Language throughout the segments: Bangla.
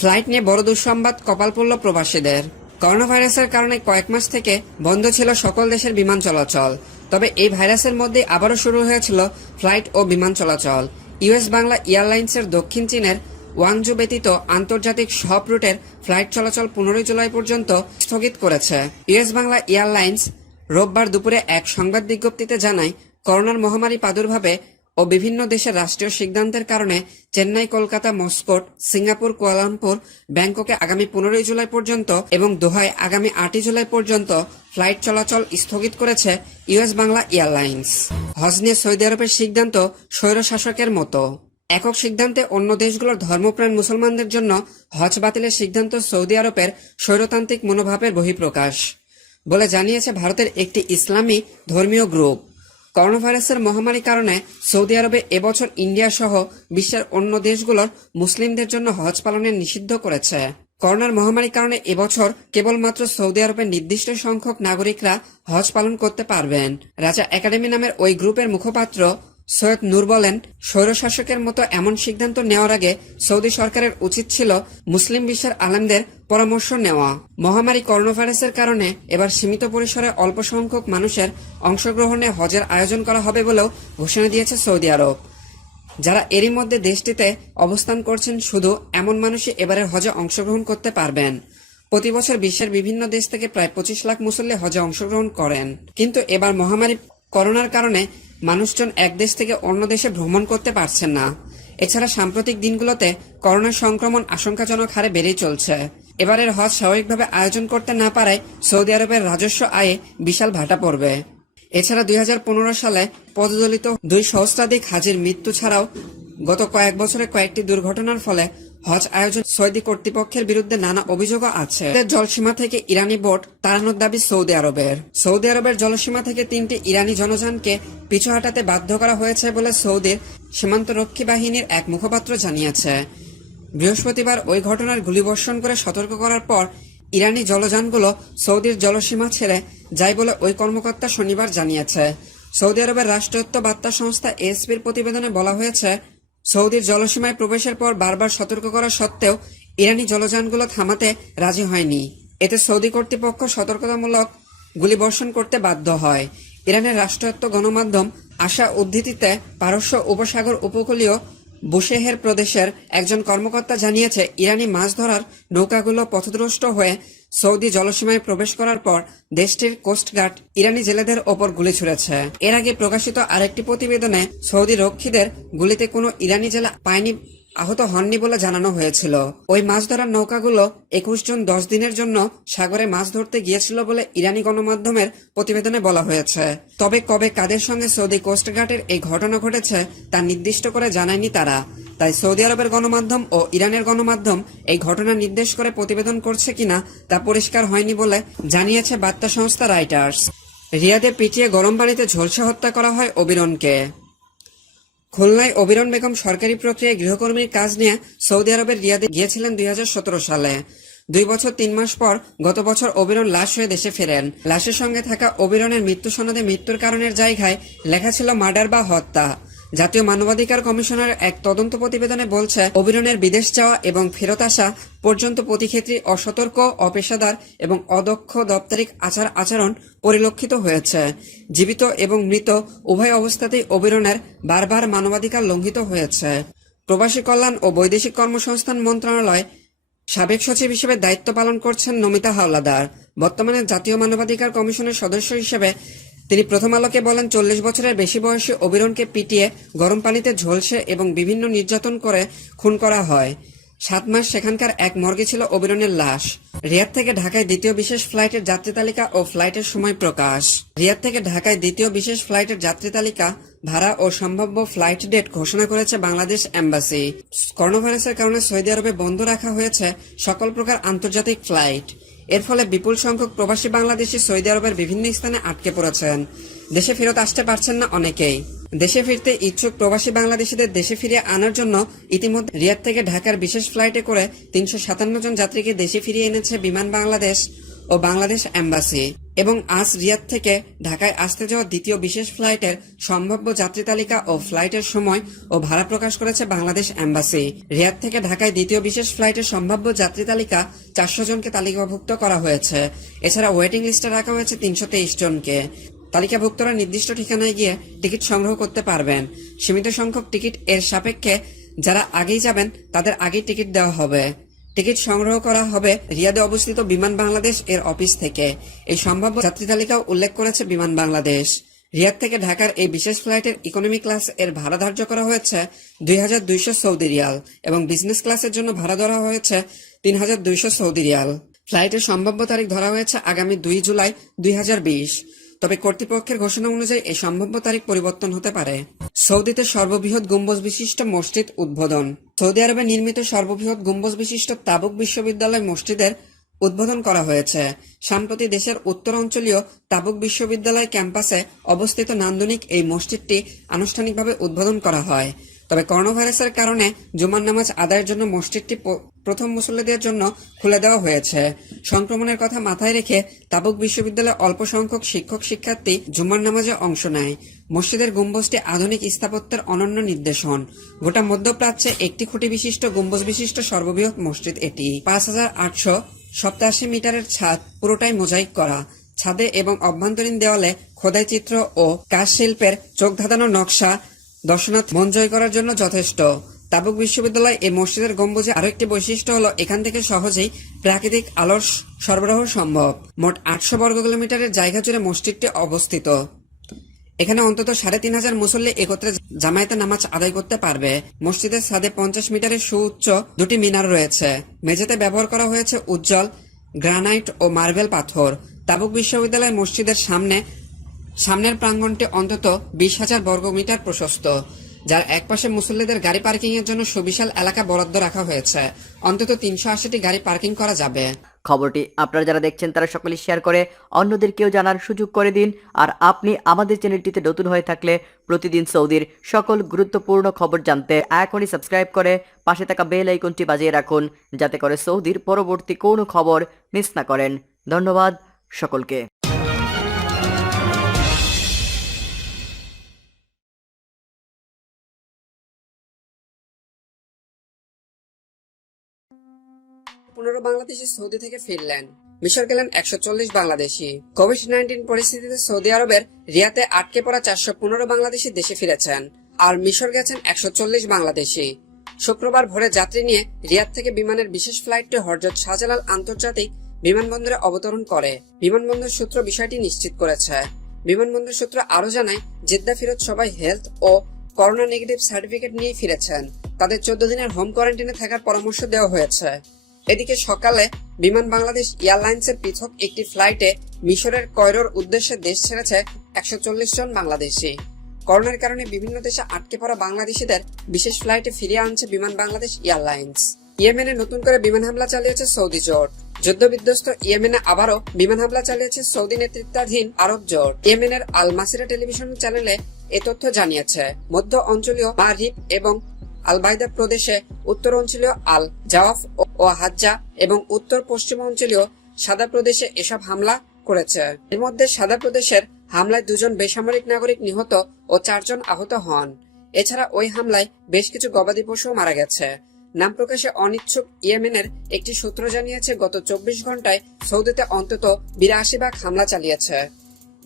ফ্লাইট নিয়ে বড় দুঃসংবাদ কপাল পড়ল প্রবাসীদের। করোনা ভাইরাসের কারণে কয়েক মাস থেকে বন্ধ ছিল সকল দেশের বিমান চলাচল। তবে এই ভাইরাসের মধ্যে আবারও শুরু হয়েছিল ফ্লাইট ও বিমান চলাচল। ইউএস বাংলা এয়ারলাইন্সের দক্ষিণ চীনের ওয়াংজু ব্যতীত আন্তর্জাতিক সব রুটের ফ্লাইট চলাচল 15 জুলাই পর্যন্ত স্থগিত করেছে। ইউএস বাংলা এয়ারলাইন্স রোববার দুপুরে এক সংবাদ বিজ্ঞপ্তিতে জানায়, করোনার মহামারী প্রাদুর্ভাবে ও বিভিন্ন দেশের রাষ্ট্রীয় সিদ্ধান্তের কারণে Chennai, Kolkata, Moscow, Singapore, Kuala Lumpur, ব্যাংককে আগামী 15 জুলাই পর্যন্ত এবং দোহায় আগামী 8 জুলাই পর্যন্ত ফ্লাইট চলাচল স্থগিত করেছে ইউএস বাংলা এয়ারলাইন্স। হজ নিয়ে সৌদি আরবের সিদ্ধান্ত স্বৈরশাসকের মতো। একক সিদ্ধান্তে অন্য দেশগুলোর ধর্মপ্রাণ মুসলমানদের জন্য হজ বাতিলের সিদ্ধান্ত সৌদি আরবের স্বৈরতান্ত্রিক মনোভাবের বহিঃপ্রকাশ বলে জানিয়েছে ভারতের একটি ইসলামী ধর্মীয় গ্রুপ। করোনা ভাইরাসের মহামারীর কারণে সৌদি আরবে এবছর ইন্ডিয়া সহ বিশ্বের অন্য দেশগুলোর মুসলিমদের জন্য হজ পালনের নিষিদ্ধ করেছে। করোনার মহামারীর কারণে এবছর কেবলমাত্র সৌদি আরবের নির্দিষ্ট সংখ্যক নাগরিকরা হজ পালন করতে পারবেন। রাজা একাডেমি নামের ওই গ্রুপের মুখপাত্র সৈয়দ নূর বলেন, স্বৈরশাসকের মতো এমন সিদ্ধান্ত নেওয়ার আগে সৌদি সরকারের উচিত ছিল মুসলিম বিশ্বের আলেমদের পরামর্শ নেওয়া। মহামারী করোনা ভাইরাসের কারণে এবার সীমিত পরিসরে অল্প সংখ্যক মানুষের অংশগ্রহণে হজের আয়োজন করা হবে বলেও ঘোষণা দিয়েছে সৌদি আরব। যারা এরই মধ্যে দেশটিতে অবস্থান করছেন, শুধু এমন মানুষই এবারের হজে অংশগ্রহণ করতে পারবেন। প্রতি বছর বিশ্বের বিভিন্ন দেশ থেকে প্রায় 25 লাখ মুসল্লি হজে অংশগ্রহণ করেন, কিন্তু এবার মহামারী করোনার কারণে মানুষজন এক দেশ থেকে অন্য দেশে ভ্রমণ করতে পারছেন না। এছাড়া সাম্প্রতিক দিনগুলোতে করোনা সংক্রমণ আশঙ্কাজনক হারে বেড়েই চলছে। এবারের হজ স্বাভাবিকভাবে আয়োজন করতে না পারায় সৌদি আরবের রাজস্ব আয়ে বিশাল ভাটা পড়বে। এছাড়া 2015 সালে পদদলিত 2 সহস্রাধিক হাজির মৃত্যু ছাড়াও গত কয়েক বছরে কয়েকটি দুর্ঘটনার ফলে হজ আয়োজন সৌদি কর্তৃপক্ষের বিরুদ্ধে নানা অভিযোগও আছে। জলসীমা থেকে ইরানি বোট তাড়ানোর দাবি সৌদি আরবের। সৌদি আরবের জলসীমা থেকে 3টি ইরানি জনযানকে পিছু হাঁটাতে বাধ্য করা হয়েছে বলে সৌদির সীমান্তরক্ষী বাহিনীর এক মুখপাত্র জানিয়েছে। বৃহস্পতিবার ওই ঘটনার গুলিবর্ষণ করে সতর্ক করার পর ইরানি জলযানগুলো সৌদির জলসীমা ছেড়ে যায় বলে ওই কর্মকর্তা শনিবার জানিয়েছে। সৌদি আরবের রাষ্ট্রায়ত্ত বার্তা সংস্থা এএসপির প্রতিবেদনে বলা হয়েছে, সৌদির জলসীমায় প্রবেশের পর বারবার সতর্ক করা সত্ত্বেও ইরানি জলযানগুলো থামাতে রাজি হয়নি। এতে সৌদি কর্তৃপক্ষ সতর্কতামূলক গুলিবর্ষণ করতে বাধ্য হয়। ইরানের রাষ্ট্রায়ত্ত গণমাধ্যম আশা উদ্ধৃতিতে পারস্য উপসাগর উপকূলীয় বুশেহের প্রদেশের একজন কর্মকর্তা জানিয়েছে, ইরানি মাছ ধরার নৌকাগুলো পথভ্রষ্ট হয়ে সৌদি জলসীমায় প্রবেশ করার পর দেশটির কোস্টগার্ড ইরানি জেলেদের ওপর গুলি ছুড়েছে। এর আগে প্রকাশিত আরেকটি প্রতিবেদনে সৌদি রক্ষীদের গুলিতে কোনো ইরানি জেলে আহত হননি বলে জানানো হয়েছিল। ওই মাছ ধরার নৌকাগুলো 21 জন 10 দিনের জন্য সাগরে মাছ ধরতে গিয়েছিল বলে ইরানি গণমাধ্যমের প্রতিবেদনে বলা হয়েছে। তবে কবে কাদের সঙ্গে সৌদি কোস্টগার্ডের এই ঘটনা ঘটেছে তা নির্দিষ্ট করে জানায়নি তারা। তাই সৌদি আরবের গণমাধ্যম ও ইরানের গণমাধ্যম এই ঘটনা নির্দেশ করে প্রতিবেদন করছে কিনা তা পরিষ্কার হয়নি বলে জানিয়েছে বার্তা সংস্থা রয়টার্স। রিয়াদে পিটিয়ে গরম পানিতে ঝলসে হত্যা করা হয় অবিরনকে। খুলনায় অবিরন বেগম সরকারি প্রক্রিয়ায় গৃহকর্মীর কাজ নিয়ে সৌদি আরবের রিয়াদে গিয়েছিলেন 2017 সালে। 2 বছর 3 মাস পর গত বছর অবিরন লাশ হয়ে দেশে ফেরেন। লাশের সঙ্গে থাকা অবিরনের মৃত্যু সনদে মৃত্যুর কারণের জায়গায় লেখা ছিল মার্ডার বা হত্যা। জাতীয় মানবাধিকার কমিশনের এক তদন্ত প্রতিবেদনে বলছে, অবিরনের বিদেশ যাওয়া এবং ফেরত আসা পর্যন্ত প্রতি ক্ষেত্রে অসতর্ক, অপেশাদার এবং অদক্ষ দাপ্তরিক আচরণ পরিলক্ষিত হয়েছে। জীবিত এবং মৃত উভয় অবস্থাতেই অবিরনের বারবার মানবাধিকার লঙ্ঘিত হয়েছে। প্রবাসী কল্যাণ ও বৈদেশিক কর্মসংস্থান মন্ত্রণালয় সাবেক সচিব হিসেবে দায়িত্ব পালন করছেন নমিতা হাওলাদার। বর্তমানে জাতীয় মানবাধিকার কমিশনের সদস্য হিসেবে তিনি প্রথম আলোকে বলেন, 40 বছরের বেশি বয়সী অবিরনকে পিটিয়ে গরম পানিতে ঝলসে এবং বিভিন্ন নির্যাতন করে খুন করা হয়। 7 মাস সেখানকার এক মর্গে ছিল অবিরনের লাশ। রিয়াদ থেকে ঢাকায় দ্বিতীয় বিশেষ ফ্লাইটের যাত্রী তালিকা ও ফ্লাইটের সময় প্রকাশ। রিয়াদ থেকে ঢাকায় দ্বিতীয় বিশেষ ফ্লাইটের যাত্রী তালিকা, ভাড়া ও সম্ভাব্য ফ্লাইট ডেট ঘোষণা করেছে বাংলাদেশ এম্বাসি। করোনা ভাইরাসের কারণে সৌদি আরবে বন্ধ রাখা হয়েছে সকল প্রকার আন্তর্জাতিক ফ্লাইট। এর ফলে বিপুল সংখ্যক প্রবাসী বাংলাদেশি সৌদি আরবের বিভিন্ন স্থানে আটকে পড়েছেন। দেশে ফেরত আসতে পারছেন না অনেকেই। দেশে ফিরতে ইচ্ছুক প্রবাসী বাংলাদেশিদের দেশে ফিরিয়ে আনার জন্য ইতিমধ্যে রিয়াদ থেকে ঢাকার বিশেষ ফ্লাইটে করে 357 জন যাত্রীকে দেশে ফিরিয়ে এনেছে বিমান বাংলাদেশ ও ও বাংলাদেশ এম্বাসি। এবং আজ রিয়াদ থেকে ঢাকায় আসতে যাওয়া দ্বিতীয় বিশেষ ফ্লাইটের সম্ভাব্য যাত্রী তালিকা ও ফ্লাইটের সময় ও ভাড়া প্রকাশ করেছে বাংলাদেশ এম্বাসি। রিয়াদ থেকে ঢাকায় দ্বিতীয় বিশেষ ফ্লাইটের সম্ভাব্য যাত্রী তালিকা 400 জনকে তালিকাভুক্ত করা হয়েছে। এছাড়া ওয়েটিং লিস্টে রাখা হয়েছে 323 জনকে। তালিকাভুক্তরা নির্দিষ্ট ঠিকানায় গিয়ে টিকিট সংগ্রহ করতে পারবেন। সীমিত সংখ্যক টিকিট এর সাপেক্ষে যারা আগেই যাবেন তাদের আগেই টিকিট দেওয়া হবে। টিকিট সংগ্রহ করা হবে রিয়াদে অবস্থিত বিমান বাংলাদেশ এর অফিস থেকে। এই সম্ভাব্য যাত্রী তালিকাও উল্লেখ করেছে বিমান বাংলাদেশ। রিয়াদ থেকে ঢাকার এই বিশেষ ফ্লাইটের ইকোনমি ক্লাস এর ভাড়া ধার্য করা হয়েছে 2200 সৌদি রিয়াল এবং বিজনেস ক্লাসের জন্য ভাড়া ধরা হয়েছে 3200 সৌদি রিয়াল। ফ্লাইটের সম্ভাব্য তারিখ ধরা হয়েছে আগামী 2 জুলাই 2020। তবে কর্তৃপক্ষের ঘোষণা অনুযায়ী এই সম্ভাব্য তারিখ পরিবর্তন হতে পারে। সৌদিতে সর্ববৃহৎ গম্বুজ বিশিষ্ট মসজিদ উদ্বোধন। সৌদি আরবে নির্মিত সর্ববৃহৎ গম্বুজ বিশিষ্ট তাবুক বিশ্ববিদ্যালয় মসজিদের উদ্বোধন করা হয়েছে। সম্প্রতি দেশের উত্তরাঞ্চলীয় তাবুক বিশ্ববিদ্যালয় ক্যাম্পাসে অবস্থিত নান্দনিক এই মসজিদটি আনুষ্ঠানিকভাবে উদ্বোধন করা হয়। তবে করোনা ভাইরাসের কারণে জুমার নামাজ আদায়ের জন্য মসজিদটি প্রথম মুসল্লিদের জন্য খুলে দেওয়া হয়েছে। সংক্রমণের কথা মাথায় রেখে তাবুক বিশ্ববিদ্যালয়ে অল্প সংখ্যক শিক্ষক শিক্ষার্থী জুমার নামাজে অংশ নেয়। মসজিদের গম্বুজটি আধুনিক স্থাপত্যের অনন্য নিদর্শন। গোটা মধ্যপ্রাচ্যে একটি খুঁটি বিশিষ্ট গম্বুজ বিশিষ্ট সর্ববৃহৎ মসজিদ এটি। 5887 মিটারের ছাদ পুরোটাই মোজাইক করা। ছাদে এবং অভ্যন্তরীণ দেওয়ালে খোদাই চিত্র ও কাজ শিল্পের চোখ ধাঁধানো নকশা দর্শনার্থী মন জয় করার জন্য যথেষ্ট। তাবুক বিশ্ববিদ্যালয় এই মসজিদের গম্বুজে আরো একটি বৈশিষ্ট্য হলো এখান থেকে সহজেই প্রাকৃতিক আলোর সরবরাহ সম্ভব। মোট 800 বর্গ কিলোমিটারের জায়গা জুড়ে মসজিদটি অবস্থিত। এখানে অন্তত 3500 মুসল্লি একত্রে জামায়াতে নামাজ আদায় করতে পারবে। মসজিদের ছাদে 50 মিটারের সুউচ্চ দুটি মিনার রয়েছে। মেঝেতে ব্যবহার করা হয়েছে উজ্জ্বল গ্রানাইট ও মার্বেল পাথর। তাবুক বিশ্ববিদ্যালয় মসজিদের সামনের প্রাঙ্গণটি অন্তত 20,000 বর্গমিটার প্রশস্ত, যার একপাশে মুসল্লিদের গাড়ি পার্কিং এর জন্য সুবিশাল এলাকা বরাদ্দ রাখা হয়েছে। অন্তত 380টি গাড়ি পার্কিং করা যাবে। খবরটি আপনারা যারা দেখছেন তারা সকলে শেয়ার করে অন্যদেরকেও জানার সুযোগ করে দিন। আর আপনি আমাদের চ্যানেলটিতে নতুন হয়ে থাকলে প্রতিদিন সৌদির সকল গুরুত্বপূর্ণ খবর জানতে এখনই সাবস্ক্রাইব করে পাশে থাকা বেল আইকনটি বাজিয়ে রাখুন, যাতে করে সৌদির পরবর্তী কোনো খবর মিস না করেন। ধন্যবাদ সকলকে। 15 বাংলাদেশি সৌদি থেকে ফিরলেন। মিশর গেলেন 140 বাংলাদেশি। কোভিড-19 পরিস্থিতিতে সৌদি আরবের রিয়াদে আটকে পড়া 415 বাংলাদেশি দেশে ফিরেছেন। আর মিশর গেছেন 140 বাংলাদেশি। শুক্রবার ভোরে যাত্রী নিয়ে রিয়াদ থেকে বিমানের বিশেষ ফ্লাইটটি হযরত শাহজালাল আন্তর্জাতিক বিমানবন্দরে অবতরণ করে। বিমানবন্দর সূত্র বিষয়টি নিশ্চিত করেছে। বিমানবন্দর সূত্র আরো জানায়, জেদ্দা ফেরত সবাই হেলথ ও করোনা নেগেটিভ সার্টিফিকেট নিয়ে ফিরেছেন। তাদের 14 দিনের হোম কোয়ারেন্টাইনে থাকার পরামর্শ দেওয়া হয়েছে। এদিকে সকালে বিমান বাংলাদেশ এয়ারলাইন্সের পৃথক একটি ফ্লাইটে মিশরের কয়রোর উদ্দেশ্যে দেশ ছেড়েছে 140 জন বাংলাদেশি। করোনার কারণে বিভিন্ন দেশে আটকে পড়া বাংলাদেশিদের বিশেষ ফ্লাইটে ফিরিয়ে আনছে বিমান বাংলাদেশ এয়ারলাইন্স। ইয়েমেনে নতুন করে বিমান হামলা চালিয়েছে সৌদি জোট। যুদ্ধবিধ্বস্ত ইয়েমেনে আবারও বিমান হামলা চালিয়েছে সৌদি নেতৃত্বাধীন আরব জোট। ইয়েমেনের আল মাসিরা টেলিভিশন চ্যানেলে এ তথ্য জানিয়েছে। মধ্য অঞ্চলীয় মারিব এবং আলবাইদা প্রদেশে, উত্তর অঞ্চলীয় আল জাওয়াফ ও হাজ্জা এবং উত্তর পশ্চিম অঞ্চলীয় সাদা প্রদেশে এসব হামলা করেছে। এর মধ্যে সাদা প্রদেশের হামলায় 2 জন বেসামরিক নাগরিক নিহত ও 4 জন আহত হন। এছাড়া ওই হামলায় বেশ কিছু গবাদি পশুও মারা গেছে। নাম প্রকাশে অনিচ্ছুক ইয়েমেনের একটি সূত্র জানিয়েছে, গত 24 ঘন্টায় সৌদিতে অন্তত 82 ভাগ হামলা চালিয়েছে।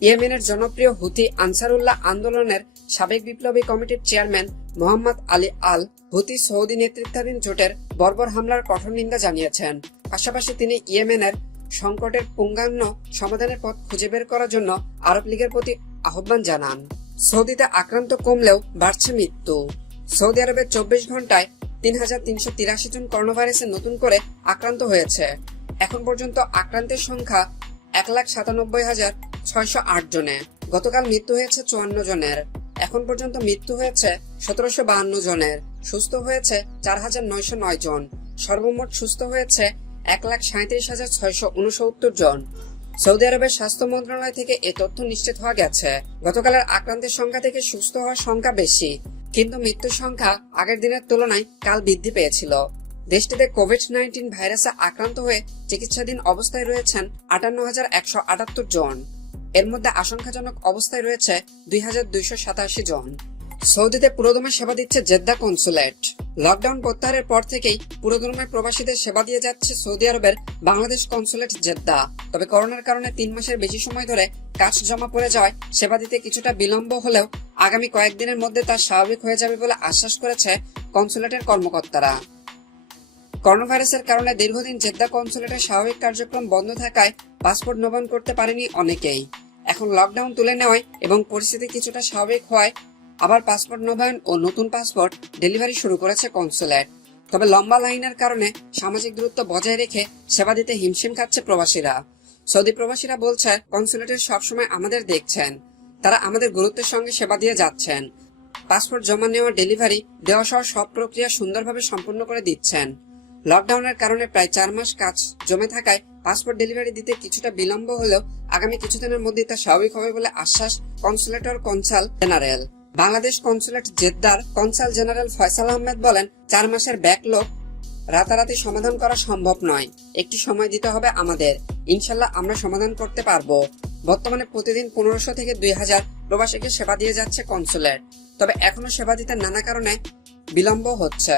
ইয়েমেনের জনপ্রিয় হুথি আনসারুল্লাহ আন্দোলনের সাবেক বিপ্লবী কমিটির চেয়ারম্যান মোহাম্মদ আলী আল হুথি সৌদি নেতৃত্বাধীন জোটের বর্বর হামলার কঠোর নিন্দা জানিয়েছেন। পাশাপাশি তিনি ইয়েমেনের সংকটের পূর্ণাঙ্গ সমাধানের পথ খুঁজে বের করার জন্য আরব লীগের প্রতি আহ্বান জানান। সৌদিতে আক্রান্ত কমলেও বাড়ছে মৃত্যু। সৌদি আরবে 24 ঘন্টায় 3383 জন করোনা ভাইরাসে নতুন করে আক্রান্ত হয়েছে। এখন পর্যন্ত আক্রান্তের সংখ্যা 1,97,608 জনে। গতকাল মৃত্যু হয়েছে 54 জনের। এখন পর্যন্ত মৃত্যু হয়েছে 1752 জনের। সুস্থ হয়েছে 4,909 জন। সর্বমোট সুস্থ হয়েছে 1,37,669 জন। সৌদি আরবের স্বাস্থ্য মন্ত্রণালয় থেকে এ তথ্য নিশ্চিত হওয়া গেছে। গতকালের আক্রান্তের সংখ্যা থেকে সুস্থ হওয়ার সংখ্যা বেশি, কিন্তু মৃত্যুর সংখ্যা আগের দিনের তুলনায় কাল বৃদ্ধি পেয়েছিল। দেশটিতে কোভিড-19 ভাইরাসে আক্রান্ত হয়ে চিকিৎসাধীন অবস্থায় রয়েছেন 58,178 জন। এর মধ্যে আশঙ্কাজনক অবস্থায় রয়েছে 2,287 জন। সৌদিতে পুরোদমে সেবা দিচ্ছে জেদ্দা কনসুলেট। লকডাউন প্রত্যাহারের পর থেকেই পুরোদমে প্রবাসীদের সেবা দিয়ে যাচ্ছে সৌদি আরবের বাংলাদেশ কনসুলেট জেদ্দা। তবে করোনার কারণে 3 মাসের বেশি সময় ধরে কাজ জমা পড়ে যাওয়ায় সেবা দিতে কিছুটা বিলম্ব হলেও আগামী কয়েকদিনের মধ্যে তা স্বাভাবিক হয়ে যাবে বলে আশ্বাস করেছে কনসুলেটের কর্মকর্তারা। করোনা ভাইরাসের কারণে দীর্ঘদিন জেদ্দা কনসুলেটের স্বাভাবিক কার্যক্রম বন্ধ থাকায় পাসপোর্ট নবায়ন করতে পারেনি অনেকেই। এখন লকডাউন তুলে নেওয়ায় এবং পরিস্থিতি কিছুটা স্বাভাবিক হওয়ায় আবার পাসপোর্ট নবায়ন ও নতুন পাসপোর্ট ডেলিভারি শুরু করেছে কনসুলেট। তবে লম্বা লাইনের কারণে সামাজিক দূরত্ব বজায় রেখে সেবা দিতে হিমশিম খাচ্ছে প্রবাসীরা। সৌদি প্রবাসীরা বলছে, কনসুলেটের সবসময় আমাদের দেখছেন, তারা আমাদের গুরুত্বের সঙ্গে সেবা দিয়ে যাচ্ছেন। পাসপোর্ট জমা নেওয়া, ডেলিভারি দেওয়া সহ সব প্রক্রিয়া সুন্দরভাবে সম্পন্ন করে দিচ্ছেন। লকডাউনের কারণে প্রায় 4 মাস কাজ জমে থাকায় পাসপোর্ট ডেলিভারি দিতে কিছুটা বিলম্ব হলেও আগামী কিছুদিনের মধ্যে তা স্বাভাবিক হবে বলে আশ্বাস কনসুলেটর কনসাল জেনারেল। বাংলাদেশ কনসুলেট জেদ্দার কনসাল জেনারেল ফয়সাল আহমেদ বলেন, 4 মাসের ব্যাকলগ রাতারাতি সমাধান করা সম্ভব নয়, একটি সময় দিতে হবে আমাদের। ইনশাল্লাহ আমরা সমাধান করতে পারবো। বর্তমানে প্রতিদিন 1500 থেকে 2000 প্রবাসীকে সেবা দিয়ে যাচ্ছে কনসুলেট। তবে এখনো সেবা দিতে নানা কারণে বিলম্ব হচ্ছে।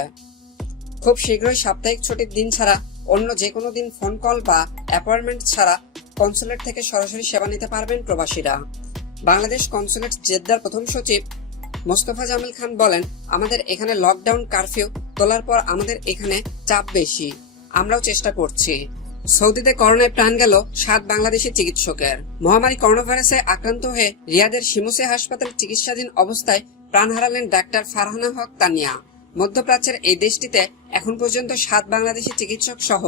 খুব শীঘ্রই সাপ্তাহিক ছুটির দিন ছাড়া অন্য যে কোনো দিন ফোন কল বা অ্যাপয়েন্টমেন্ট ছাড়া কনসুলেট থেকে সরাসরি সেবা নিতে পারবেন প্রবাসীরা। বাংলাদেশ কনসুলেট জেদ্দার প্রথম সচিব মোস্তফা জামিল খান বলেন, আমাদের এখানে লকডাউন কারফিউ তোলার পর আমাদের এখানে চাপ বেশি, আমরাও চেষ্টা করছি। সৌদিতে করোনায় প্রাণ গেল 7 বাংলাদেশি চিকিৎসকের। মহামারী করোনা ভাইরাসে আক্রান্ত হয়ে রিয়াদের শিমুসে হাসপাতালে চিকিৎসাধীন অবস্থায় প্রাণ হারালেন ডাক্তার ফারহানা হক তানিয়া। মধ্যপ্রাচ্যের এই দেশটিতে এখন পর্যন্ত 7 বাংলাদেশি চিকিৎসক সহ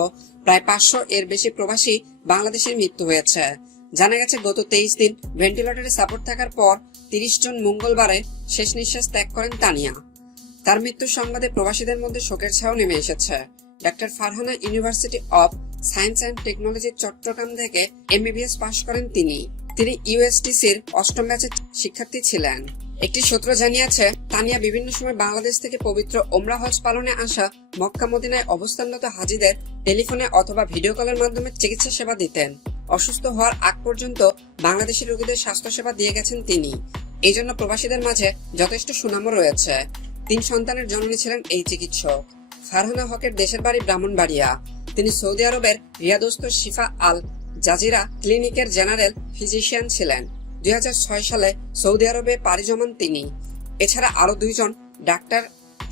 প্রায় 500 এর বেশি প্রবাসী বাংলাদেশের মৃত্যু হয়েছে। জানা গেছে, গত 23 দিন ভেন্টিলেটরে সাপোর্ট থাকার পর 30 জন মঙ্গলবারে শেষ নিঃশ্বাস ত্যাগ করেন তানিয়া। তার মৃত্যুর সংবাদে প্রবাসীদের মধ্যে শোকের ছায়া নেমে এসেছে। Doctor Farhana university of science and technology Chattogram থেকে MBBS পাশ করেন তিনি ইউএসটিসির 8ম ব্যাচের শিক্ষার্থী ছিলেন। একটি সূত্র জানিয়েছে, তানিয়া বিভিন্ন সময় বাংলাদেশ থেকে পবিত্র ওমরা হজ পালনে আসা মক্কা মদিনায় অবস্থানরত হাজিদের টেলিফোনে অথবা ভিডিও কলের মাধ্যমে চিকিৎসা সেবা দিতেন। অসুস্থ হওয়ার আগ পর্যন্ত বাংলাদেশি রোগীদের স্বাস্থ্য সেবা দিয়ে গেছেন তিনি। এই জন্য প্রবাসীদের মাঝে যথেষ্ট সুনামও রয়েছে। 3 সন্তানের জননী ছিলেন এই চিকিৎসক। ফারহানা হকের দেশের বাড়ি ব্রাহ্মণবাড়িয়া। তিনি সৌদি আরবের রিয়াদস্থ শিফা আল জাজিরা ক্লিনিকের জেনারেল ফিজিশিয়ান ছিলেন। 2006 সালে সৌদি আরবে পাড়ি জমান তিনি। এছাড়া আরো 2 জন ডাক্তার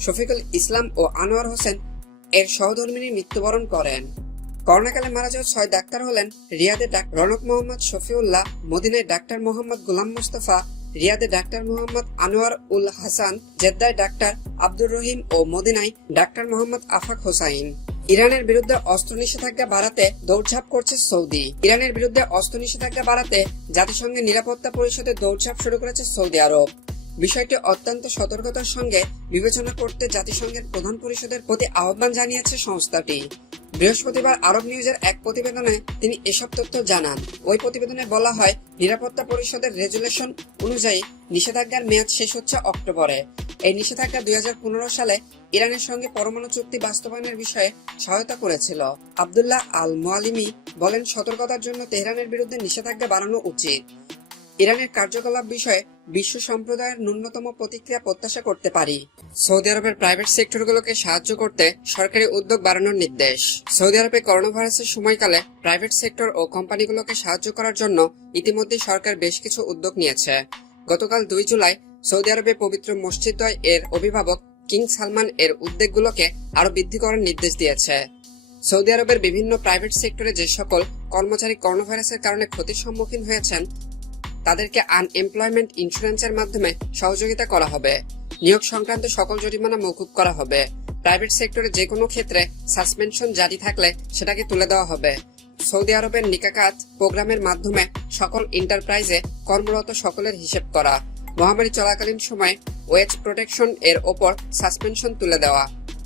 শফিকুল ইসলাম ও আনোয়ার হোসেন এর সহধর্মিনী মৃত্যুবরণ করেন। করোনাকালে মারা যাওয়া 6 ডাক্তার হলেন রিয়াদে ডাক্তার রনক মোহাম্মদ শফিউল্লাহ, মদিনায় ডাক্তার মোহাম্মদ গোলাম মুস্তফা, রিয়াদে ডাক্তার মোহাম্মদ আনোয়ার উল হাসান, জেদ্দায় ডাক্তার আব্দুর রহিম ও মদিনায় ডাক্তার মোহাম্মদ আফাক হোসাইন। ইরানের বিরুদ্ধে অস্ত্র নিষেধাজ্ঞা বাড়াতে দৌড়ঝাঁপ করছে সৌদি। ইরানের বিরুদ্ধে অস্ত্র নিষেধাজ্ঞা বাড়াতে জাতিসংঘের নিরাপত্তা পরিষদে দৌড়ঝাঁপ শুরু করেছে সৌদি আরব। বিষয়টি অত্যন্ত সতর্কতার সঙ্গে বিবেচনা করতে জাতিসংঘের প্রধান পরিষদের প্রতি আহ্বান জানিয়েছে সংস্থাটি। বৃহস্পতিবার আরব নিউজের এক প্রতিবেদনে তিনি এসব তথ্য জানান। ওই প্রতিবেদনে বলা হয়, নিরাপত্তা পরিষদের রেজুলেশন অনুযায়ী নিষেধাজ্ঞার মেয়াদ শেষ হচ্ছে অক্টোবরে। এই নিষেধাজ্ঞা 2015 সালে ইরানের সঙ্গে পরমাণু চুক্তি বাস্তবায়নের বিষয়ে সহায়তা করেছিল। আব্দুল্লাহ আল মুআলিমি বলেন, সতর্কতার জন্য তেহরানের বিরুদ্ধে নিষেধাজ্ঞা বাড়ানো উচিত। ইরানের কার্যকলাপ বিষয়ে বিশ্ব সম্প্রদায়ের ন্যূনতম প্রতিক্রিয়া প্রত্যাশা করতে পারি। সৌদি আরবের প্রাইভেট সেক্টরগুলোকে সাহায্য করতে সরকারি উদ্যোগ বাড়ানোর নির্দেশ। সৌদি আরবে করোনা ভাইরাসের সময়কালে প্রাইভেট সেক্টর ও কোম্পানিগুলোকে সাহায্য করার জন্য ইতিমধ্যে সরকার বেশ কিছু উদ্যোগ নিয়েছে। গতকাল 2 জুলাই সৌদি আরবে পবিত্র মসজিদদ্বয় এর অভিভাবক কিং সালমান এর উদ্যোগগুলোকে আরো বৃদ্ধি করার নির্দেশ দিয়েছে। সৌদি আরবের বিভিন্ন প্রাইভেট সেক্টরে যে সকল কর্মচারী করোনা ভাইরাসের কারণে ক্ষতির সম্মুখীন হয়েছেন তাদেরকে আনএমপ্লয়মেন্ট ইন্স্যুরেন্সের মাধ্যমে সহযোগিতা করা হবে। নিয়োগ সংক্রান্ত সকল জরিমানা মওকুফ করা হবে। প্রাইভেট সেক্টরে যে কোনো ক্ষেত্রে সাসপেনশন জারি থাকলে সেটাকে তুলে দেওয়া হবে। সৌদি আরবের নিকাকাত প্রোগ্রামের মাধ্যমে সকল এন্টারপ্রাইজে কর্মরত সকলের হিসেব করা। মহামারী চলাকালীন সময়ে ওয়েজ প্রোটেকশন এর ওপর সাসপেনশন তুলে দেওয়া।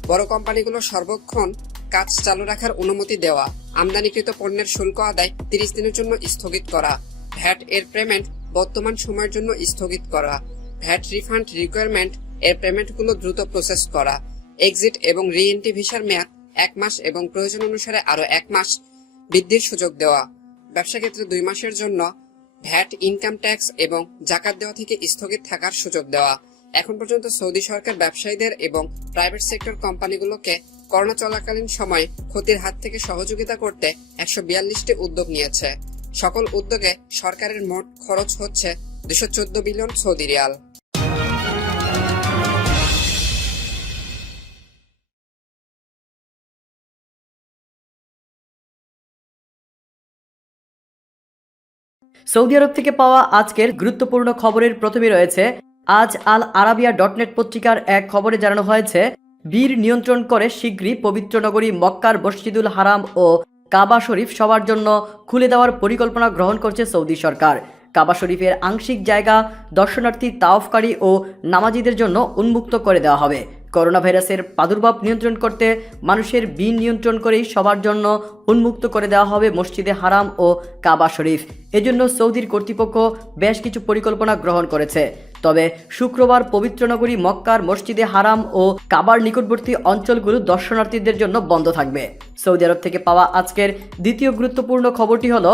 বড় কোম্পানিগুলো সর্বক্ষণ কাজ চালু রাখার অনুমতি দেওয়া। আমদানিকৃত পণ্যের শুল্ক আদায় 30 দিনের জন্য স্থগিত করা। ভ্যাট এর পেমেন্ট বর্তমান সময়ের জন্য স্থগিত করা। ভ্যাট রিফান্ড রিকোয়ারমেন্ট এর পেমেন্টগুলো দ্রুত প্রসেস করা। এক্সিট এবং রি এন্ট্রি ভিসার মেয়াদ 1 মাস এবং প্রয়োজন অনুসারে আরো 1 মাস বৃদ্ধির সুযোগ দেওয়া। ব্যবসা ক্ষেত্রে 2 মাসের জন্য ভ্যাট, ইনকাম ট্যাক্স এবং জাকাত দেওয়া থেকে স্থগিত থাকার সুযোগ দেওয়া। এখন পর্যন্ত সৌদি সরকার ব্যবসায়ীদের এবং প্রাইভেট সেক্টর কোম্পানিগুলোকে করোনা চলাকালীন সময় ক্ষতির হাত থেকে সহযোগিতা করতে 142টি উদ্যোগ নিয়েছে। সকল উদ্যোগে সরকারের মোট খরচ হচ্ছে 214 বিলিয়ন সৌদি রিয়াল। সৌদি আরব থেকে পাওয়া আজকের গুরুত্বপূর্ণ খবরের প্রথমে রয়েছে আজ আল আরাবিয়া .নেট পত্রিকার এক খবরে জানানো হয়েছে, ভিড় নিয়ন্ত্রণ করে শীঘ্রই পবিত্র নগরী মক্কার মসজিদুল হারাম ও কাবা শরীফ সবার জন্য খুলে দেওয়ার পরিকল্পনা গ্রহণ করছে সৌদি সরকার। কাবা শরীফের আংশিক জায়গা দর্শনার্থী, তাওয়াফকারী ও নামাজিদের জন্য উন্মুক্ত করে দেওয়া হবে। করোনা ভাইরাসের প্রাদুর্ভাব নিয়ন্ত্রণ করতে মানুষের ভিড় নিয়ন্ত্রণ করেই সবার জন্য উন্মুক্ত করে দেওয়া হবে মসজিদে হারাম ও কাবা শরীফ। এজন্য সৌদির কর্তৃপক্ষ বেশ কিছু পরিকল্পনা গ্রহণ করেছে। তবে শুক্রবার পবিত্র নগরী মক্কার মসজিদে হারাম ও কাবার নিকটবর্তী অঞ্চলগুলো দর্শনার্থীদের জন্য বন্ধ থাকবে। সৌদি আরব থেকে পাওয়া আজকের দ্বিতীয় গুরুত্বপূর্ণ খবরটি হলো,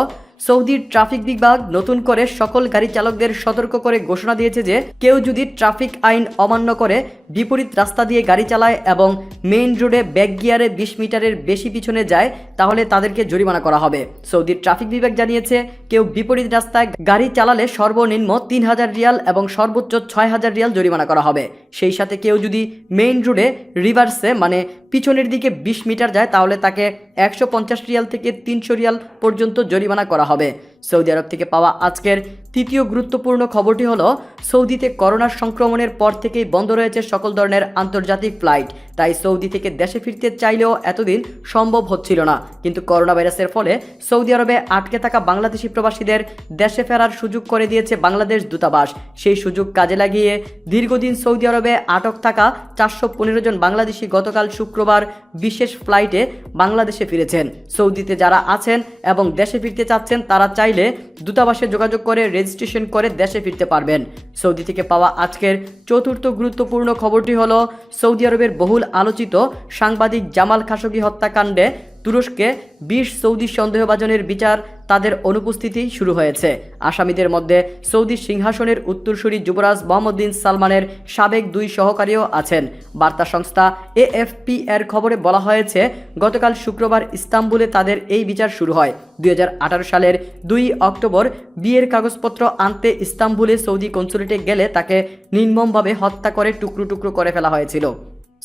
সৌদির ট্রাফিক বিভাগ নতুন করে সকল গাড়ি চালকদের সতর্ক করে ঘোষণা দিয়েছে যে কেউ যদি ট্রাফিক আইন অমান্য করে বিপরীত রাস্তা দিয়ে গাড়ি চালায় এবং মেইন রোডে ব্যাক গিয়ারে 20 মিটারের বেশি পিছনে যায় তাহলে তাদেরকে জরিমানা করা হবে। সৌদির ট্রাফিক বিভাগ জানিয়েছে, কেউ বিপরীত রাস্তায় গাড়ি চালালে সর্বনিম্ন 3000 রিয়াল এবং সর্বোচ্চ 6000 রিয়াল জরিমানা করা হবে। সেই সাথে কেউ যদি মেইন রোডে রিভার্সে মানে পিছনের দিকে 20 মিটার যায় তাহলে তাকে 150 রিয়াল থেকে 300 রিয়াল পর্যন্ত জরিমানা করা হবে। সৌদি আরব থেকে পাওয়া আজকের তৃতীয় গুরুত্বপূর্ণ খবরটি হলো, সৌদিতে করোনার সংক্রমণের পর থেকেই বন্ধ রয়েছে সকল ধরনের আন্তর্জাতিক ফ্লাইট। তাই সৌদি থেকে দেশে ফিরতে চাইলেও এতদিন সম্ভব হচ্ছিল না। কিন্তু করোনা ভাইরাসের ফলে সৌদি আরবে আটকে থাকা বাংলাদেশি প্রবাসীদের দেশে ফেরার সুযোগ করে দিয়েছে বাংলাদেশ দূতাবাস। সেই সুযোগ কাজে লাগিয়ে দীর্ঘদিন সৌদি আরবে আটক থাকা 415 জন বাংলাদেশি গতকাল শুক্রবার বিশেষ ফ্লাইটে বাংলাদেশে ফিরেছেন। সৌদিতে যারা আছেন এবং দেশে ফিরতে চাচ্ছেন তারা চাইলে দূতাবাসে যোগাযোগ করে রেজিস্ট্রেশন করে দেশে ফিরতে পারবেন। সৌদি থেকে পাওয়া আজকের চতুর্থ গুরুত্বপূর্ণ খবরটি হলো, সৌদি আরবের বহুল আলোচিত সাংবাদিক জামাল খাশোগি হত্যাকাণ্ডে তুরস্কে 20 সৌদি সন্দেহভাজনের বিচার তাদের অনুপস্থিতি শুরু হয়েছে। আসামিদের মধ্যে সৌদি সিংহাসনের উত্তরসূরি যুবরাজ মোহাম্মদ বিন সালমানের সাবেক 2 সহকারীও আছেন। বার্তা সংস্থা AFP এর খবরে বলা হয়েছে, গতকাল শুক্রবার ইস্তাম্বুলে তাদের এই বিচার শুরু হয়। 2018 সালের 2 অক্টোবর বিয়ের কাগজপত্র আনতে ইস্তাম্বুলে সৌদি কনসুলেটে গেলে তাকে নির্মমভাবে হত্যা করে টুকরো টুকরো করে ফেলা হয়েছিল।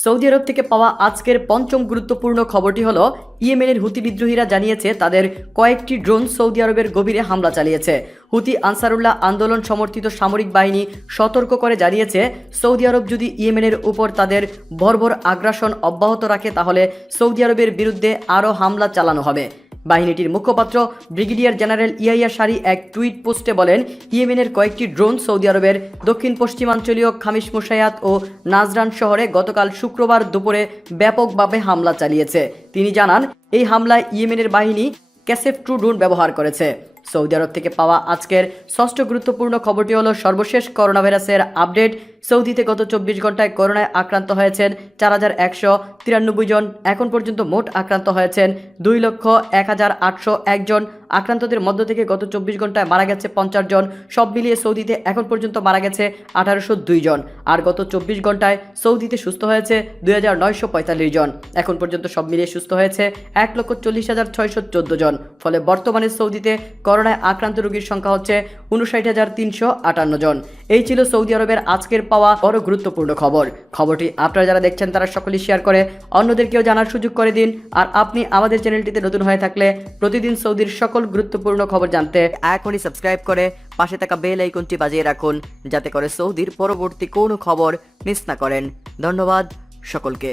সৌদি আরব থেকে পাওয়া আজকের পঞ্চম গুরুত্বপূর্ণ খবরটি হলো, ইয়েমেনের হুতি বিদ্রোহীরা জানিয়েছে তাদের কয়েকটি ড্রোন সৌদি আরবের গভীরে হামলা চালিয়েছে। হুতি আনসারুল্লাহ আন্দোলন সমর্থিত সামরিক বাহিনী সতর্ক করে জানিয়েছে, সৌদি আরব যদি ইয়েমেনের উপর তাদের বর্বর আগ্রাসন অব্যাহত রাখে তাহলে সৌদি আরবের বিরুদ্ধে আরও হামলা চালানো হবে। বাহিনীটির মুখপাত্র ব্রিগেডিয়ার জেনারেল ইয়াহিয়া সারি এক টুইট পোস্টে বলেন, ইয়েমেনের কয়েকটি ড্রোন সৌদি আরবের দক্ষিণ পশ্চিমাঞ্চলীয় খামিস মুশায়াত ও নাজরান শহরে গতকাল শুক্রবার দুপুরে ব্যাপকভাবে হামলা চালিয়েছে। তিনি জানান, এই হামলায় ইয়েমেনের বাহিনী ক্যাসেফ-2 ড্রোন ব্যবহার করেছে। সৌদি আরব থেকে পাওয়া আজকের ষষ্ঠ গুরুত্বপূর্ণ খবরটি হলো, সর্বশেষ করোনা ভাইরাসের আপডেট। সৌদিতে গত 24 ঘন্টায় করোনায় আক্রান্ত হয়েছেন 4193 জন। এখন পর্যন্ত মোট আক্রান্ত হয়েছেন 2,01,801 জন। আক্রান্তদের মধ্য থেকে গত 24 ঘন্টায় মারা গেছে 50 জন। সব মিলিয়ে সৌদিতে এখন পর্যন্ত মারা গেছে 1802 জন। আর গত 24 ঘন্টায় সৌদিতে সুস্থ হয়েছে 2945 জন। এখন পর্যন্ত সব মিলিয়ে সুস্থ হয়েছে 1,40,614 জন। ফলে বর্তমানে সৌদিতে করোনায় আক্রান্ত রোগীর সংখ্যা হচ্ছে 59,358 জন। এই ছিল সৌদি আরবের আজকের পাওয়া বড় গুরুত্বপূর্ণ খবর। খবরটি আপনারা যারা দেখছেন তারা সকলেই শেয়ার করে অন্যদেরকেও জানার সুযোগ করে দিন। আর আপনি আমাদের চ্যানেলটিতে নতুন হয়ে থাকলে প্রতিদিন সৌদির সকল গুরুত্বপূর্ণ খবর জানতে এখনই সাবস্ক্রাইব করে পাশে থাকা বেল আইকনটি বাজিয়ে রাখুন, যাতে করে সৌদির পরবর্তী কোনো খবর মিস না করেন। ধন্যবাদ সকলকে।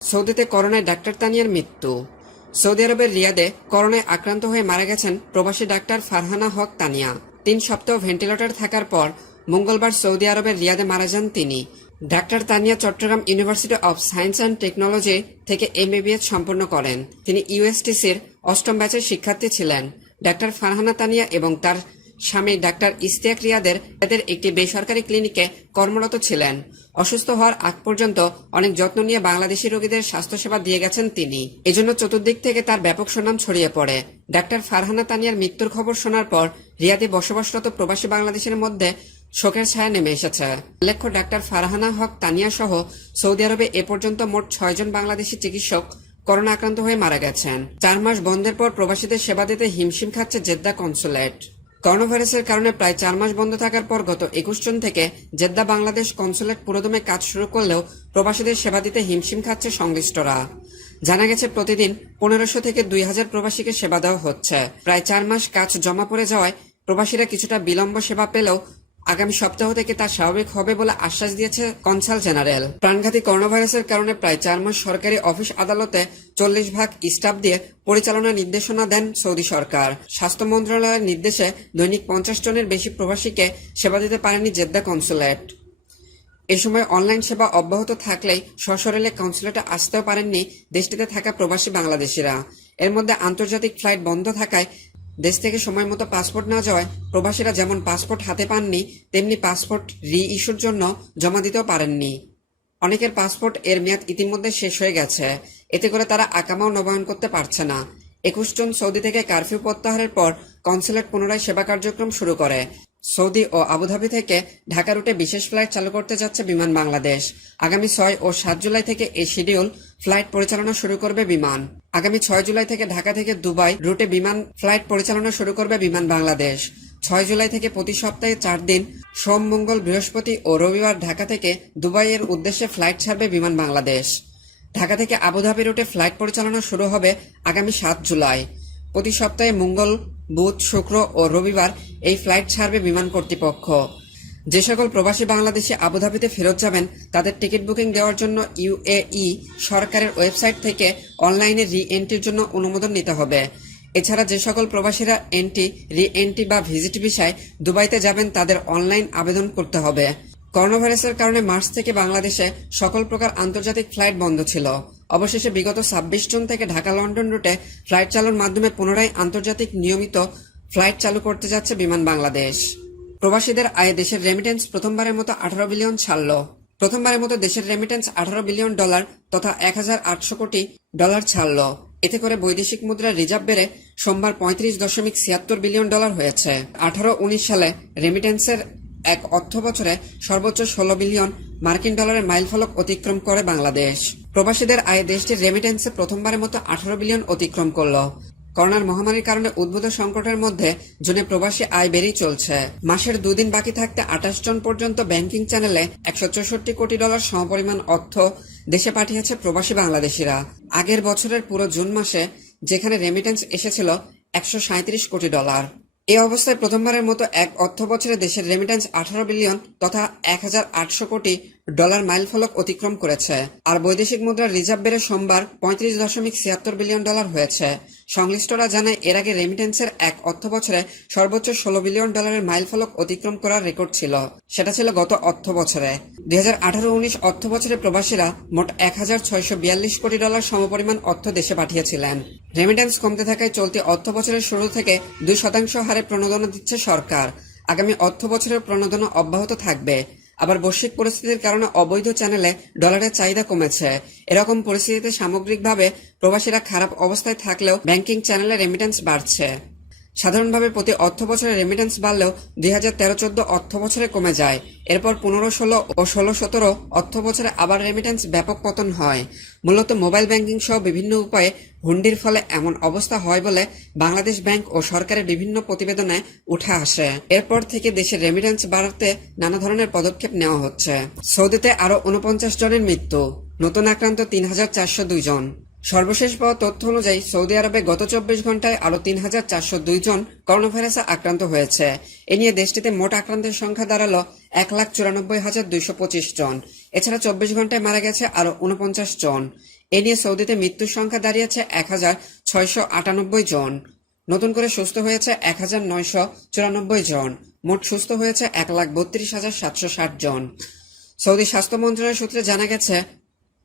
সৌদিতে করোনায় ডাক্তার তানিয়ার মৃত্যু। সৌদি আরবের রিয়াদে করোনায় আক্রান্ত হয়ে মারা গেছেন প্রবাসী ডাক্তার ফারহানা হক তানিয়া। 3 সপ্তাহ ভেন্টিলেটর থাকার পর মঙ্গলবার সৌদি আরবের রিয়াদে মারা যান তিনি। Doctor Tania Chattogram university of science and technology থেকে MBBS সম্পন্ন করেন। তিনি USTCর 8ম ব্যাচের শিক্ষার্থী ছিলেন। ডাক্তার ফারহানা তানিয়া এবং তার স্বামী ডাক্তার ইশতিয়াক রিয়াদের এদের একটি বেসরকারি ক্লিনিকে কর্মরত ছিলেন। অসুস্থ হওয়ার আগ পর্যন্ত অনেক যত্ন নিয়ে বাংলাদেশি রোগীদের স্বাস্থ্যসেবা দিয়ে গেছেন তিনি। এজন্য চতুর্দিক থেকে তার ব্যাপক সুনাম ছড়িয়ে পড়ে। ডাক্তার ফারহানা তানিয়ার মৃত্যুর খবর শোনার পর রিয়াদে বসবাসরত প্রবাসী বাংলাদেশের মধ্যে শোকের ছায়া নেমে এসেছে। উল্লেখ্য, ডাক্তার ফারহানা হক তানিয়া সহ সৌদি আরবে এ পর্যন্ত মোট 6 জন বাংলাদেশি চিকিৎসক করোনা আক্রান্ত হয়ে মারা গেছেন। 4 মাস বন্ধের পর প্রবাসীদের সেবা দিতে হিমশিম খাচ্ছে জেদ্দা কনসুলেট। করোনা ভাইরাসের কারণে প্রায় 4 মাস বন্ধ থাকার পর গত 21 জুন থেকে জেদ্দা বাংলাদেশ কনসুলেট পুরোদমে কাজ শুরু করলেও প্রবাসীদের সেবা দিতে হিমশিম খাচ্ছে সংশ্লিষ্টরা। জানা গেছে প্রতিদিন 1500 থেকে 2000 প্রবাসীকে সেবা দেওয়া হচ্ছে। প্রায় 4 মাস কাজ জমা পড়ে যাওয়ায় প্রবাসীরা কিছুটা বিলম্ব সেবা পেলেও আগামী সপ্তাহ থেকে তা স্বাভাবিক হবে বলে আশ্বাস দিয়েছে কনসাল জেনারেল। প্রাণঘাতী করোনা ভাইরাসের কারণে প্রায় 4 মাস সরকারি অফিস আদালতে 40 ভাগ স্টাফ দিয়ে পরিচালনার নির্দেশনা দেন সৌদি সরকার। স্বাস্থ্য মন্ত্রণালয়ের নির্দেশে দৈনিক 50 জনের বেশি প্রবাসীকে সেবা দিতে পারেনি জেদ্দা কনসুলেট। এ সময় অনলাইন সেবা অব্যাহত থাকলেই সশরীরে কনসুলেটে আসতেও পারেননি দেশটিতে থাকা প্রবাসী বাংলাদেশিরা। এর মধ্যে আন্তর্জাতিক ফ্লাইট বন্ধ থাকায় দেশ থেকে সময় মতো পাসপোর্ট না যাওয়ায় প্রবাসীরা যেমন পাসপোর্ট হাতে পাননি, তেমনি পাসপোর্ট রি-ইস্যুর জন্য জমা দিতেও পারেননি। অনেকের পাসপোর্ট এর মেয়াদ ইতিমধ্যে শেষ হয়ে গেছে, এতে করে তারা আকামাও নবায়ন করতে পারছে না। 21 জুন সৌদি থেকে কারফিউ প্রত্যাহারের পর কনসুলেট পুনরায় সেবা কার্যক্রম শুরু করে। সৌদি ও আবুধাবি থেকে ঢাকা রুটে বিশেষ ফ্লাইট চালু করতে যাচ্ছে বিমান বাংলাদেশ। আগামী 6 ও 7 জুলাই থেকে এই শিডিউল ফ্লাইট পরিচালনা শুরু করবে বিমান। আগামী 6 জুলাই থেকে ঢাকা থেকে দুবাই রুটে বিমান ফ্লাইট পরিচালনা শুরু করবে বিমান বাংলাদেশ। 6 জুলাই থেকে প্রতি সপ্তাহে 4 দিন সোম, মঙ্গল, বৃহস্পতি ও রবিবার ঢাকা থেকে দুবাইয়ের উদ্দেশ্যে ফ্লাইট ছাড়বে বিমান বাংলাদেশ। ঢাকা থেকে আবুধাবি রুটে ফ্লাইট পরিচালনা শুরু হবে আগামী 7 জুলাই। প্রতি সপ্তাহে মঙ্গল, বুধ, শুক্র ও রবিবার এই ফ্লাইট ছাড়বে বিমান কর্তৃপক্ষ। যে সকল প্রবাসী বাংলাদেশি আবুধাবিতে ফেরত যাবেন তাদের টিকিট বুকিং দেওয়ার জন্য ইউএই সরকারের ওয়েবসাইট থেকে অনলাইনে রি-এন্ট্রির জন্য অনুমোদন নিতে হবে। এছাড়া যে সকল প্রবাসীরা এন্ট্রি, রি-এন্ট্রি বা ভিজিট ভিসায় দুবাইতে যাবেন তাদের অনলাইন আবেদন করতে হবে। করোনা ভাইরাসের কারণে মার্চ থেকে বাংলাদেশে সকল প্রকার আন্তর্জাতিক ফ্লাইট বন্ধ ছিল। অবশেষে বিগত 26 জুন থেকে ঢাকা লন্ডন রুটে ফ্লাইট চালুর মাধ্যমে পুনরায় আন্তর্জাতিক নিয়মিত ফ্লাইট চালু করতে যাচ্ছে বিমান বাংলাদেশ। প্রবাসীদের আয়ে দেশের রেমিটেন্স প্রথমবারের মতো 18 বিলিয়ন ছাড়ল। প্রথমবারের মতো দেশের রেমিটেন্স 18 বিলিয়ন ডলার তথা 1800 কোটি ডলার ছাড়ল। এতে করে বৈদেশিক মুদ্রার রিজার্ভ বেড়ে সোমবার 35.76 বিলিয়ন ডলার হয়েছে। 18-19 সালে রেমিটেন্সের এক অর্থ বছরে সর্বোচ্চ 16 বিলিয়ন মার্কিন ডলারের মাইলফলক অতিক্রম করে বাংলাদেশ। প্রবাসীদের আয়ে দেশটির রেমিটেন্সে প্রথমবারের মতো 18 বিলিয়ন অতিক্রম করল। করোনার মহামারীর কারণে উদ্ভূত সংকটের মধ্যে জুনে প্রবাসী আয় বেড়েই চলছে। মাসের 2 দিন বাকি থাকতে 28 জন পর্যন্ত ব্যাংকিং চ্যানেলে 164 কোটি ডলার সমপরিমাণ অর্থ দেশে পাঠিয়েছে প্রবাসী বাংলাদেশিরা। আগের বছরের পুরো জুন মাসে যেখানে রেমিটেন্স এসেছিল 137 কোটি ডলার। এই অবস্থায় প্রথমবারের মতো এক অর্থ বছরে দেশের রেমিটেন্স 18 বিলিয়ন তথা 1800 কোটি ডলার মাইলফলক অতিক্রম করেছে। আর বৈদেশিক মুদ্রার রিজার্ভ বেড়ে সোমবার 35.76 বিলিয়ন ডলার হয়েছে। সংশ্লিষ্টরা জানায় এর আগে রেমিটেন্সের এক অর্থ বছরে সর্বোচ্চ 16 বিলিয়ন ডলারের মাইলফলক অতিক্রম করার রেকর্ড ছিল। সেটা ছিল গত অর্থ বছরে। 2018-19 অর্থ বছরে প্রবাসীরা মোট 1642 কোটি ডলার সমপরিমাণ অর্থ দেশে পাঠিয়েছিলেন। রেমিটেন্স কমতে থাকায় চলতি অর্থ বছরের শুরু থেকে 2% হারে প্রণোদনা দিচ্ছে সরকার। আগামী অর্থ বছরের প্রণোদনা অব্যাহত থাকবে। আবার বৈশ্বিক পরিস্থিতির কারণে অবৈধ চ্যানেলে ডলারের চাহিদা কমেছে। এরকম পরিস্থিতিতে সামগ্রিকভাবে প্রবাসীরা খারাপ অবস্থায় থাকলেও ব্যাংকিং চ্যানেলে রেমিটেন্স বাড়ছে। সাধারণভাবে প্রতি অর্থ বছরে রেমিটেন্স বাড়লেও 2013-14 অর্থ বছরে কমে যায়। এরপর 15-16 ও 16-17 অর্থ বছরে আবার রেমিটেন্স ব্যাপক পতন হয়। মূলত মোবাইল ব্যাংকিং সহ বিভিন্ন উপায়ে হুন্ডির ফলে এমন অবস্থা হয় বলে বাংলাদেশ ব্যাংক ও সরকারের বিভিন্ন প্রতিবেদনে উঠে আসে। এরপর থেকে দেশের রেমিটেন্স বাড়াতে নানা ধরনের পদক্ষেপ নেওয়া হচ্ছে। সৌদিতে আরো 49 জনের মৃত্যু, নতুন আক্রান্ত 3402 জন। সর্বশেষ পাওয়া তথ্য অনুযায়ী সৌদি আরবে গত 24 ঘন্টায় আরো 3402 জন করোনা ভাইরাসে আক্রান্ত হয়েছে। এ নিয়ে দেশটিতে মোট আক্রান্তের সংখ্যা দাঁড়ালো 1,94,225 জন। এছাড়া 24 ঘন্টায় মারা গেছে আরো 49 জন। এ নিয়ে সৌদিতে মৃত্যুর সংখ্যা দাঁড়িয়েছে 1,698 জন। নতুন করে সুস্থ হয়েছে 1,994 জন। মোট সুস্থ হয়েছে 1,32,760 জন। সৌদি স্বাস্থ্য মন্ত্রণালয় সূত্রে জানা গেছে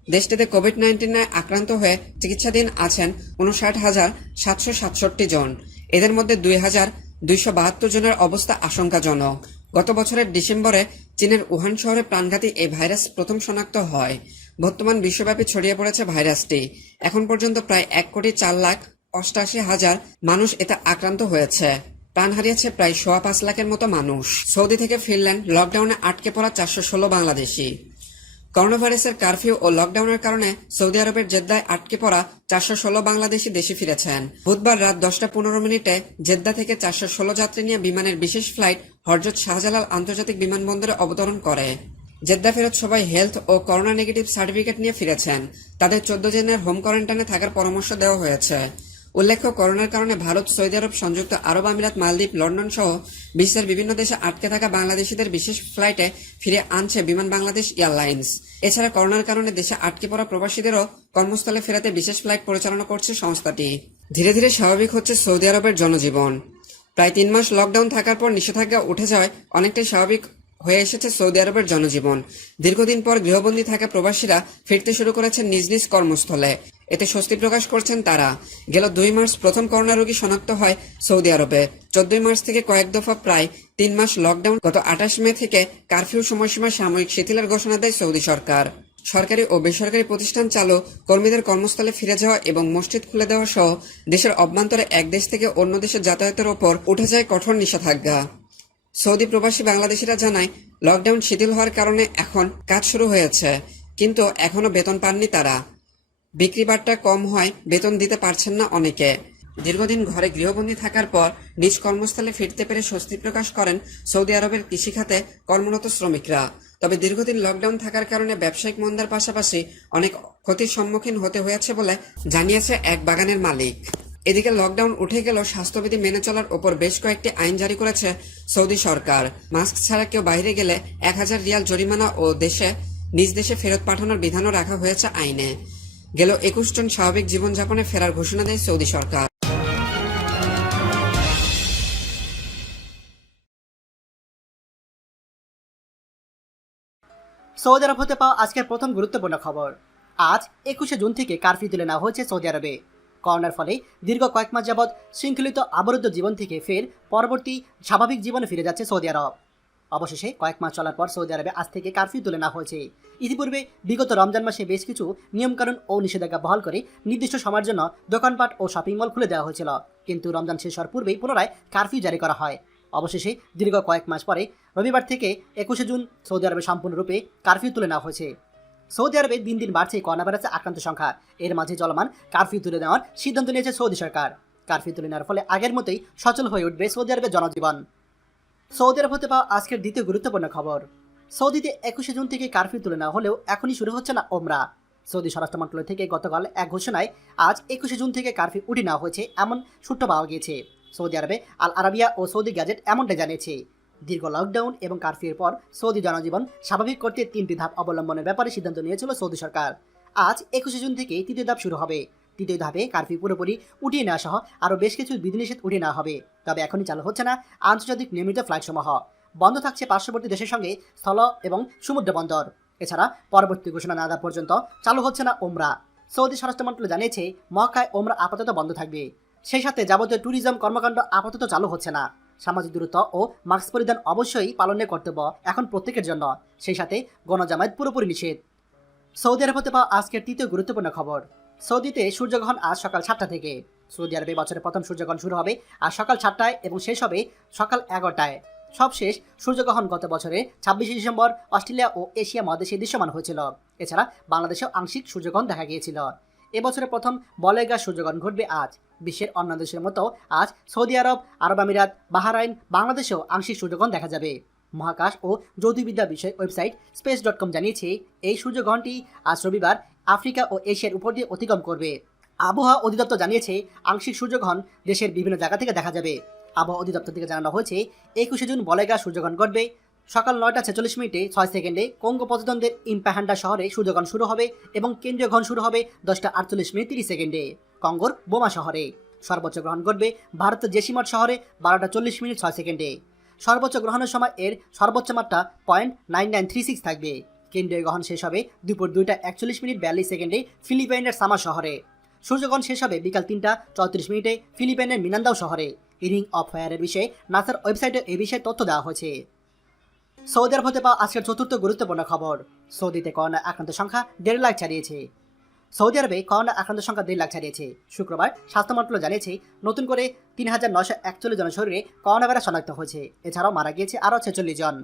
দেশটিতে কোভিড-19 আক্রান্ত হয়ে চিকিৎসাধীন আছেন 59,767 জন। এদের মধ্যে 2,272 জনের অবস্থা আশঙ্কাজনক। গত বছরের ডিসেম্বরে চীনের উহান শহরে প্রাণঘাতী এই ভাইরাস প্রথম শনাক্ত হয়। বর্তমান বিশ্বব্যাপী ছড়িয়ে পড়েছে ভাইরাসটি। এখন পর্যন্ত প্রায় 1,04,88,000 মানুষ এতে আক্রান্ত হয়েছে। প্রাণ হারিয়েছে প্রায় 5.25 লাখের মতো মানুষ। সৌদি থেকে ফিনল্যান্ড, লকডাউনে আটকে পড়া 416 বাংলাদেশি। করোনা ভাইরাসের কারফিউ ও লকডাউনের কারণে সৌদি আরবের জেদ্দায় আটকে পড়া 416 বাংলাদেশি দেশে ফিরেছেন। বুধবার রাত 10:15 জেদ্দা থেকে 416 যাত্রী নিয়ে বিমানের বিশেষ ফ্লাইট হযরত শাহজালাল আন্তর্জাতিক বিমানবন্দরে অবতরণ করে। জেদ্দা ফেরত সবাই হেলথ ও করোনা নেগেটিভ সার্টিফিকেট নিয়ে ফিরেছেন। তাদের 14 দিনের হোম কোয়ারেন্টাইনে থাকার পরামর্শ দেওয়া হয়েছে। উল্লেখ্য, করোনার কারণে ভারত, সৌদি আরব, সংযুক্ত আরব আমিরাত, মালদ্বীপ, লন্ডন সহ বিশ্বের বিভিন্ন দেশে আটকে থাকা বাংলাদেশিদের বিশেষ ফ্লাইটে ফিরে আনছে বিমান বাংলাদেশ এয়ারলাইন্স। এছাড়া করোনার কারণে দেশে আটকে পড়া প্রবাসীদেরও কর্মস্থলে ফেরাতে বিশেষ ফ্লাইট পরিচালনা করছে সংস্থাটি। ধীরে ধীরে স্বাভাবিক হচ্ছে সৌদি আরবের জনজীবন। প্রায় 3 মাস লকডাউন থাকার পর নিষেধাজ্ঞা উঠে যাওয়ায় অনেকটাই স্বাভাবিক হয়ে এসেছে সৌদি আরবের জনজীবন। দীর্ঘদিন পর গৃহবন্দী থাকা প্রবাসীরা ফিরতে শুরু করেছেন নিজ নিজ কর্মস্থলে। এতে স্বস্তি প্রকাশ করছেন তারা। গেল 2 মার্চ প্রথম করোনা রোগী শনাক্ত হয় সৌদি আরবে। 14 মার্চ থেকে কয়েক দফা প্রায় 3 মাস লকডাউন। গত 28 মে থেকে কারফিউ সময়সীমা সাময়িক শিথিলের ঘোষণা দেয় সৌদি সরকার। সরকারি ও বেসরকারি প্রতিষ্ঠান চালু, কর্মীদের কর্মস্থলে ফিরে যাওয়া এবং মসজিদ খুলে দেওয়া সহ দেশের অভ্যন্তরে এক দেশ থেকে অন্য দেশে যাতায়াতের ওপর উঠে যায় কঠোর নিষেধাজ্ঞা। সৌদি প্রবাসী বাংলাদেশিরা জানায়, লকডাউন শিথিল হওয়ার কারণে এখন কাজ শুরু হয়েছে, কিন্তু এখনো বেতন পাননি তারা। বিক্রি বাট্টা কম হয়, বেতন দিতে পারছেন না অনেকে। দীর্ঘদিন ঘরে গৃহবন্দী থাকার পর নিজ কর্মস্থলে ফিরতে পেরে স্বস্তি প্রকাশ করেন সৌদি আরবের কৃষিখাতে কর্মরত শ্রমিকরা। তবে দীর্ঘদিন লকডাউন থাকার কারণে ব্যবসায়িক মন্দার পাশাপাশি অনেক ক্ষতির সম্মুখীন হতে হয়েছে বলে জানিয়েছে এক বাগানের মালিক। এদিকে লকডাউন উঠে গেলেও স্বাস্থ্যবিধি মেনে চলার ওপর বেশ কয়েকটি আইন জারি করেছে সৌদি সরকার। মাস্ক ছাড়া কেউ বাইরে গেলে 1,000 রিয়াল জরিমানা ও নিজ দেশে ফেরত পাঠানোর বিধানও রাখা হয়েছে আইনে। গেল 21 জন স্বাভাবিক জীবনযাপনে ফেরার ঘোষণা দেয় সৌদি সরকার। সৌদি আরব হতে পাওয়া আজকের প্রথম গুরুত্বপূর্ণ খবর। আজ 21শে জুন থেকে কারফিউ তুলে নেওয়া হয়েছে সৌদি আরবে। করোনার ফলে দীর্ঘ কয়েক মাস যাবৎ শৃঙ্খলিত অবরুদ্ধ জীবন থেকে ফের পরবর্তী স্বাভাবিক জীবনে ফিরে যাচ্ছে সৌদি আরব। অবশেষে কয়েক মাস চলার পর সৌদি আরবে আজ থেকে কারফিউ তুলে নেওয়া হয়েছে। ইতিপূর্বে বিগত রমজান মাসে বেশ কিছু নিয়মকানুন ও নিষেধাজ্ঞা বহাল করে নির্দিষ্ট সময়ের জন্য দোকানপাট ও শপিং মল খুলে দেওয়া হয়েছিল, কিন্তু রমজান শেষ হওয়ার পূর্বেই পুনরায় কারফিউ জারি করা হয়। অবশেষে দীর্ঘ কয়েক মাস পরে রবিবার থেকে 21শে জুন সৌদি আরবে সম্পূর্ণরূপে কারফিউ তুলে নেওয়া হয়েছে। সৌদি আরবে দিন দিন বাড়ছে করোনা ভাইরাসে আক্রান্ত সংখ্যা। এর মাঝে চলমান কারফিউ তুলে নেওয়ার সিদ্ধান্ত নিয়েছে সৌদি সরকার। কারফিউ তুলে নেওয়ার ফলে আগের মতোই সচল হয়ে উঠবে সৌদি আরবের জনজীবন। সৌদি আরব হতে পাওয়া আজকের দ্বিতীয় গুরুত্বপূর্ণ খবর। সৌদিতে 21শে জুন থেকে কারফিউ তুলে নেওয়া হলেও এখনই শুরু হচ্ছে না ওমরা। সৌদি স্বরাষ্ট্র মন্ত্রণালয় থেকে গতকাল এক ঘোষণায় আজ 21শে জুন থেকে কারফিউ উঠিয়ে নেওয়া হয়েছে এমন সূত্র পাওয়া গিয়েছে। সৌদি আরবে আল আরাবিয়া ও সৌদি গ্যাজেট এমনটা জানিয়েছে। দীর্ঘ লকডাউন এবং কারফিউর পর সৌদি জনজীবন স্বাভাবিক করতে 3টি ধাপ অবলম্বনের ব্যাপারে সিদ্ধান্ত নিয়েছিল সৌদি সরকার। আজ 21শে জুন থেকে তৃতীয় ধাপ শুরু হবে। তৃতীয় ধাপে কারফিউ পুরোপুরি উঠিয়ে নেওয়া সহ আরও বেশ কিছু বিধিনিষেধ উঠিয়ে নেওয়া হবে। তবে এখনই চালু হচ্ছে না আন্তর্জাতিক নিয়মিত ফ্লাইটসমূহ। বন্ধ থাকছে পার্শ্ববর্তী দেশের সঙ্গে স্থল এবং সমুদ্র বন্দর। এছাড়া পরবর্তী ঘোষণা না দেওয়া পর্যন্ত চালু হচ্ছে না ওমরা। সৌদি স্বরাষ্ট্র মন্ত্রণালয় জানিয়েছে, মক্কায় ওমরা আপাতত বন্ধ থাকবে। সেই সাথে যাবতীয় ট্যুরিজম কর্মকাণ্ড আপাতত চালু হচ্ছে না। সামাজিক দূরত্ব ও মাস্ক পরিধান অবশ্যই পালনের কর্তব্য এখন প্রত্যেকের জন্য। সেই সাথে গণজামায়াত পুরোপুরি নিষেধ। সৌদি আরব হতে পাওয়া আজকের তৃতীয় গুরুত্বপূর্ণ খবর। সৌদিতে সূর্যগ্রহণ আজ সকাল 7টা থেকে। সৌদি আরবে বছরের প্রথম সূর্যগ্রহণ শুরু হবে আজ সকাল 7টায় এবং শেষ হবে সকাল 11টায়। সবশেষ সূর্যগ্রহণ গত বছরের 26শে ডিসেম্বর অস্ট্রেলিয়া ও এশিয়া মহাদেশে দৃশ্যমান হয়েছিল। এছাড়া বাংলাদেশেও আংশিক সূর্যগ্রহণ দেখা গিয়েছিল। এবছরের প্রথম বলয়গা সূর্যগ্রহণ ঘটবে আজ। বিশ্বের অন্য দেশের মতো আজ সৌদি আরব, আরব আমিরাত, বাহরাইন, বাংলাদেশেও আংশিক সূর্যগ্রহণ দেখা যাবে। মহাকাশ ও জ্যোতির্বিদ্যা বিষয়ক ওয়েবসাইট space.com জানিয়েছে, এই সূর্যগ্রহণটি আজ রবিবার আফ্রিকা ও এশিয়ার উপর দিয়ে অতিক্রম করবে। আবহাওয়া অধিদপ্তর জানিয়েছে, আংশিক সূর্যগ্রহণ দেশের বিভিন্ন জায়গা থেকে দেখা যাবে। আবহাওয়া অধিদপ্তর থেকে জানানো হয়েছে, 21শে জুন বলয়গা সূর্যগ্রহণ ঘটবে সকাল 9টা 46 মিনিটে 6 সেকেন্ডে। কঙ্গো প্রজাতন্ত্রের ইম্পাহান্ডা শহরে সূর্যগ্রহণ শুরু হবে এবং কেন্দ্রীয় গ্রহণ শুরু হবে 10টা 48 মিনিট 30 সেকেন্ডে কঙ্গোর বোমা শহরে। সর্বোচ্চ গ্রহণ ঘটবে ভারতের জেসিমঠ শহরে 12টা 40 মিনিট 6 সেকেন্ডে। সর্বোচ্চ গ্রহণের সময় এর সর্বোচ্চ মাত্রা 0.9936 থাকবে। কেন্দ্রীয় গ্রহণ শেষ হবে দুপুর 2টা 41 মিনিট 42 সেকেন্ডে ফিলিপাইনের সামা শহরে। সূর্যগ্রহণ শেষ হবে বিকাল 3:34 ফিলিপাইনের মিনান্দাও শহরে। রিং অফ ফায়ারের বিষয়ে নাসার ওয়েবসাইটে এই বিষয়ে তথ্য দেওয়া হয়েছে। সৌদি আরব হতে পাওয়া আজকের চতুর্থ গুরুত্বপূর্ণ খবর। সৌদিতে করোনা আক্রান্ত সংখ্যা 1.5 লাখ ছাড়িয়েছে। সৌদি আরবে করোনা আক্রান্ত সংখ্যা 1.5 লাখ ছাড়িয়েছে। শুক্রবার স্বাস্থ্য মন্ত্রণালয় জানিয়েছে নতুন করে 3,941 জনের শরীরে করোনা ভাইরাস শনাক্ত হয়েছে। এছাড়াও মারা গিয়েছে আরও 46 জন।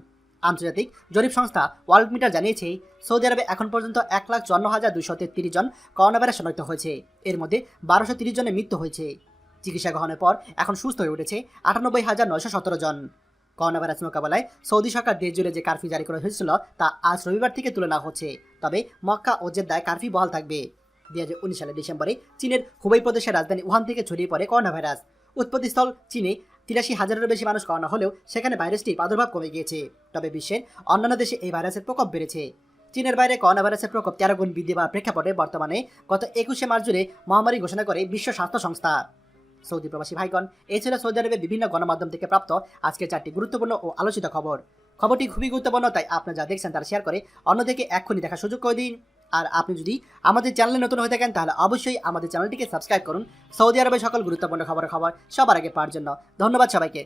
আন্তর্জাতিক জরিপ সংস্থা ওয়ার্ল্ড মিটার জানিয়েছে সৌদি আরবে এখন পর্যন্ত 1,54,233 জন করোনা ভাইরাস শনাক্ত হয়েছে। এর মধ্যে 1230 জনের মৃত্যু হয়েছে। চিকিৎসা গ্রহণের পর এখন সুস্থ হয়ে উঠেছে 98,917 জন। করোনা ভাইরাস মোকাবেলায় সৌদি সরকার দেশ জুড়ে যে কারফিউ জারি করা হয়েছিল তা আজ রবিবার থেকে তুলে নেওয়া হচ্ছে। তবে মক্কা ও জেদ্দায় কারফিউ বহাল থাকবে। 2019 সালের ডিসেম্বরে চীনের হুবেই প্রদেশের রাজধানী উহান থেকে ছড়িয়ে পড়ে করোনা ভাইরাস। উৎপত্তিস্থল চীনে 83,000-এরও বেশি মানুষ করোনা হলেও সেখানে ভাইরাসটির প্রাদুর্ভাব কমে গিয়েছে। তবে বিশ্বের অন্যান্য দেশে এই ভাইরাসের প্রকোপ বেড়েছে। চীনের বাইরে করোনা ভাইরাসের প্রকোপ 13 গুণ বৃদ্ধি পাওয়ার প্রেক্ষাপটে বর্তমানে গত 21 মার্চ জুড়ে মহামারী ঘোষণা করে বিশ্ব স্বাস্থ্য সংস্থা। সৌদি প্রবাসী ভাইগণ, এই ছিল সৌদি আরবের বিভিন্ন গণমাধ্যম থেকে প্রাপ্ত আজকের 4টি গুরুত্বপূর্ণ ও আলোচিত খবর। খবরটি খুবই গুরুত্বপূর্ণ, তাই আপনারা যা দেখছেন তারা শেয়ার করে অন্যদেরকে এক্ষুনি দেখার সুযোগ করে দিন। আর আপনি যদি আমাদের চ্যানেলে নতুন হয়ে থাকেন তাহলে অবশ্যই আমাদের চ্যানেলটিকে সাবস্ক্রাইব করুন সৌদি আরবের সকল গুরুত্বপূর্ণ খবর সবার আগে পাওয়ার জন্য। ধন্যবাদ সবাইকে।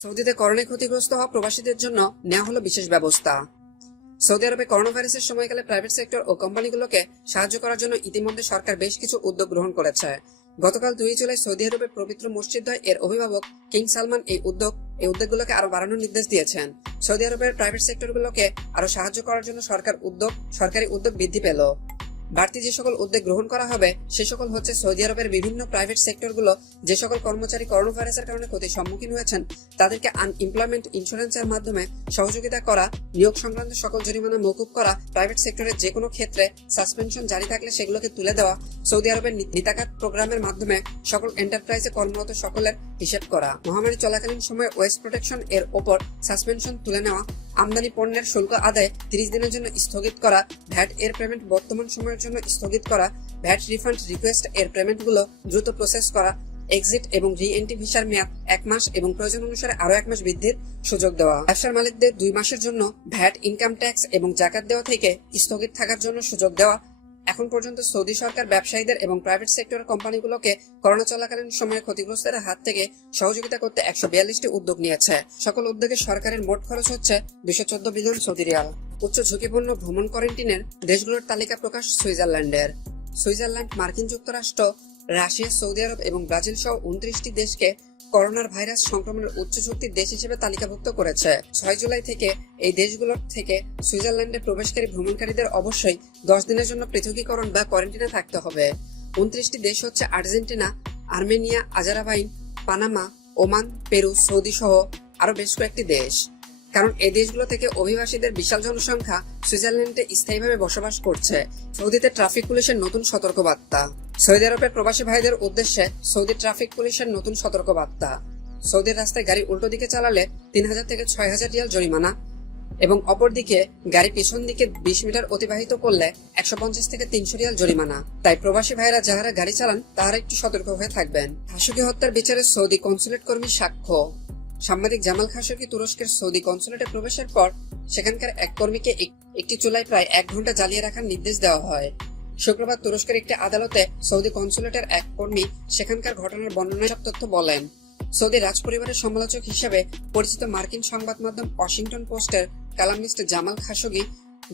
সৌদিতে করোনায় ক্ষতিগ্রস্ত হওয়া প্রবাসীদের জন্য নেওয়া হলো বিশেষ ব্যবস্থা। সৌদি আরবে করোনা ভাইরাসের সময়কালে প্রাইভেট সেক্টর ও কোম্পানিগুলোকে সাহায্য করার জন্য ইতিমধ্যে সরকার বেশ কিছু উদ্যোগ গ্রহণ করেছে। গতকাল 2 জুলাই সৌদি আরবের পবিত্র মসজিদদ্বয় এর অভিভাবক কিং সালমান এই উদ্যোগগুলোকে আরো বাড়ানোর নির্দেশ দিয়েছেন। সৌদি আরবের প্রাইভেট সেক্টরগুলোকে আরো সাহায্য করার জন্য সরকারি উদ্যোগ বৃদ্ধি পেল। বাড়তি যে সকল উদ্যোগ গ্রহণ করা হবে সে সকল হচ্ছে সৌদি আরবের বিভিন্ন প্রাইভেট সেক্টরগুলো যে সকল কর্মচারী করোনা ভাইরাসের কারণে ক্ষতির সম্মুখীন হয়েছেন তাদেরকে আনএমপ্লয়মেন্ট ইন্স্যুরেন্সের মাধ্যমে সহযোগিতা করা, নিয়োগ সংক্রান্ত সকল জরিমানা মওকুফ করা, প্রাইভেট সেক্টরের যে কোনো ক্ষেত্রে সাসপেনশন জারি থাকলে সেগুলোকে তুলে দেওয়া, সৌদি আরবের নিতাকাত প্রোগ্রামের মাধ্যমে সকল এন্টারপ্রাইজে কর্মরত সকলের হিসেব করা, মহামারী চলাকালীন সময়ে ওয়েস্ট প্রোটেকশন এর ওপর সাসপেনশন তুলে নেওয়া, আমদানি পণ্যের শুল্ক আদায় 30 দিনের জন্য স্থগিত করা, ভ্যাট এর পেমেন্ট বর্তমান সময়ের জন্য স্থগিত করা, ভ্যাট রিফান্ড রিকোয়েস্ট এর পেমেন্টগুলো দ্রুত প্রসেস করা, এক্সিট এবং রি-এন্ট্রি ভিসার মেয়াদ 1 মাস এবং প্রয়োজন অনুসারে আরো 1 মাস বৃদ্ধির সুযোগ দেওয়া, ব্যবসার মালিকদের 2 মাসের জন্য ভ্যাট, ইনকাম ট্যাক্স এবং জাকাত দেওয়া থেকে স্থগিত থাকার জন্য সুযোগ দেওয়া। এখন পর্যন্ত সৌদি সরকার ব্যবসায়ীদের এবং প্রাইভেট সেক্টরের কোম্পানিগুলোকে করোনা চলাকালীন সময়ে ক্ষতিগ্রস্তদের হাত থেকে সহযোগিতা করতে 142টি উদ্যোগ নিয়েছে। সকল উদ্যোগে সরকারের মোট খরচ হচ্ছে 214 বিলিয়ন সৌদি রিয়াল। উচ্চ ঝুঁকিপূর্ণ ভ্রমণ কোয়ারেন্টিনের দেশগুলোর তালিকা প্রকাশ সুইজারল্যান্ডের। সুইজারল্যান্ড, মার্কিন যুক্তরাষ্ট্র, রাশিয়া, সৌদি আরব এবং ব্রাজিল সহ 29টি দেশকে করোনার ভাইরাস সংক্রমণের উচ্চ ঝুঁকির দেশ হিসেবে তালিকাভুক্ত করেছে। 6 জুলাই থেকে এই দেশগুলোর থেকে সুইজারল্যান্ডে প্রবেশকারী ভ্রমণকারীদের অবশ্যই 10 দিনের জন্য পৃথকীকরণ বা কোয়ারেন্টিনে থাকতে হবে। 29টি দেশ হচ্ছে Argentina, Armenia, Azerbaijan, Panama, Oman, Peru, Saudi সহ আরো বেশ কয়েকটি দেশ। কারণ এই দেশগুলো থেকে অভিবাসীদের বিশাল জনসংখ্যা সুইজারল্যান্ডে স্থায়ীভাবে বসবাস করছে। সৌদিতে ট্রাফিক পুলিশের নতুন সতর্কবার্তা। সৌদি আরবের প্রবাসী ভাইদের উদ্দেশ্যে সৌদি ট্রাফিক পুলিশের নতুন সতর্কবার্তা। সৌদির রাস্তায় গাড়ি উল্টো দিকে চালালে 3000 থেকে 6000 রিয়াল জরিমানা এবং অপরদিকে গাড়ি পিছন দিকে 20 মিটার অতিবাহিত করলে 150 থেকে 300 রিয়াল জরিমানা। তাই প্রবাসী ভাইরা যারা গাড়ি চালান তারা একটু সতর্ক হয়ে থাকবেন। খাশোগি হত্যার বিচারে সৌদি কনসুলেট কর্মী সাক্ষ্য। সাংবাদিক জামাল খাশোগি তুরস্কের সৌদি কনসুলেটে প্রবেশের পর সেখানকার এক কর্মীকে একটি চুলায় প্রায় 1 ঘন্টা জ্বালিয়ে রাখার নির্দেশ দেওয়া হয়। শুক্রবার তুরস্কের একটি আদালতে সৌদি কনসুলেটের এক কর্মী সেখানকার ঘটনার বর্ণনায় সব তথ্য বলেন। সৌদি রাজপরিবারের সমালোচক হিসেবে পরিচিত মার্কিন সংবাদ মাধ্যম ওয়াশিংটন পোস্টের কালামিস্ট জামাল খাশোগি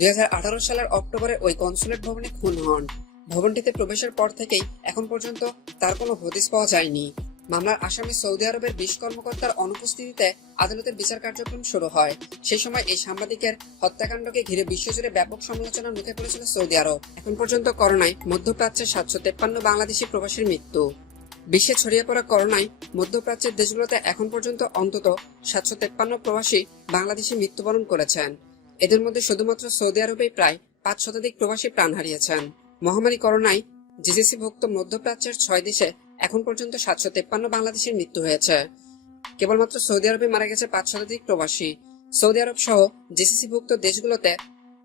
2018 সালের অক্টোবরে ওই কনসুলেট ভবনে খুন হন। ভবনটিতে প্রবেশের পর থেকেই এখন পর্যন্ত তার কোনো হদিস পাওয়া যায়নি। মামলার আসামি সৌদি আরবের 20 কর্মকর্তার অনুপস্থিতিতে আদালতের বিচার কার্যক্রম শুরু হয়। সেই সময় এই সাংবাদিকের হত্যাকাণ্ডকে ঘিরে বিশ্বজুড়ে ব্যাপক সমালোচনার মুখে পড়েছিল সৌদি আরব। এখন পর্যন্ত করোনায় মধ্যপ্রাচ্যের 753 বাংলাদেশি প্রবাসীর মৃত্যু। বিশ্বে ছড়িয়ে পড়া করোনায় মধ্যপ্রাচ্যের দেশগুলোতে এখন পর্যন্ত অন্তত 753 প্রবাসী বাংলাদেশি মৃত্যুবরণ করেছেন। এদের মধ্যে শুধুমাত্র সৌদি আরবেই প্রায় 5 শতাধিক প্রবাসী প্রাণ হারিয়েছেন। মহামারী করোনায় জিসিসি-ভুক্ত মধ্যপ্রাচ্যের 6 দেশে এখন পর্যন্ত 753 বাংলাদেশের মৃত্যু হয়েছে। কেবলমাত্র সৌদি আরবে মারা গেছে 5 শতাধিক প্রবাসী। সৌদি আরব সহ জিসিসি-ভুক্ত দেশগুলোতে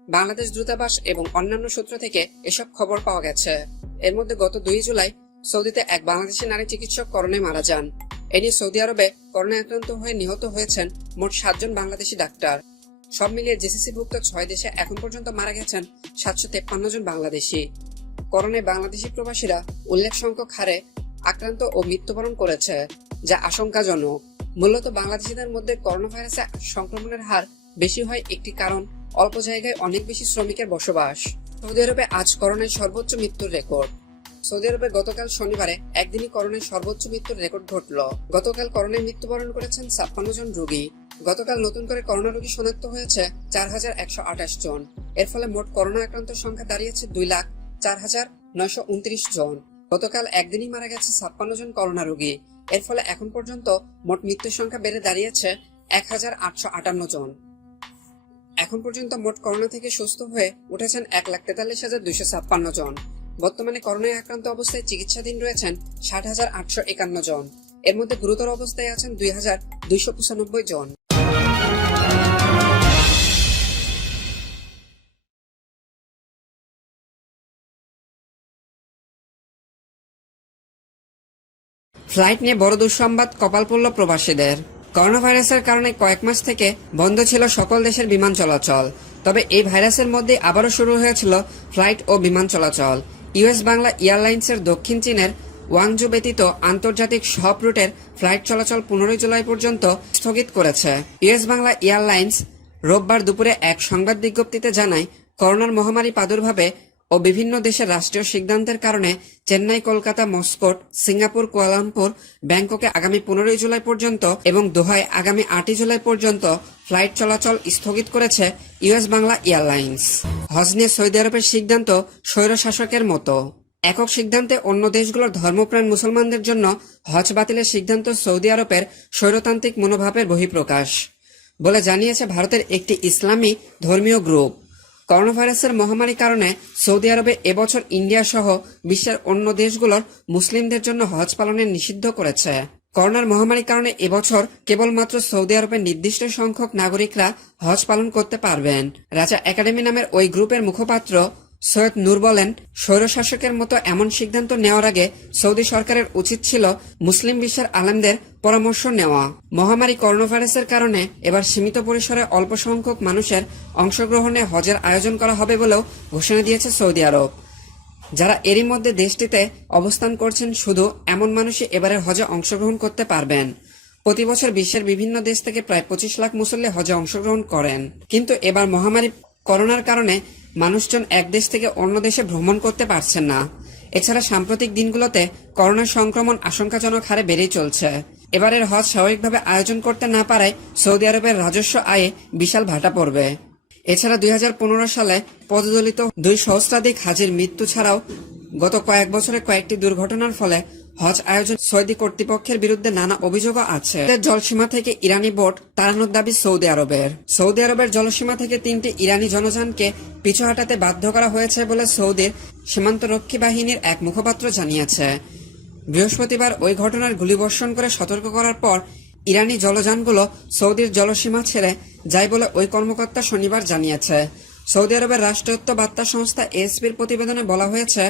বাংলাদেশ দূতাবাস এবং অন্যান্য সূত্র থেকে এসব খবর পাওয়া গেছে। এর মধ্যে গত 2 জুলাই সৌদিতে এক বাংলাদেশি নারী চিকিৎসক করোনায় মারা যান। এ নিয়ে সৌদি আরবে করোনা আক্রান্ত হয়ে নিহত হয়েছেন মোট 7 জন বাংলাদেশি ডাক্তার। সব মিলিয়ে জিসিসিভুক্ত 6 দেশে এখন পর্যন্ত মারা গেছেন 753 জন বাংলাদেশি। করোনায় বাংলাদেশি প্রবাসীরা উল্লেখ সংখ্যক হারে আক্রান্ত ও মৃত্যুবরণ করেছে, যা আশঙ্কাজনক। মূলত বাংলাদেশিদের মধ্যে করোনা ভাইরাসে সংক্রমণের হার বেশি হয় একটি কারণ অল্প জায়গায় অনেক বেশি শ্রমিকের বসবাস। সৌদি আরবে আজ করোনায় সর্বোচ্চ মৃত্যুর রেকর্ড। সৌদি আরবে গতকাল শনিবারে একদিনই করোনায় সর্বোচ্চ মৃত্যুর রেকর্ড ঘটল। গতকাল করোনায় মৃত্যুবরণ করেছেন 56 জন রোগী। গতকাল নতুন করে করোনা রোগী শনাক্ত হয়েছে 4128 জন। এর ফলে মোট করোনা আক্রান্তের সংখ্যা দাঁড়িয়েছে 2,04,929 জন। গতকাল একদিনই মারা গেছে 56 জন করোনা রোগী। এর ফলে এখন পর্যন্ত মোট মৃত্যুর সংখ্যা বেড়ে দাঁড়িয়েছে 1858 জন। এখন পর্যন্ত মোট করোনা থেকে সুস্থ হয়ে উঠেছেন 1,43,256 জন। বর্তমানে করোনায় আক্রান্ত অবস্থায় চিকিৎসাধীন রয়েছেন 60,851 জন। এর মধ্যে গুরুতর অবস্থায় আছেন 2,295 জন। ফ্লাইট নিয়ে বড় দুঃসংবাদ কপাল পড়ল প্রবাসীদের। করোনা ভাইরাসের কারণে কয়েক মাস থেকে বন্ধ ছিল সকল দেশের বিমান চলাচল। তবে এই ভাইরাসের মধ্যে আবারও শুরু হয়েছিল ফ্লাইট ও বিমান চলাচল। ইউএস বাংলা এয়ারলাইন্সের দক্ষিণ চীনের ওয়াংজু ব্যতীত আন্তর্জাতিক সব রুটের ফ্লাইট চলাচল 15 জুলাই পর্যন্ত স্থগিত করেছে। ইউএস বাংলা এয়ারলাইন্স রোববার দুপুরে এক সংবাদ বিজ্ঞপ্তিতে জানায়, করোনার মহামারী প্রাদুর্ভাবে ও বিভিন্ন দেশের রাষ্ট্রীয় সিদ্ধান্তের কারণে Chennai, Kolkata, Moscow, Singapore, Kuala Lumpur, ব্যাংককে আগামী 15 জুলাই পর্যন্ত এবং দোহায় আগামী 8 জুলাই পর্যন্ত ফ্লাইট চলাচল স্থগিত করেছে ইউএস বাংলা এয়ারলাইন্স। হজ নিয়ে সৌদি আরবের সিদ্ধান্ত স্বৈরশাসকের মতো। একক সিদ্ধান্তে অন্য দেশগুলোর ধর্মপ্রাণ মুসলমানদের জন্য হজ বাতিলের সিদ্ধান্ত সৌদি আরবের স্বৈরতান্ত্রিক মনোভাবের বহিঃপ্রকাশ বলে জানিয়েছে ভারতের একটি ইসলামী ধর্মীয় গ্রুপ। করোনা ভাইরাসের মহামারীর কারণে সৌদি আরবে এবছর ইন্ডিয়া সহ বিশ্বের অন্য দেশগুলোর মুসলিমদের জন্য হজ পালনে নিষিদ্ধ করেছে। করোনার মহামারীর কারণে এবছর কেবলমাত্র সৌদি আরবের নির্দিষ্ট সংখ্যক নাগরিকরা হজ পালন করতে পারবেন। রাজা একাডেমি নামের ওই গ্রুপের মুখপাত্র সৈয়দ নূর বলেন, স্বৈরশাসকের মতো এমন সিদ্ধান্ত নেওয়ার আগে সৌদি সরকারের উচিত ছিল মুসলিম বিশ্বের আলেমদের পরামর্শ নেওয়া। মহামারী করোনা ভাইরাসের কারণে এবার সীমিত পরিসরে অল্প সংখ্যক মানুষের অংশগ্রহণে হজের আয়োজন করা হবে বলেও ঘোষণা দিয়েছে সৌদি আরব। যারা এরই মধ্যে দেশটিতে অবস্থান করছেন, শুধু এমন মানুষই এবারের হজে অংশগ্রহণ করতে পারবেন। প্রতি বছর বিশ্বের বিভিন্ন দেশ থেকে প্রায় 25 লাখ মুসল্লি হজে অংশগ্রহণ করেন, কিন্তু এবার মহামারী করোনার কারণে মানুষজন এক দেশ থেকে অন্য দেশে ভ্রমণ করতে পারছেন না। এছাড়া সাম্প্রতিক দিনগুলোতে করোনা সংক্রমণ আশঙ্কাজনক হারে বেড়েই চলছে। এবারের হজ স্বাভাবিকভাবে আয়োজন করতে না পারায় সৌদি আরবের রাজস্ব আয়ে বিশাল ভাটা পড়বে। এছাড়া 2015 সালে পদদলিত 2 সহস্রাধিক হাজির মৃত্যু ছাড়াও গত কয়েক বছরে কয়েকটি দুর্ঘটনার ফলে হজ আয়োজন সৌদি কর্তৃপক্ষের বিরুদ্ধে নানা অভিযোগও আছে। জলসীমা থেকে ইরানি বোট তাড়ানোর দাবি সৌদি আরবের। সৌদি আরবের জলসীমা থেকে 3টি ইরানি জনযানকে পিছু হটাতে বাধ্য করা হয়েছে বলে সৌদির সীমান্তরক্ষী বাহিনীর এক মুখপাত্র জানিয়েছে। বৃহস্পতিবার ওই ঘটনার গুলিবর্ষণ করে সতর্ক করার পর ইরানি জলযানগুলো সৌদির জলসীমা ছেড়ে যায় বলে ওই কর্মকর্তা শনিবার জানিয়েছে। সৌদি আরবের রাষ্ট্রায়ত্ত বার্তা সংস্থা এএসপির প্রতিবেদনে বলা হয়েছে,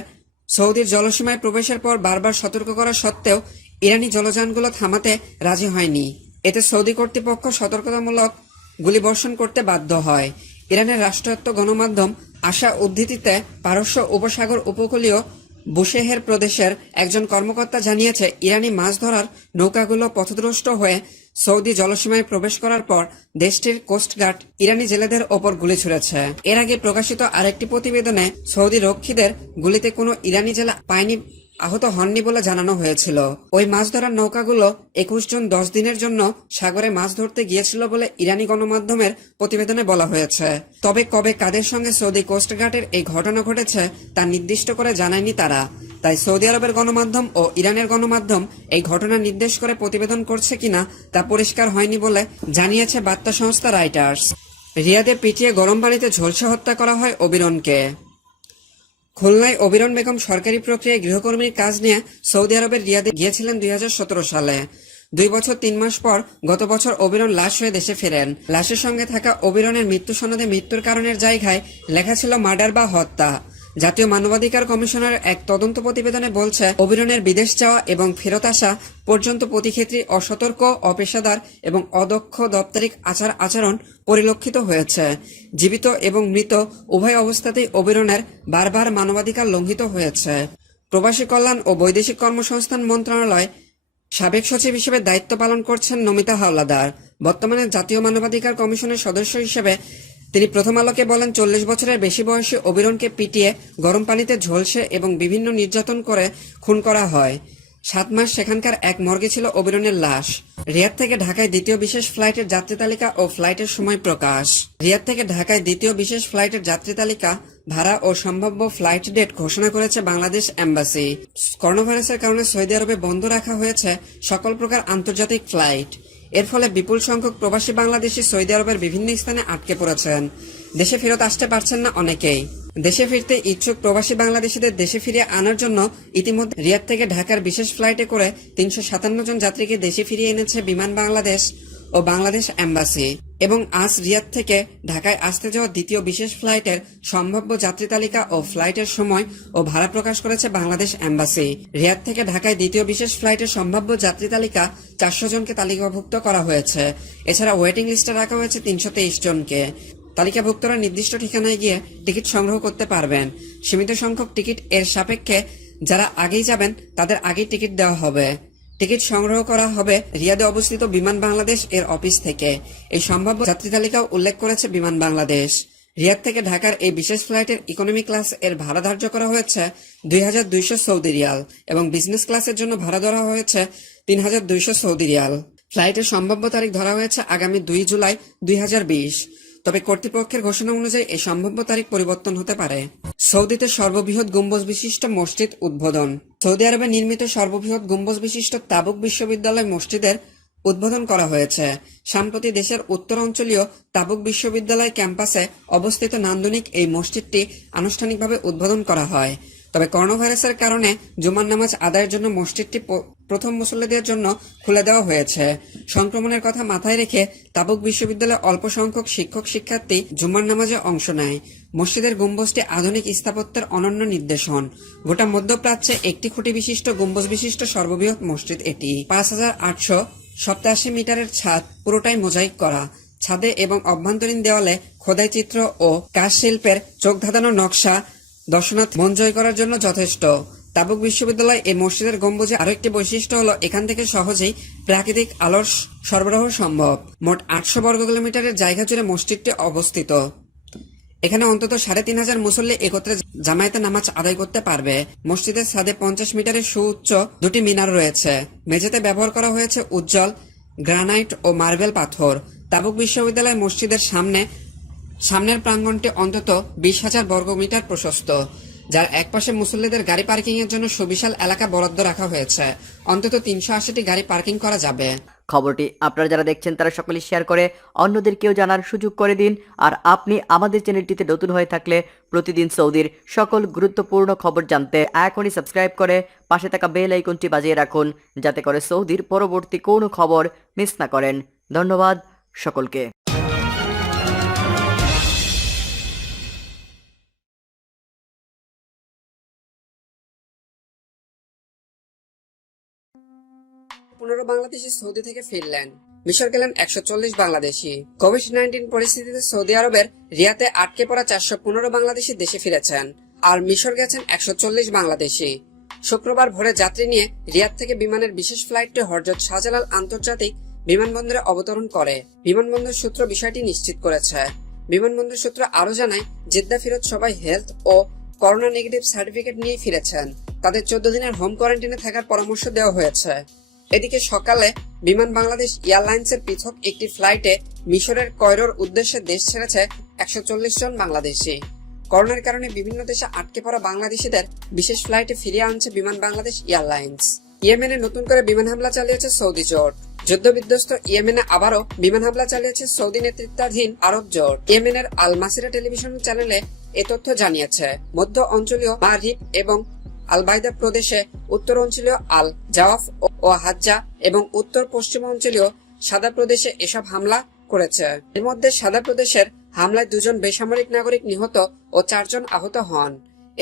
সৌদির জলসীমায় প্রবেশের পর বারবার সতর্ক করা সত্ত্বেও ইরানি জলযানগুলো থামাতে রাজি হয়নি। এতে সৌদি কর্তৃপক্ষ সতর্কতামূলক গুলিবর্ষণ করতে বাধ্য হয়। ইরানের রাষ্ট্রায়ত্ত গণমাধ্যম আশা উদ্ধৃতিতে পারস্য উপসাগর উপকূলীয় বুশেহের প্রদেশের একজন কর্মকর্তা জানিয়েছে, ইরানি মাছ ধরার নৌকাগুলো পথভ্রষ্ট হয়ে সৌদি জলসীমায় প্রবেশ করার পর দেশটির কোস্টগার্ড ইরানি জেলেদের ওপর গুলি ছুড়েছে। এর আগে প্রকাশিত আরেকটি প্রতিবেদনে সৌদি রক্ষীদের গুলিতে কোনো ইরানি জেলে আহত হননি বলে জানানো হয়েছিল। ওই মাছ ধরার নৌকাগুলো 21 জন 10 দিনের জন্য সাগরে মাছ ধরতে গিয়েছিল বলে ইরানি গণমাধ্যমের প্রতিবেদনে বলা হয়েছে। তবে কবে কাদের সঙ্গে সৌদি কোস্টগার্ডের এই ঘটনা ঘটেছে তা নির্দিষ্ট করে জানায়নি তারা। তাই সৌদি আরবের গণমাধ্যম ও ইরানের গণমাধ্যম এই ঘটনা নির্দেশ করে প্রতিবেদন করছে কিনা তা পরিষ্কার হয়নি বলে জানিয়েছে বার্তা সংস্থা রয়টার্স। রিয়াদে পিটিয়ে গরম পানিতে ঝলসে হত্যা করা হয় অবিরনকে। খুলনায় অবিরন বেগম সরকারি প্রক্রিয়ায় গৃহকর্মীর কাজ নিয়ে সৌদি আরবের রিয়াদে গিয়েছিলেন 2017 সালে। 2 বছর 3 মাস পর গত বছর অবিরন লাশ হয়ে দেশে ফেরেন। লাশের সঙ্গে থাকা অবিরনের মৃত্যু সনদে মৃত্যুর কারণের জায়গায় লেখা ছিল মার্ডার বা হত্যা। জাতীয় মানবাধিকার কমিশনের এক তদন্ত প্রতিবেদনে বলছে, অবিরনের বিদেশ যাওয়া এবং ফেরত আসা পর্যন্ত প্রতিক্ষেত্রে অসতর্ক, অপেশাদার এবং অদক্ষ দাপ্তরিক আচরণ পরিলক্ষিত হয়েছে। জীবিত এবং মৃত উভয় অবস্থাতেই অবিরনের বারবার মানবাধিকার লঙ্ঘিত হয়েছে। প্রবাসী কল্যাণ ও বৈদেশিক কর্মসংস্থান মন্ত্রণালয় সাবেক সচিব হিসেবে দায়িত্ব পালন করছেন নমিতা হাওলাদার। বর্তমানে জাতীয় মানবাধিকার কমিশনের সদস্য হিসেবে তিনি প্রথম আলোকে বলেন, 40 বছরের বেশি বয়সী অবিরনকে পিটিয়ে গরম পানিতে ঝলসে এবং বিভিন্ন নির্যাতন করে খুন করা হয়। 7 মাস সেখানকার এক মর্গে ছিল অবিরনের লাশ। রিয়াদ থেকে ঢাকায় দ্বিতীয় বিশেষ ফ্লাইটের যাত্রী তালিকা ও ফ্লাইটের সময় প্রকাশ। রিয়াদ থেকে ঢাকায় দ্বিতীয় বিশেষ ফ্লাইটের যাত্রী তালিকা, ভাড়া ও সম্ভাব্য ফ্লাইট ডেট ঘোষণা করেছে বাংলাদেশ এম্বাসি। করোনাভাইরাসের কারণে সৌদি আরবে বন্ধ রাখা হয়েছে সকল প্রকার আন্তর্জাতিক ফ্লাইট। এর ফলে বিপুল সংখ্যক প্রবাসী বাংলাদেশি সৌদি আরবের বিভিন্ন স্থানে আটকে পড়েছেন। দেশে ফেরত আসতে পারছেন না অনেকেই। দেশে ফিরতে ইচ্ছুক প্রবাসী বাংলাদেশিদের দেশে ফিরিয়ে আনার জন্য ইতিমধ্যে রিয়াদ থেকে ঢাকার বিশেষ ফ্লাইটে করে 357 জন যাত্রীকে দেশে ফিরিয়ে এনেছে বিমান বাংলাদেশ ও বাংলাদেশ এম্বাসি। এবং আজ রিয়াদ থেকে ঢাকায় আসতে যাওয়া দ্বিতীয় বিশেষ ফ্লাইটের সম্ভাব্য যাত্রী তালিকা ও ফ্লাইটের সময় ও ভাড়া প্রকাশ করেছে বাংলাদেশ এম্বাসি। রিয়াদ থেকে ঢাকায় দ্বিতীয় বিশেষ ফ্লাইটের সম্ভাব্য যাত্রী তালিকা 400 জনকে তালিকাভুক্ত করা হয়েছে। এছাড়া ওয়েটিং লিস্টে রাখা হয়েছে 323 জনকে। তালিকাভুক্তরা নির্দিষ্ট ঠিকানায় গিয়ে টিকিট সংগ্রহ করতে পারবেন। সীমিত সংখ্যক টিকিট এর সাপেক্ষে যারা আগেই যাবেন তাদের আগেই টিকিট দেওয়া হবে। টিকিট সংগ্রহ করা হবে রিয়াদে অবস্থিত বিমান বাংলাদেশ এর অফিস থেকে। এই সম্ভাব্য যাত্রী তালিকাও উল্লেখ করেছে বিমান বাংলাদেশ। রিয়াদ থেকে ঢাকার এই বিশেষ ফ্লাইটের ইকোনমি ক্লাস এর ভাড়া ধার্য করা হয়েছে 2200 সৌদি রিয়াল এবং বিজনেস ক্লাসের জন্য ভাড়া ধরা হয়েছে 3200 সৌদি রিয়াল। ফ্লাইটের সম্ভাব্য তারিখ ধরা হয়েছে আগামী 2 জুলাই 2020। তবে কর্তৃপক্ষের ঘোষণা অনুযায়ী এই সম্ভাব্য তারিখ পরিবর্তন হতে পারে। সৌদিতে সর্ববৃহৎ গম্বুজ বিশিষ্ট মসজিদ উদ্বোধন। সৌদি আরবে নির্মিত সর্ববৃহৎ গম্বুজ বিশিষ্ট তাবুক বিশ্ববিদ্যালয় মসজিদের উদ্বোধন করা হয়েছে। সম্প্রতি দেশের উত্তর অঞ্চলীয় তাবুক বিশ্ববিদ্যালয় ক্যাম্পাসে অবস্থিত নান্দনিক এই মসজিদটি আনুষ্ঠানিকভাবে উদ্বোধন করা হয়। তবে করোনাভাইরাসের কারণে জুমার নামাজ আদায়ের জন্য মসজিদটি প্রথম মুসল্লিদের জন্য খুলে দেওয়া হয়েছে। সংক্রমণের কথা মাথায় রেখে তাবুক বিশ্ববিদ্যালয়ে অল্প সংখ্যক শিক্ষার্থী জুমার নামাজে অংশ নেয়। মসজিদের গম্বুজটি আধুনিক স্থাপত্যের অনন্য নিদর্শন। গোটা মধ্যপ্রাচ্যে একটি খুঁটি বিশিষ্ট গম্বুজ বিশিষ্ট সর্ববৃহৎ মসজিদ এটি। 5887 মিটারের ছাদ পুরোটাই মোজাইক করা। ছাদে এবং অভ্যন্তরীণ দেওয়ালে খোদাই চিত্র ও কাজ শিল্পের চোখ ধাঁধানো নকশা দর্শনার্থী মন জয় করার জন্য যথেষ্ট। তাবুক বিশ্ববিদ্যালয় এই মসজিদের গম্বুজে আরো একটি বৈশিষ্ট্য হলো এখান থেকে সহজেই প্রাকৃতিক আলোর সরবরাহ সম্ভব। মোট 800 বর্গ কিলোমিটারের জায়গা জুড়ে মসজিদটি অবস্থিত। এখানে অন্তত 3500 মুসল্লি একত্রে জামায়াতে নামাজ আদায় করতে পারবে। মসজিদের ছাদে 50 মিটারের সুউচ্চ 2টি মিনার রয়েছে। মেঝেতে ব্যবহার করা হয়েছে উজ্জ্বল গ্রানাইট ও মার্বেল পাথর। তাবুক বিশ্ববিদ্যালয় মসজিদের সামনের প্রাঙ্গণটি অন্তত 20,000 বর্গমিটার প্রশস্ত, যার একপাশে মুসল্লিদের গাড়ি পার্কিং এর জন্য সুবিশাল এলাকা বরাদ্দ রাখা হয়েছে। অন্তত 380টি গাড়ি পার্কিং করা যাবে। খবরটি আপনারা যারা দেখছেন তারা সকলে শেয়ার করে অন্যদেরকেও জানার সুযোগ করে দিন। আর আপনি আমাদের চ্যানেলটিতে নতুন হয়ে থাকলে প্রতিদিন সৌদির সকল গুরুত্বপূর্ণ খবর জানতে এখনই সাবস্ক্রাইব করে পাশে থাকা বেল আইকনটি বাজিয়ে রাখুন, যাতে করে সৌদির পরবর্তী কোনো খবর মিস না করেন। ধন্যবাদ সকলকে। বাংলাদেশি সৌদি থেকে ফিরলেন। মিশর গেলেন 140 বাংলাদেশি। কোভিড-19 পরিস্থিতিতে সৌদি আরবের রিয়াদে আটকে পড়া 415 বাংলাদেশি দেশে ফিরেছেন। আর মিশর গেছেন 140 বাংলাদেশি। শুক্রবার ভোরে যাত্রী নিয়ে রিয়াদ থেকে বিমানের বিশেষ ফ্লাইটটি হযরত শাহজালাল আন্তর্জাতিক বিমানবন্দরে অবতরণ করে। বিমানবন্দর সূত্র বিষয়টি নিশ্চিত করেছে। বিমানবন্দর সূত্র আরো জানায়, জেদ্দা ফেরত সবাই হেলথ ও করোনা নেগেটিভ সার্টিফিকেট নিয়ে ফিরেছেন। তাদের 14 দিনের হোম কোয়ারেন্টাইনে থাকার পরামর্শ দেওয়া হয়েছে। এদিকে সকালে বিমান বাংলাদেশ এয়ারলাইন্সের পৃথক একটি ফ্লাইটে মিশরের কয়রোর উদ্দেশ্যে দেশ ছেড়েছে 140 জন বাংলাদেশি। করোনার কারণে বিভিন্ন দেশে আটকে পড়া বাংলাদেশিদের বিশেষ ফ্লাইটে ফিরিয়ে আনছে বিমান বাংলাদেশ এয়ারলাইন্স। ইয়েমেনে নতুন করে বিমান হামলা চালিয়েছে সৌদি জোট। যুদ্ধবিধ্বস্ত ইয়েমেনে আবারও বিমান হামলা চালিয়েছে সৌদি নেতৃত্বাধীন আরব জোট। ইয়েমেনের আল মাসিরা টেলিভিশন চ্যানেলে এ তথ্য জানিয়েছে। মধ্য অঞ্চলীয় মারিব এবং আল বাইদা প্রদেশে, উত্তর অঞ্চলীয় আল জাওয়াফ ও হাজ্জা এবং উত্তর পশ্চিম অঞ্চলীয় সাদা প্রদেশে এসব হামলা করেছে। এর মধ্যে সাদা প্রদেশের হামলায় 2 জন বেসামরিক নাগরিক নিহত ও 4 জন আহত হন।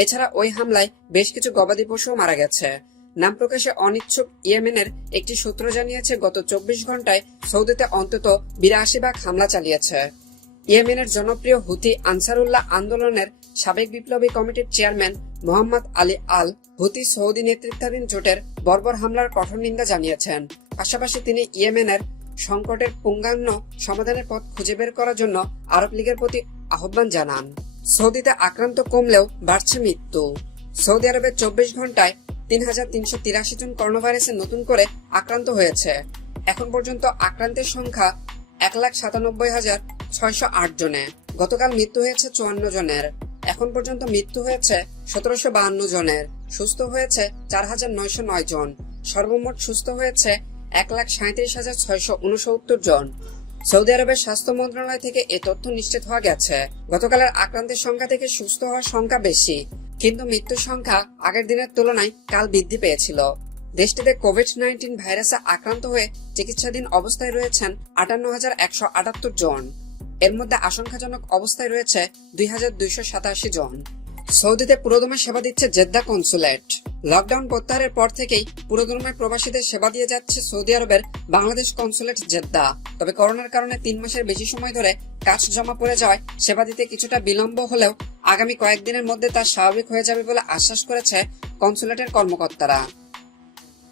এছাড়া ওই হামলায় বেশ কিছু গবাদি পশুও মারা গেছে। নাম প্রকাশে অনিচ্ছুক ইয়েমেনের একটি সূত্র জানিয়েছে, গত 24 ঘন্টায় সৌদিতে অন্তত 82 ভাগ হামলা চালিয়েছে। ইয়েমেনের জনপ্রিয় হুথি আনসারুল্লাহ আন্দোলনের সাবেক বিপ্লবী কমিটির চেয়ারম্যান মোহাম্মদ আলী আল হুথি সৌদি নেতৃত্বাধীন জোটের বর্বর হামলার কঠোর নিন্দা জানিয়েছেন। পাশাপাশি তিনি ইয়েমেনের সংকটের পূর্ণাঙ্গ সমাধানের পথ খুঁজে বের করার জন্য আরব লীগের প্রতি আহ্বান জানান। সৌদিতে আক্রান্ত কমলেও বাড়ছে মৃত্যু। সৌদি আরবে 24 ঘন্টায় 3,383 জন করোনা ভাইরাসে নতুন করে আক্রান্ত হয়েছে। এখন পর্যন্ত আক্রান্তের সংখ্যা 1,97,608 জনে। গতকাল মৃত্যু হয়েছে 54 জনের। এখন পর্যন্ত মৃত্যু হয়েছে 1,752 জনের। সুস্থ হয়েছে 4,909 জন। সর্বমোট সুস্থ হয়েছে 1,37,669 জন। সৌদি আরবের স্বাস্থ্য মন্ত্রণালয় থেকে এ তথ্য নিশ্চিত হওয়া গেছে। গতকালের আক্রান্তের সংখ্যা থেকে সুস্থ হওয়ার সংখ্যা বেশি, কিন্তু মৃত্যুর সংখ্যা আগের দিনের তুলনায় কাল বৃদ্ধি পেয়েছিল। দেশটিতে কোভিড-19 ভাইরাসে আক্রান্ত হয়ে চিকিৎসাধীন অবস্থায় রয়েছেন 58,178 জন। এর মধ্যে আশঙ্কাজনক অবস্থায় রয়েছে 2,287 জন। সৌদিতে পুরোদমে সেবা দিচ্ছে জেদ্দা কনসুলেট। লকডাউন প্রত্যাহারের পর থেকেই পুরোদমে প্রবাসীদের সেবা দিয়ে যাচ্ছে সৌদি আরবের বাংলাদেশ কনসুলেট জেদ্দা। তবে করোনার কারণে 3 মাসের বেশি সময় ধরে কাজ জমা পড়ে যাওয়ায় সেবা দিতে কিছুটা বিলম্ব হলেও আগামী কয়েকদিনের মধ্যে তা স্বাভাবিক হয়ে যাবে বলে আশ্বাস করেছে কনসুলেটের কর্মকর্তারা।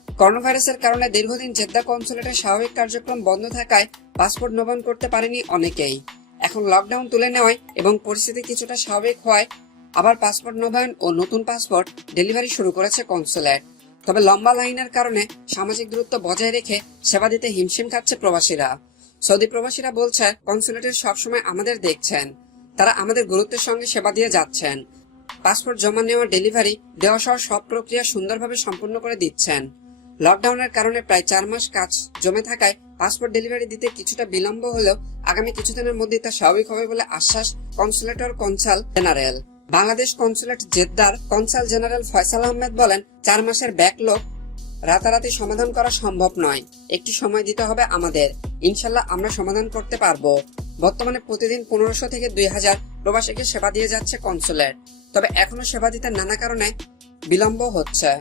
করোনা ভাইরাসের কারণে দীর্ঘদিন জেদ্দা কনসুলেটের স্বাভাবিক কার্যক্রম বন্ধ থাকায় পাসপোর্ট নবায়ন করতে পারেনি অনেকেই। এখন লকডাউন তুলে নেওয়ায় এবং পরিস্থিতি কিছুটা স্বাভাবিক হওয়ায় আবার পাসপোর্ট নবায়ন ও নতুন পাসপোর্ট ডেলিভারি শুরু করেছে কনসুলেট। তবে লম্বা লাইনের কারণে সামাজিক দূরত্ব বজায় রেখে সেবা দিতে হিমশিম খাচ্ছে প্রবাসীরা। সৌদি প্রবাসীরা বলছে, কনসুলেটের সবসময় আমাদের দেখছেন, তারা আমাদের গুরুত্বের সঙ্গে সেবা দিয়ে যাচ্ছেন। পাসপোর্ট জমা নেওয়া, ডেলিভারি দেওয়া সহ সব প্রক্রিয়া সুন্দরভাবে সম্পূর্ণ করে দিচ্ছেন। লকডাউনের কারণে প্রায় 4 মাস কাজ জমে থাকায় পাসপোর্ট ডেলিভারি দিতে কিছুটা বিলম্ব হলেও আগামী কিছুদিনের মধ্যে তা স্বাভাবিক হবে বলে আশ্বাস কনসুলেটর কনসাল জেনারেল। বাংলাদেশ কনসুলেট জেদ্দার কনসাল জেনারেল ফয়সাল আহমেদ বলেন, 4 মাসের ব্যাকলগ রাতারাতি সমাধান করা সম্ভব নয়। একটি সময় দিতে হবে আমাদের। ইনশাল্লাহ আমরা সমাধান করতে পারবো। বর্তমানে প্রতিদিন 1500 থেকে 2000 প্রবাসীকে সেবা দিয়ে যাচ্ছে কনসুলেট। তবে এখনো সেবা দিতে নানা কারণে বিলম্ব হচ্ছে।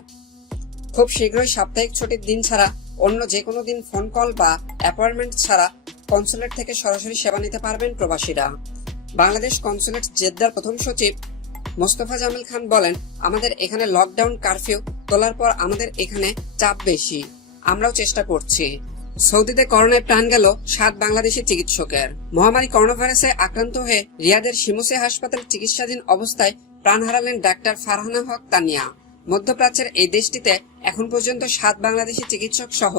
খুব শীঘ্রই সাপ্তাহিক ছুটির দিন ছাড়া অন্য যে কোনো দিন ফোন কল বা অ্যাপয়েন্টমেন্ট ছাড়া কনসুলেট থেকে সরাসরি সেবা নিতে পারবেন প্রবাসীরা। বাংলাদেশ কনসুলেট জেদ্দার প্রথম সচিব মোস্তফা জামিল খান বলেন, আমাদের এখানে লকডাউন কারফিউ তোলার পর আমাদের এখানে চাপ বেশি। আমরাও চেষ্টা করছি। সৌদিতে করোনায় প্রাণ গেল 7 বাংলাদেশি চিকিৎসকের। মহামারী করোনা ভাইরাসে আক্রান্ত হয়ে রিয়াদের শিমুসে হাসপাতালে চিকিৎসাধীন অবস্থায় প্রাণ হারালেন ডাক্তার ফারহানা হক তানিয়া। মধ্যপ্রাচ্যের এই দেশটিতে এখন পর্যন্ত 7 বাংলাদেশি চিকিৎসক সহ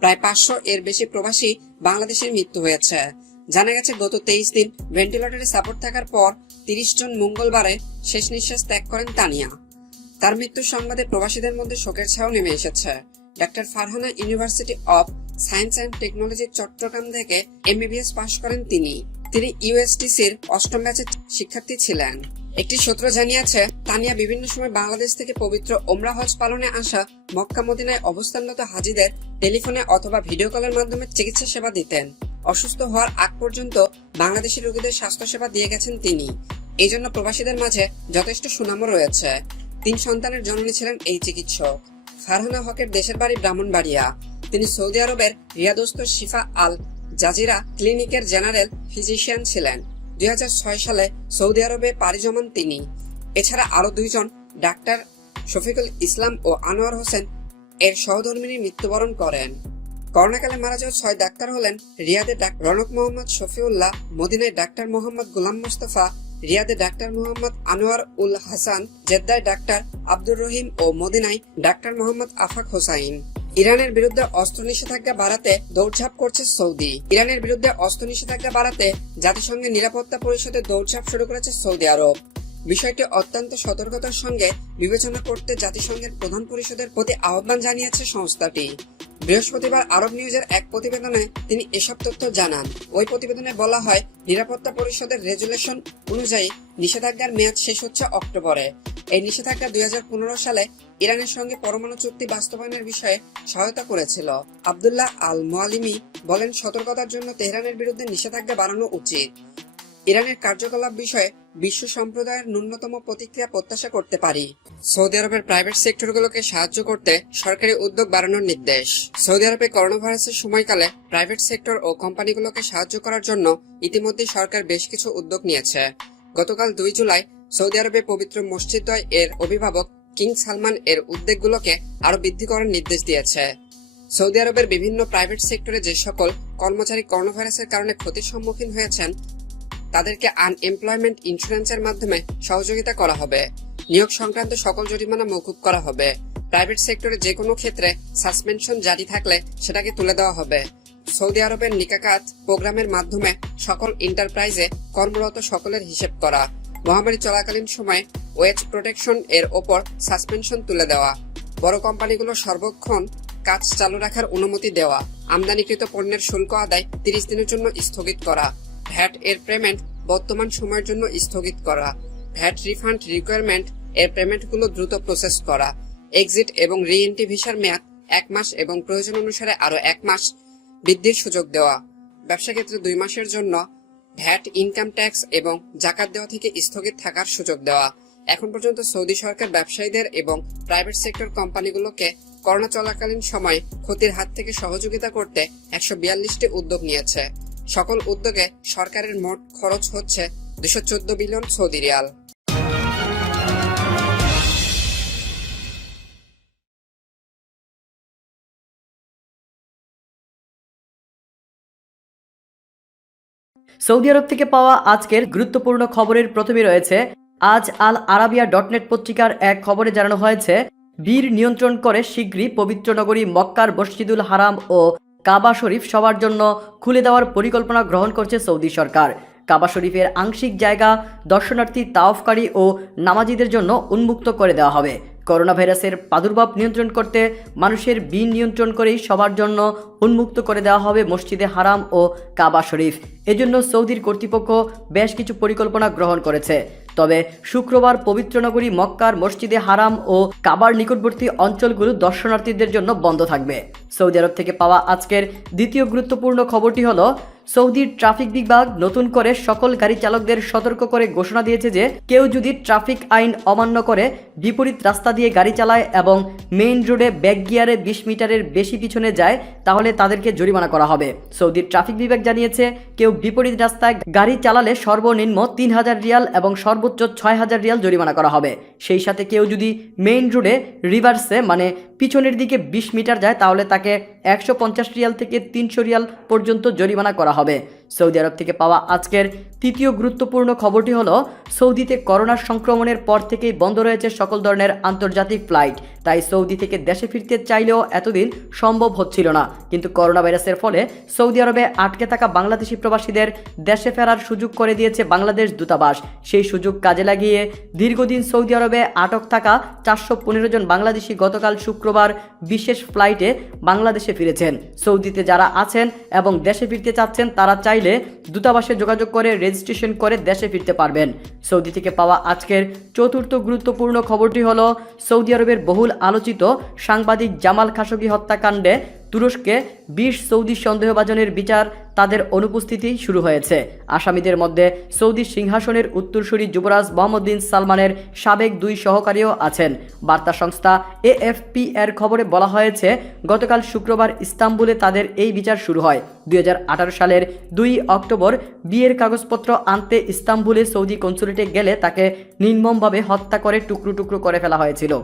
প্রায় 500 এর বেশি প্রবাসী বাংলাদেশের মৃত্যু হয়েছে। জানা গেছে, গত 23 দিন ভেন্টিলেটরে সাপোর্ট থাকার পর 30 জন মঙ্গলবারে শেষ নিঃশ্বাস ত্যাগ করেন তানিয়া। তার মৃত্যুর সংবাদে প্রবাসীদের মধ্যে শোকের ছায়া নেমে এসেছে। Doctor Farhana university of science and technology Chattogram থেকে MBBS পাশ করেন তিনি ইউএসটিসির 8ম ব্যাচের শিক্ষার্থী ছিলেন। একটি সূত্র জানিয়েছে, তানিয়া বিভিন্ন সময় বাংলাদেশ থেকে পবিত্র ওমরা হজ পালনে আসা মক্কা মদিনায় অবস্থানরত হাজিদের টেলিফোনে অথবা ভিডিও কলের মাধ্যমে চিকিৎসা সেবা দিতেন। অসুস্থ হওয়ার আগ পর্যন্ত বাংলাদেশি রোগীদের স্বাস্থ্যসেবা দিয়ে গেছেন তিনি। এই জন্য প্রবাসীদের মাঝে যথেষ্ট সুনামও রয়েছে। 3 সন্তানের জননী ছিলেন এই চিকিৎসক। ফারহানা হকের দেশের বাড়ি ব্রাহ্মণবাড়িয়া। তিনি সৌদি আরবের রিয়াদস্থ শিফা আল জাজিরা ক্লিনিকের জেনারেল ফিজিশিয়ান ছিলেন। 2006 সালে সৌদি আরবে পাড়ি জমান তিনি। এছাড়া আরো 2 জন ডাক্তার শফিকুল ইসলাম ও আনোয়ার হোসেন এর সহধর্মিনী মৃত্যুবরণ করেন। করোনাকালে মারা যাওয়া 6 ডাক্তার হলেন রিয়াদে ডাক্তার রনক মোহাম্মদ শফিউল্লাহ, মদিনায় ডাক্তার মোহাম্মদ গোলাম মোস্তফা, রিয়াদে ডাক্তার মোহাম্মদ আনোয়ার উল হাসান, জেদ্দায় ডাক্তার আব্দুর রহিম ও মদিনায় ডাক্তার মোহাম্মদ আফাক হোসাইন। ইরানের বিরুদ্ধে অস্ত্র নিষেধাজ্ঞা বাড়াতে দৌড়ঝাঁপ করছে সৌদি। ইরানের বিরুদ্ধে অস্ত্র নিষেধাজ্ঞা বাড়াতে জাতিসংঘের নিরাপত্তা পরিষদে দৌড়ঝাঁপ শুরু করেছে সৌদি আরব। বিষয়টি অত্যন্ত সতর্কতার সঙ্গে বিবেচনা করতে জাতিসংঘের প্রধান পরিষদের প্রতি আহ্বান জানিয়েছে সংস্থাটি। বৃহস্পতিবার আরব নিউজের এক প্রতিবেদনে তিনি এসব তথ্য জানান। ওই প্রতিবেদনে বলা হয়, নিরাপত্তা পরিষদের রেজুলেশন অনুযায়ী নিষেধাজ্ঞার মেয়াদ শেষ হচ্ছে অক্টোবরে। এই নিষেধাজ্ঞা 2015 সালে ইরানের সঙ্গে পরমাণু চুক্তি বাস্তবায়নের বিষয়ে সহায়তা করেছিল। আব্দুল্লাহ আল মোয়ালিমি বলেন, সতর্কতার জন্য তেহরানের বিরুদ্ধে নিষেধাজ্ঞা বাড়ানো উচিত। ইরানের কার্যকলাপ বিষয়ে বিশ্ব সম্প্রদায়ের ন্যূনতম প্রতিক্রিয়া প্রত্যাশা করতে পারি। সৌদি আরবের প্রাইভেট সেক্টরগুলোকে সাহায্য করতে সরকারি উদ্যোগ বাড়ানোর নির্দেশ। সৌদি আরবে করোনা ভাইরাসের সময়কালে প্রাইভেট সেক্টর ও কোম্পানিগুলোকে সাহায্য করার জন্য ইতিমধ্যে সরকার বেশ কিছু উদ্যোগ নিয়েছে। গতকাল 2 জুলাই সৌদি আরবে পবিত্র মসজিদদ্বয় এর অভিভাবক কিং সালমান এর উদ্যোগগুলোকে আরো বৃদ্ধি করার নির্দেশ দিয়েছে। সৌদি আরবের বিভিন্ন প্রাইভেট সেক্টরে যে সকল কর্মচারী করোনা ভাইরাসের কারণে ক্ষতির সম্মুখীন হয়েছেন তাদেরকে আনএমপ্লয়মেন্ট ইন্স্যুরেন্সের মাধ্যমে সহযোগিতা করা হবে। নিয়োগ সংক্রান্ত সকল জরিমানা মওকুফ করা হবে। প্রাইভেট সেক্টরে যে কোনো ক্ষেত্রে সাসপেনশন জারি থাকলে সেটাকে তুলে দেওয়া হবে। সৌদি আরবের নিকাকাত প্রোগ্রামের মাধ্যমে সকল এন্টারপ্রাইজে কর্মরত সকলের হিসেব করা। মহামারী চলাকালীন সময়ে ওয়েজ প্রোটেকশন এর ওপর সাসপেনশন তুলে দেওয়া। বড় কোম্পানিগুলো সর্বক্ষণ কাজ চালু রাখার অনুমতি দেওয়া। আমদানিকৃত পণ্যের শুল্ক আদায় 30 দিনের জন্য স্থগিত করা। ভ্যাট এর পেমেন্ট বর্তমান সময়ের জন্য স্থগিত করা। ভ্যাট রিফান্ড রিকোয়ারমেন্ট এর পেমেন্টগুলো দ্রুত প্রসেস করা। এক্সিট এবং রি এন্ট্রি ভিসার মেয়াদ 1 মাস এবং প্রয়োজন অনুসারে আরো 1 মাস বৃদ্ধির সুযোগ দেওয়া। ব্যবসা ক্ষেত্রে 2 মাসের জন্য ভ্যাট, ইনকাম ট্যাক্স এবং জাকাত দেওয়া থেকে স্থগিত থাকার সুযোগ দেওয়া। এখন পর্যন্ত সৌদি সরকার ব্যবসায়ীদের এবং প্রাইভেট সেক্টর কোম্পানিগুলোকে করোনা চলাকালীন সময় ক্ষতির হাত থেকে সহযোগিতা করতে 142টি উদ্যোগ নিয়েছে। সকল উদ্যোগে সরকারের মোট খরচ হচ্ছে 214 বিলিয়ন সৌদি রিয়াল। সৌদি আরব থেকে পাওয়া আজকের গুরুত্বপূর্ণ খবরের প্রথমে রয়েছে আজ আল আরাবিয়া .net পত্রিকার এক খবরে জানানো হয়েছে, বীর নিয়ন্ত্রণ করে শীঘ্রই পবিত্র নগরী মক্কার মসজিদুল হারাম ও কাবা শরীফ সবার জন্য খুলে দেওয়ার পরিকল্পনা গ্রহণ করছে সৌদি সরকার। কাবা শরীফের আংশিক জায়গা দর্শনার্থী, তাওয়াফকারী ও নামাজিদের জন্য উন্মুক্ত করে দেওয়া হবে। করোনা ভাইরাসের প্রাদুর্ভাব নিয়ন্ত্রণ করতে মানুষের ভিড় নিয়ন্ত্রণ করেই সবার জন্য উন্মুক্ত করে দেওয়া হবে মসজিদে হারাম ও কাবা শরীফ। এজন্য সৌদির কর্তৃপক্ষ বেশ কিছু পরিকল্পনা গ্রহণ করেছে। তবে শুক্রবার পবিত্র নগরী মক্কার মসজিদে হারাম ও কাবার নিকটবর্তী অঞ্চলগুলো দর্শনার্থীদের জন্য বন্ধ থাকবে। সৌদি আরব থেকে পাওয়া আজকের দ্বিতীয় গুরুত্বপূর্ণ খবরটি হলো, সৌদির ট্রাফিক বিভাগ নতুন করে সকল গাড়ি চালকদের সতর্ক করে ঘোষণা দিয়েছে যে কেউ যদি ট্রাফিক আইন অমান্য করে বিপরীত রাস্তা দিয়ে গাড়ি চালায় এবং মেইন রোডে ব্যাক গিয়ারে 20 মিটারের বেশি পিছনে যায় তাহলে তাদেরকে জরিমানা করা হবে। সৌদির ট্রাফিক বিভাগ জানিয়েছে, কেউ বিপরীত রাস্তায় গাড়ি চালালে সর্বনিম্ন 3000 রিয়াল এবং সর্বোচ্চ 6000 রিয়াল জরিমানা করা হবে। সেই সাথে কেউ যদি মেইন রোডে রিভার্সে মানে পিছনের দিকে 20 মিটার যায় তাহলে তাকে 150 রিয়াল থেকে 300 রিয়াল পর্যন্ত জরিমানা করা হবে। সৌদি আরব থেকে পাওয়া আজকের তৃতীয় গুরুত্বপূর্ণ খবরটি হলো, সৌদিতে করোনার সংক্রমণের পর থেকেই বন্ধ রয়েছে সকল ধরনের আন্তর্জাতিক ফ্লাইট। তাই সৌদি থেকে দেশে ফিরতে চাইলেও এতদিন সম্ভব হচ্ছিল না। কিন্তু করোনা ভাইরাসের ফলে সৌদি আরবে আটকে থাকা বাংলাদেশি প্রবাসীদের দেশে ফেরার সুযোগ করে দিয়েছে বাংলাদেশ দূতাবাস। সেই সুযোগ কাজে লাগিয়ে দীর্ঘদিন সৌদি আরবে আটক থাকা 415 জন বাংলাদেশি গতকাল শুক্রবার বিশেষ ফ্লাইটে বাংলাদেশে ফিরেছেন। সৌদিতে যারা আছেন এবং দেশে ফিরতে চাচ্ছেন তারা চাইলে দূতাবাসে যোগাযোগ করে রেজিস্ট্রেশন করে দেশে ফিরতে পারবেন। সৌদি থেকে পাওয়া আজকের চতুর্থ গুরুত্বপূর্ণ খবরটি হলো, সৌদি আরবের বহুল আলোচিত সাংবাদিক জামাল খাশোগি হত্যাকাণ্ডে তুরস্কে 20 সৌদি সন্দেহভাজনের বিচার তাদের অনুপস্থিতি শুরু হয়েছে। আসামিদের মধ্যে সৌদি সিংহাসনের উত্তরসূরি যুবরাজ মোহাম্মদ বিন সালমানের সাবেক 2 সহকারীও আছেন। বার্তা সংস্থা AFP এর খবরে বলা হয়েছে, গতকাল শুক্রবার ইস্তাম্বুলে তাদের এই বিচার শুরু হয়। 2018 সালের 2 অক্টোবর বিয়ের কাগজপত্র আনতে ইস্তাম্বুলে সৌদি কনসুলেটে গেলে তাকে নির্মমভাবে হত্যা করে টুকরো টুকরো করে ফেলা হয়েছিল।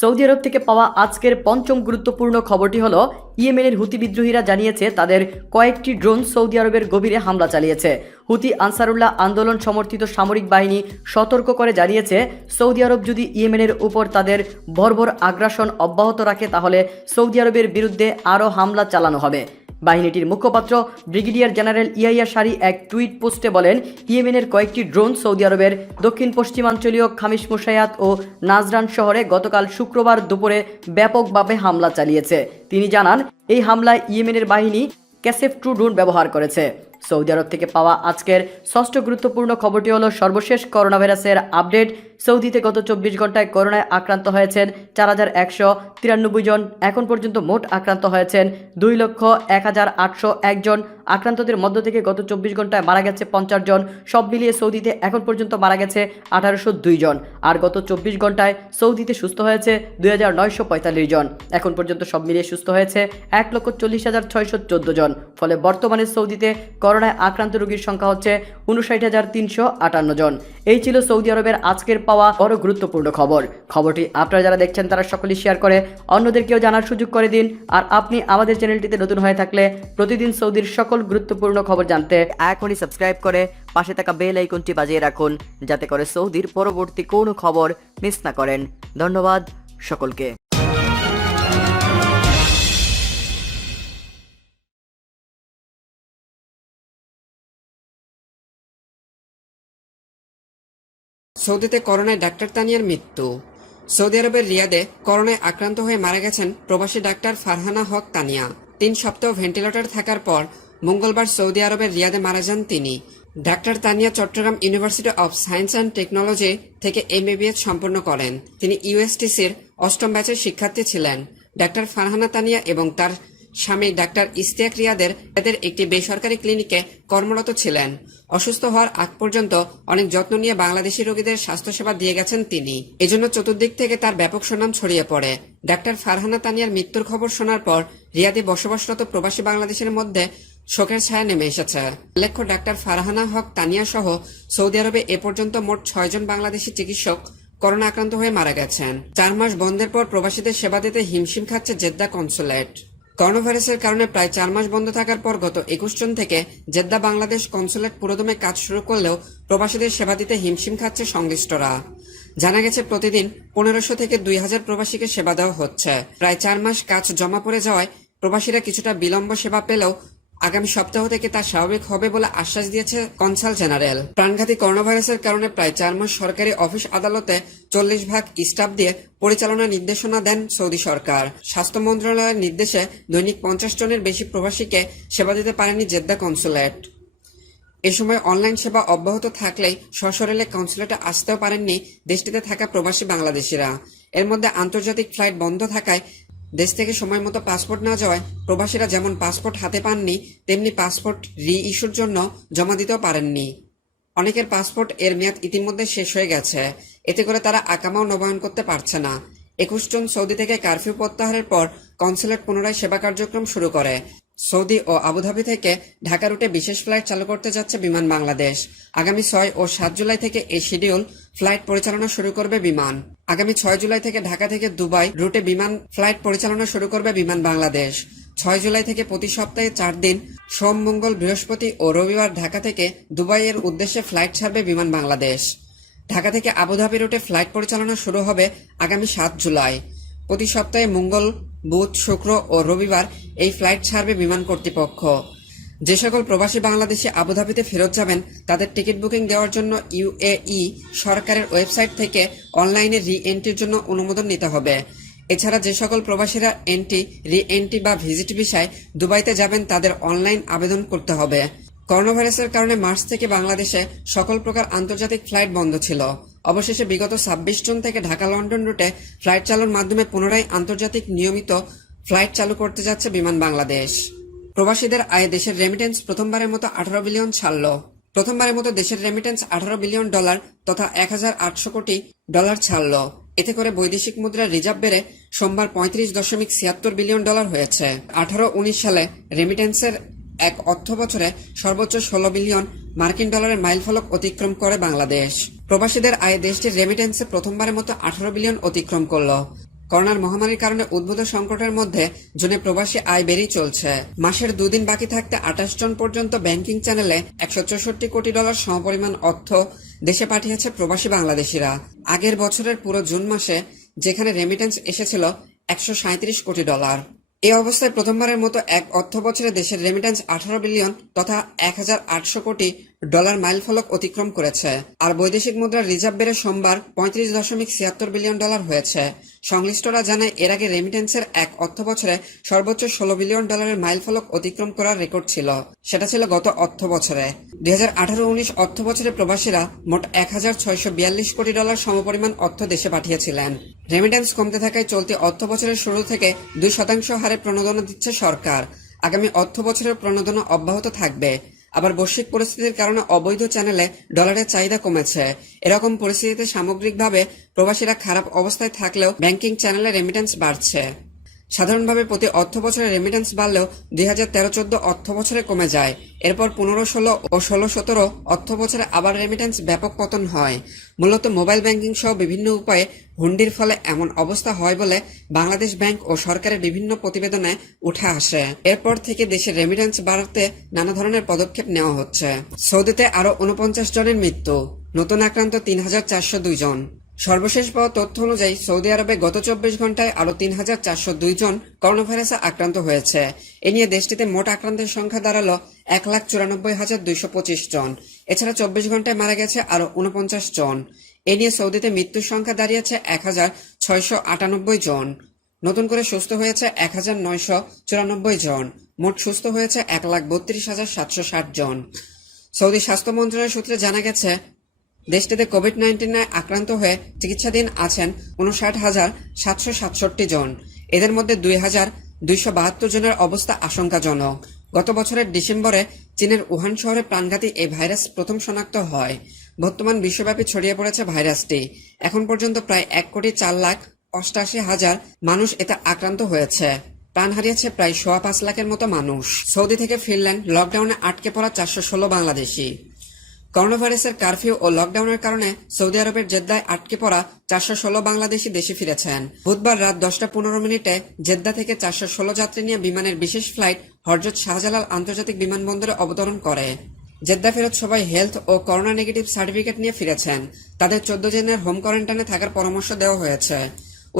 সৌদি আরব থেকে পাওয়া আজকের পঞ্চম গুরুত্বপূর্ণ খবরটি হলো, ইয়েমেনের হুতি বিদ্রোহীরা জানিয়েছে তাদের কয়েকটি ড্রোন সৌদি আরবের গভীরে হামলা চালিয়েছে। হুতি আনসারুল্লাহ আন্দোলন সমর্থিত সামরিক বাহিনী সতর্ক করে জানিয়েছে, সৌদি আরব যদি ইয়েমেনের উপর তাদের বর্বর আগ্রাসন অব্যাহত রাখে তাহলে সৌদি আরবের বিরুদ্ধে আরও হামলা চালানো হবে। বাহিনীটির মুখপাত্র ব্রিগেডিয়ার জেনারেল ইয়াইয়া সারি এক টুইট পোস্টে বলেন, ইয়েমেনের কয়েকটি ড্রোন সৌদি আরবের দক্ষিণ পশ্চিমাঞ্চলীয় খামিস মুশায়াত ও নাজরান শহরে গতকাল শুক্রবার দুপুরে ব্যাপকভাবে হামলা চালিয়েছে। তিনি জানান, এই হামলায় ইয়েমেনের বাহিনী ক্যাসেফ 2 ড্রোন ব্যবহার করেছে। সৌদি আরব থেকে পাওয়া আজকের ষষ্ঠ গুরুত্বপূর্ণ খবরটি হলো সর্বশেষ করোনা ভাইরাসের আপডেট। সৌদিতে গত 24 ঘন্টায় করোনায় আক্রান্ত হয়েছেন 4193 জন। এখন পর্যন্ত মোট আক্রান্ত হয়েছেন 2,01,801 জন। আক্রান্তদের মধ্য থেকে গত 24 ঘন্টায় মারা গেছে 50 জন। সব মিলিয়ে সৌদিতে এখন পর্যন্ত মারা গেছে 1802 জন। আর গত 24 ঘন্টায় সৌদিতে সুস্থ হয়েছে 2945 জন। এখন পর্যন্ত সব মিলিয়ে সুস্থ হয়েছে 1,40,614 জন। ফলে বর্তমানে সৌদিতে করোনায় আক্রান্ত রোগীর সংখ্যা হচ্ছে 59,358 জন। এই ছিল সৌদি আরবের আজকের পাওয়া বড় গুরুত্বপূর্ণ খবরটি আপনারা যারা দেখছেন তারা সকলেই শেয়ার করে অন্যদেরকেও জানার সুযোগ করে দিন। আর আপনি আমাদের চ্যানেলটিতে নতুন হয়ে থাকলে প্রতিদিন সৌদির সকল গুরুত্বপূর্ণ খবর জানতে এখনই সাবস্ক্রাইব করে পাশে থাকা বেল আইকনটি বাজিয়ে রাখুন, যাতে করে সৌদির পরবর্তী কোনো খবর মিস না করেন। ধন্যবাদ সকলকে। সৌদিতে করোনায় ডাক্তার তানিয়ার মৃত্যু। সৌদি আরবের রিয়াদে করোনায় আক্রান্ত হয়ে মারা গেছেন প্রবাসী ডাক্তার ফারহানা হক তানিয়া। 3 সপ্তাহ ভেন্টিলেটর থাকার পর মঙ্গলবার সৌদি আরবের রিয়াদে মারা যান তিনি। Doctor Tania Chattogram university of science and technology থেকে MBBS সম্পন্ন করেন। তিনি USTCর 8ম ব্যাচের শিক্ষার্থী ছিলেন। ডাক্তার ফারহানা তানিয়া এবং তার স্বামী ডাক্তার ইস্তিয়াক রিয়াদের একটি বেসরকারি ক্লিনিকে কর্মরত ছিলেন। অসুস্থ হওয়ার আগ পর্যন্ত অনেক যত্ন নিয়ে বাংলাদেশি রোগীদের স্বাস্থ্যসেবা দিয়ে গেছেন তিনি। এজন্য চতুর্দিক থেকে তার ব্যাপক সুনাম ছড়িয়ে পড়ে। ডাক্তার ফারহানা তানিয়ার মৃত্যুর খবর শোনার পর রিয়াদে বসবাসরত প্রবাসী বাংলাদেশের মধ্যে শোকের ছায়া নেমে এসেছে। উল্লেখ্য, ডাক্তার ফারহানা হক তানিয়া সহ সৌদি আরবে এ পর্যন্ত মোট 6 জন বাংলাদেশি চিকিৎসক করোনা আক্রান্ত হয়ে মারা গেছেন। 4 মাস বন্ধের পর প্রবাসীদের সেবা দিতে হিমশিম খাচ্ছে জেদ্দা কনসুলেট। করোনা ভাইরাসের কারণে প্রায় 4 মাস বন্ধ থাকার পর গত 21 জুন থেকে জেদ্দা বাংলাদেশ কনসুলেট পুরোদমে কাজ শুরু করলেও প্রবাসীদের সেবা দিতে হিমশিম খাচ্ছে সংশ্লিষ্টরা। জানা গেছে প্রতিদিন 1500 থেকে 2000 প্রবাসীকে সেবা দেওয়া হচ্ছে। প্রায় 4 মাস কাজ জমা পড়ে যাওয়ায় প্রবাসীরা কিছুটা বিলম্ব সেবা পেলেও আগামী সপ্তাহ থেকে তা স্বাভাবিক হবে বলে আশ্বাস দিয়েছে কনসাল জেনারেল। প্রাণঘাতী করোনা ভাইরাসের কারণে প্রায় 4 মাস সরকারি অফিস আদালতে 40 ভাগ স্টাফ দিয়ে পরিচালনার নির্দেশনা দেন সৌদি সরকার। স্বাস্থ্য মন্ত্রণালয়ের নির্দেশে দৈনিক 50 জনের বেশি প্রবাসীকে সেবা দিতে পারেনি জেদ্দা কনসুলেট। এ সময় অনলাইন সেবা অব্যাহত থাকলেই সশরীরে কনসুলেটে আসতেও পারেননি দেশটিতে থাকা প্রবাসী বাংলাদেশিরা। এর মধ্যে আন্তর্জাতিক ফ্লাইট বন্ধ থাকায় দেশ থেকে সময় মতো পাসপোর্ট না যাওয়ায় প্রবাসীরা যেমন পাসপোর্ট হাতে পাননি, তেমনি পাসপোর্ট রি-ইস্যুর জন্য জমা দিতেও পারেননি। অনেকের পাসপোর্ট এর মেয়াদ ইতিমধ্যে শেষ হয়ে গেছে। এতে করে তারা আকামাও নবায়ন করতে পারছে না। 21 জুন সৌদি থেকে কারফিউ প্রত্যাহারের পর কনসুলেট পুনরায় সেবা কার্যক্রম শুরু করে। সৌদি ও আবুধাবি থেকে ঢাকা রুটে বিশেষ ফ্লাইট চালু করতে যাচ্ছে বিমান বাংলাদেশ। আগামী 6 ও 7 জুলাই থেকে এই শিডিউল ফ্লাইট পরিচালনা শুরু করবে বিমান। আগামী 6 জুলাই থেকে ঢাকা থেকে দুবাই রুটে বিমান ফ্লাইট পরিচালনা শুরু করবে বিমান বাংলাদেশ। 6 জুলাই থেকে প্রতি সপ্তাহে 4 দিন সোম, মঙ্গল, বৃহস্পতি ও রবিবার ঢাকা থেকে দুবাইয়ের উদ্দেশ্যে ফ্লাইট ছাড়বে বিমান বাংলাদেশ। ঢাকা থেকে আবুধাবি রুটে ফ্লাইট পরিচালনা শুরু হবে আগামী 7 জুলাই। প্রতি সপ্তাহে মঙ্গল, বুধ, শুক্র ও রবিবার এই ফ্লাইট ছাড়বে বিমান কর্তৃপক্ষ। যে সকল প্রবাসী বাংলাদেশি আবুধাবিতে ফেরত যাবেন তাদের টিকিট বুকিং দেওয়ার জন্য UAE সরকারের ওয়েবসাইট থেকে অনলাইনে রি-এন্ট্রির জন্য অনুমোদন নিতে হবে। এছাড়া যে সকল প্রবাসীরা এন্ট্রি, রি-এন্ট্রি বা ভিজিট ভিসায় দুবাইতে যাবেন তাদের অনলাইন আবেদন করতে হবে। করোনা ভাইরাসের কারণে মার্চ থেকে বাংলাদেশে সকল প্রকার আন্তর্জাতিক ফ্লাইট বন্ধ ছিল। অবশেষে বিগত 26 জুন থেকে ঢাকা লন্ডন রুটে ফ্লাইট চালুর মাধ্যমে পুনরায় আন্তর্জাতিক নিয়মিত ফ্লাইট চালু করতে যাচ্ছে বিমান বাংলাদেশ। প্রবাসীদের আয়ে দেশের রেমিটেন্স প্রথমবারের মতো 18 বিলিয়ন ছাড়ল। প্রথমবারের মতো দেশের রেমিটেন্স 18 বিলিয়ন ডলার তথা 1800 কোটি ডলার ছাড়ল। এতে করে বৈদেশিক মুদ্রার রিজার্ভ বেড়ে সোমবার 35.76 বিলিয়ন ডলার হয়েছে। 18-19 সালে রেমিটেন্সের এক অর্থ বছরে সর্বোচ্চ 16 বিলিয়ন মার্কিন ডলারের মাইলফলক অতিক্রম করে বাংলাদেশ। প্রবাসীদের আয়ে দেশটির রেমিটেন্সে প্রথমবারের মতো 18 বিলিয়ন অতিক্রম করল। করোনার মহামারীর কারণে উদ্ভূত সংকটের মধ্যে জুনে প্রবাসী আয় বেড়েই চলছে। মাসের 2 দিন বাকি থাকতে 28 জন পর্যন্ত ব্যাংকিং চ্যানেলে 164 কোটি ডলার সমপরিমাণ অর্থ দেশে পাঠিয়েছে প্রবাসী বাংলাদেশিরা। আগের বছরের পুরো জুন মাসে যেখানে রেমিটেন্স এসেছিল 137 কোটি ডলার। এই অবস্থায় প্রথমবারের মতো এক অর্থ বছরে দেশের রেমিটেন্স 18 বিলিয়ন তথা 1800 কোটি ডলার মাইলফলক অতিক্রম করেছে। আর বৈদেশিক মুদ্রার রিজার্ভ বেড়ে সোমবার 35.76 বিলিয়ন ডলার হয়েছে। সংশ্লিষ্টরা জানায় এর আগে রেমিটেন্সের এক অর্থবছরে সর্বোচ্চ $16 বিলিয়ন মাইলফলক অতিক্রম করার রেকর্ড ছিল। সেটা ছিল গত অর্থবছরে। 2018-19 অর্থবছরে প্রবাসীরা মোট $1,642 কোটি সমপরিমাণ অর্থ দেশে পাঠিয়েছিলেন। রেমিটেন্স কমতে থাকায় চলতি অর্থবছরের শুরু থেকে 2% হারে প্রণোদনা দিচ্ছে সরকার। আগামী অর্থবছরের প্রণোদনা অব্যাহত থাকবে। আবার বৈশ্বিক পরিস্থিতির কারণে অবৈধ চ্যানেলে ডলারের চাহিদা কমেছে। এরকম পরিস্থিতিতে সামগ্রিকভাবে প্রবাসীরা খারাপ অবস্থায় থাকলেও ব্যাংকিং চ্যানেলে রেমিটেন্স বাড়ছে। সাধারণভাবে প্রতি অর্থবছরে রেমিটেন্স বাড়লেও 2013-14 অর্থবছরে কমে যায়। এরপর 15-16 ও 16-17 অর্থবছরে আবার রেমিটেন্স ব্যাপক পতন হয়। মূলত মোবাইল ব্যাংকিং সহ বিভিন্ন উপায়ে হুন্ডির ফলে এমন অবস্থা হয় বলে বাংলাদেশ ব্যাংক ও সরকারের বিভিন্ন প্রতিবেদনে উঠে আসে। এরপর থেকে দেশের রেমিটেন্স বাড়াতে নানা ধরনের পদক্ষেপ নেওয়া হচ্ছে। সৌদিতে আরও 49 জনের মৃত্যু, নতুন আক্রান্ত 3,402 জন। সর্বশেষ পাওয়া তথ্য অনুযায়ী সৌদি আরবে গত 24 ঘন্টায় আরও 3,402 জন করোনা ভাইরাসে আক্রান্ত হয়েছে। এ নিয়ে দেশটিতে মোট আক্রান্তের সংখ্যা দাঁড়ালো 1,94,225 জন। এছাড়া 24 ঘন্টায় মারা গেছে আরও 49 জন। এ নিয়ে সৌদিতে মৃত্যুর সংখ্যা দাঁড়িয়েছে 1,698 জন। নতুন করে সুস্থ হয়েছে 1,994 জন। মোট সুস্থ হয়েছে 1,32,760 জন। সৌদি স্বাস্থ্য মন্ত্রণালয় সূত্রে জানা গেছে, দেশটিতে কোভিড-19 আক্রান্ত হয়ে চিকিৎসাধীন আছেন 59,767 জন। এদের মধ্যে 2,272 জনের অবস্থা আশঙ্কাজনক। গত বছরের ডিসেম্বরে চীনের উহান শহরে প্রাণঘাতী এই ভাইরাস প্রথম শনাক্ত হয়। বর্তমান বিশ্বব্যাপী ছড়িয়ে পড়েছে ভাইরাসটি। এখন পর্যন্ত প্রায় 1,04,88,000 মানুষ এতে আক্রান্ত হয়েছে। প্রাণ হারিয়েছে প্রায় 5.25 লাখের মতো মানুষ। সৌদি থেকে ফিনল্যান্ড, লকডাউনে আটকে পড়া 416 বাংলাদেশি। করোনা ভাইরাসের কারফিউ ও লকডাউনের কারণে সৌদি আরবের জেদ্দায় আটকে পড়া 416 বাংলাদেশি দেশে ফিরেছেন। বুধবার রাত 10:15 জেদ্দা থেকে 416 যাত্রী নিয়ে বিমানের বিশেষ ফ্লাইট হযরত শাহজালাল আন্তর্জাতিক বিমানবন্দরে অবতরণ করে। জেদ্দা ফেরত সবাই হেলথ ও করোনা নেগেটিভ সার্টিফিকেট নিয়ে ফিরেছেন। তাদের 14 দিনের হোম কোয়ারেন্টাইনে থাকার পরামর্শ দেওয়া হয়েছে।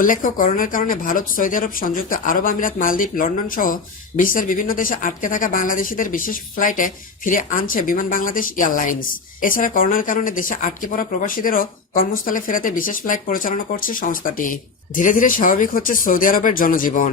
উল্লেখ্য, করোনার কারণে ভারত, সৌদি আরব, সংযুক্ত আরব আমিরাত, মালদ্বীপ, লন্ডন সহ বিশ্বের বিভিন্ন দেশে আটকে থাকা বাংলাদেশিদের বিশেষ ফ্লাইটে ফিরে আনছে বিমান বাংলাদেশ এয়ারলাইন্স। এছাড়া করোনার কারণে দেশে আটকে পড়া প্রবাসীদেরও কর্মস্থলে ফেরাতে বিশেষ ফ্লাইট পরিচালনা করছে সংস্থাটি। ধীরে ধীরে স্বাভাবিক হচ্ছে সৌদি আরবের জনজীবন।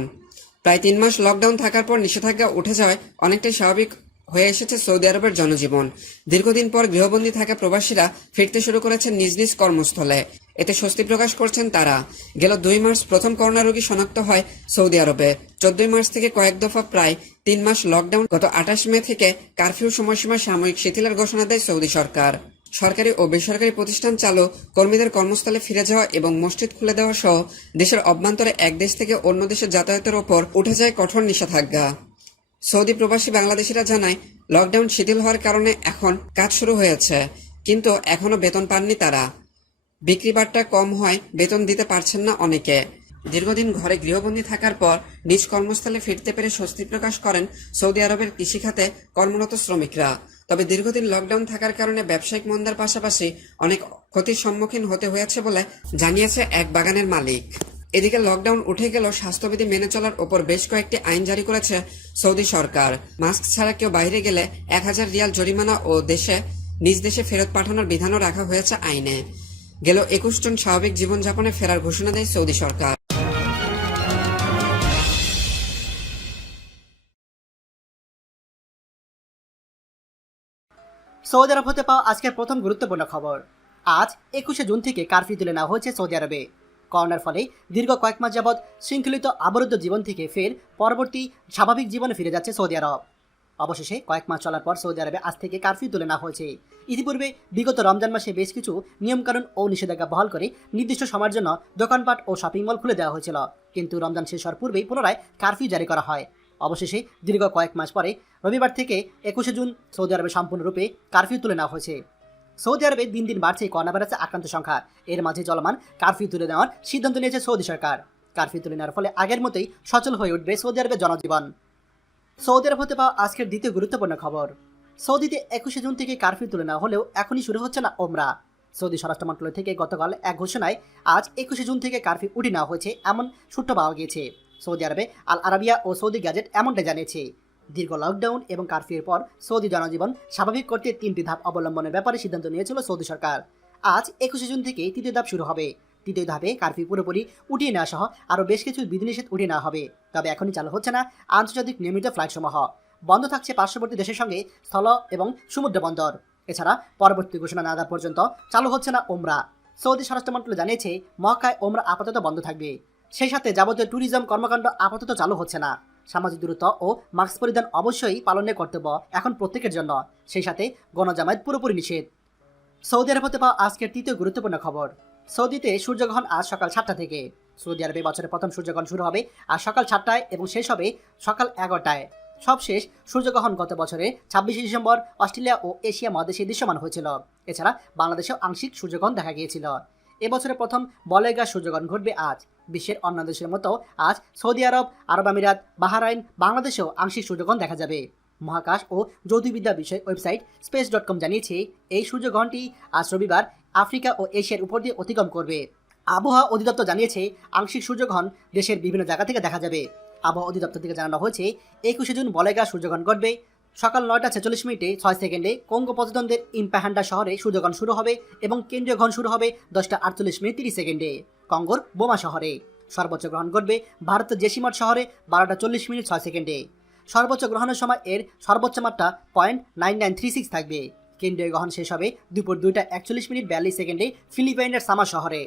প্রায় 3 মাস লকডাউন থাকার পর নিষেধাজ্ঞা উঠে যাওয়ায় অনেকটাই স্বাভাবিক হয়ে এসেছে সৌদি আরবের জনজীবন। দীর্ঘদিন পর গৃহবন্দী থাকা প্রবাসীরা ফিরতে শুরু করেছেন নিজ নিজ কর্মস্থলে। এতে স্বস্তি প্রকাশ করছেন তারা। গেল 2 মার্চ প্রথম করোনা রোগী শনাক্ত হয় সৌদি আরবে। 14 মার্চ থেকে কয়েক দফা প্রায় 3 মাস লকডাউন। গত 28 মে থেকে কারফিউ সময়সীমা সাময়িক শিথিলের ঘোষণা দেয় সৌদি সরকার। সরকারি ও বেসরকারি প্রতিষ্ঠান চালু, কর্মীদের কর্মস্থলে ফিরে যাওয়া এবং মসজিদ খুলে দেওয়া সহ দেশের অভ্যন্তরে এক দেশ থেকে অন্য দেশে যাতায়াতের ওপর উঠে যায় কঠোর নিষেধাজ্ঞা। সৌদি প্রবাসী বাংলাদেশিরা জানায়, লকডাউন শিথিল হওয়ার কারণে এখন কাজ শুরু হয়েছে, কিন্তু এখনো বেতন পাননি তারা। বিক্রি বাট্টা কম হয়, বেতন দিতে পারছেন না অনেকে। দীর্ঘদিন ঘরে গৃহবন্দী থাকার পর নিজ কর্মস্থলে ফিরতে পেরে স্বস্তি প্রকাশ করেন সৌদি আরবের কৃষিখাতে কর্মরত শ্রমিকরা। তবে দীর্ঘদিন লকডাউন থাকার কারণে ব্যবসায়িক মন্দার পাশাপাশি অনেক ক্ষতির সম্মুখীন হতে হয়েছে বলে জানিয়েছে এক বাগানের মালিক। এদিকে লকডাউন উঠে গেলেও স্বাস্থ্যবিধি মেনে চলার ওপর বেশ কয়েকটি আইন জারি করেছে সৌদি সরকার। মাস্ক ছাড়া কেউ বাইরে গেলে 1,000 রিয়াল জরিমানা ও নিজ দেশে ফেরত পাঠানোর বিধানও রাখা হয়েছে আইনে। গেল 21 জন স্বাভাবিক জীবনযাপনে ফেরার ঘোষণা দেয় সৌদি সরকার। সৌদি আরব হতে পাওয়া আজকের প্রথম গুরুত্বপূর্ণ খবর। আজ 21শে জুন থেকে কারফিউ তুলে নেওয়া হয়েছে সৌদি আরবে। করোনার ফলে দীর্ঘ কয়েক মাস যাবৎ শৃঙ্খলিত আবরুদ্ধ জীবন থেকে ফের পরবর্তী স্বাভাবিক জীবনে ফিরে যাচ্ছে সৌদি আরব। অবশেষে কয়েক মাস চলার পর সৌদি আরবে আজ থেকে কারফিউ তুলে নেওয়া হয়েছে। ইতিপূর্বে বিগত রমজান মাসে বেশ কিছু নিয়মকানুন ও নিষেধাজ্ঞা বহাল করে নির্দিষ্ট সময়ের জন্য দোকানপাট ও শপিং মল খুলে দেওয়া হয়েছিল, কিন্তু রমজান শেষ হওয়ার পূর্বেই পুনরায় কারফিউ জারি করা হয়। অবশেষে দীর্ঘ কয়েক মাস পরে রবিবার থেকে 21শে জুন সৌদি আরবে সম্পূর্ণরূপে কারফিউ তুলে নেওয়া হয়েছে। সৌদি আরবে দিন দিন বাড়ছে করোনা ভাইরাসে আক্রান্ত সংখ্যা। এর মাঝে চলমান কারফিউ তুলে নেওয়ার সিদ্ধান্ত নিয়েছে সৌদি সরকার। কারফিউ তুলে নেওয়ার ফলে আগের মতোই সচল হয়ে উঠবে সৌদি আরবের জনজীবন। সৌদি আরব হতে পাওয়া আজকের দ্বিতীয় গুরুত্বপূর্ণ খবর। সৌদিতে 21শে জুন থেকে কারফিউ তুলে নেওয়া হলেও এখনই শুরু হচ্ছে না ওমরা। সৌদি স্বরাষ্ট্র মন্ত্রণালয় থেকে গতকাল এক ঘোষণায় আজ 21শে জুন থেকে কারফিউ উঠিয়ে নেওয়া হয়েছে এমন সূত্র পাওয়া গিয়েছে। সৌদি আরবে আল আরাবিয়া ও সৌদি গ্যাজেট এমনটাই জানিয়েছে। দীর্ঘ লকডাউন এবং কারফিউর পর সৌদি জনজীবন স্বাভাবিক করতে 3টি ধাপ অবলম্বনের ব্যাপারে সিদ্ধান্ত নিয়েছিল সৌদি সরকার। আজ 21শে জুন থেকে তৃতীয় ধাপ শুরু হবে। তৃতীয় ধাপে কারফিউ পুরোপুরি উঠিয়ে নেওয়া সহ আরও বেশ কিছু বিধিনিষেধ উঠিয়ে নেওয়া হবে। তবে এখনই চালু হচ্ছে না আন্তর্জাতিক নিয়মিত ফ্লাইটসমূহ। বন্ধ থাকছে পার্শ্ববর্তী দেশের সঙ্গে স্থল এবং সমুদ্র বন্দর। এছাড়া পরবর্তী ঘোষণা না দেওয়া পর্যন্ত চালু হচ্ছে না ওমরা। সৌদি স্বরাষ্ট্র মন্ত্রণালয় জানিয়েছে মক্কায় ওমরা আপাতত বন্ধ থাকবে। সেই সাথে যাবতীয় ট্যুরিজম কর্মকাণ্ড আপাতত চালু হচ্ছে না। সামাজিক দূরত্ব ও মাস্ক পরিধান অবশ্যই পালনের কর্তব্য এখন প্রত্যেকের জন্য। সেই সাথে গণজামায়াত পুরোপুরি নিষেধ। সৌদি আরব হতে পাওয়া আজকের তৃতীয় গুরুত্বপূর্ণ খবর। সৌদিতে সূর্যগ্রহণ আজ সকাল 7টা থেকে। সৌদি আরবে বছরের প্রথম সূর্যগ্রহণ শুরু হবে আজ সকাল 7টায় এবং শেষ হবে সকাল 11টায়। সবশেষ সূর্যগ্রহণ গত বছরের 26শে ডিসেম্বর অস্ট্রেলিয়া ও এশিয়া মহাদেশে দৃশ্যমান হয়েছিল। এছাড়া বাংলাদেশেও আংশিক সূর্যগ্রহণ দেখা গিয়েছিল। এবছরের প্রথম বলয়গা সূর্যগ্রহণ ঘটবে আজ। বিশ্বের অন্যান্য দেশের মতো আজ সৌদি আরব, আরব আমিরাত, বাহরাইন, বাংলাদেশেও আংশিক সূর্যগ্রহণ দেখা যাবে। মহাকাশ ও জ্যোতির্বিদ্যা বিষয়ক ওয়েবসাইট space.com জানিয়েছে এই সূর্যগ্রহণটি আজ রবিবার আফ্রিকা ও এশিয়ার উপর দিয়ে অতিক্রম করবে। আবহাওয়া অধিদপ্তর জানিয়েছে আংশিক সূর্যগ্রহণ দেশের বিভিন্ন জায়গা থেকে দেখা যাবে। আবহাওয়া অধিদপ্তর থেকে জানানো হয়েছে 21শে জুন বলয়গা সূর্যগ্রহণ ঘটবে সকাল 9টা 46 মিনিটে 6 সেকেন্ডে। কঙ্গো প্রজাতন্ত্রের ইম্পাহান্ডা শহরে সূর্যগ্রহণ শুরু হবে এবং কেন্দ্রীয় গ্রহণ শুরু হবে 10টা 48 মিনিট 30 সেকেন্ডে কঙ্গোর বোমা শহরে। সর্বোচ্চ গ্রহণ ঘটবে ভারতের জেসিমঠ শহরে 12টা 40 মিনিট 6 সেকেন্ডে। সর্বোচ্চ গ্রহণের সময় এর সর্বোচ্চ মাত্রা 0.9936 থাকবে। কেন্দ্রীয় গ্রহণ শেষ হবে দুপুর 2টা 41 মিনিট 42 সেকেন্ডে ফিলিপাইনের সামা শহরে।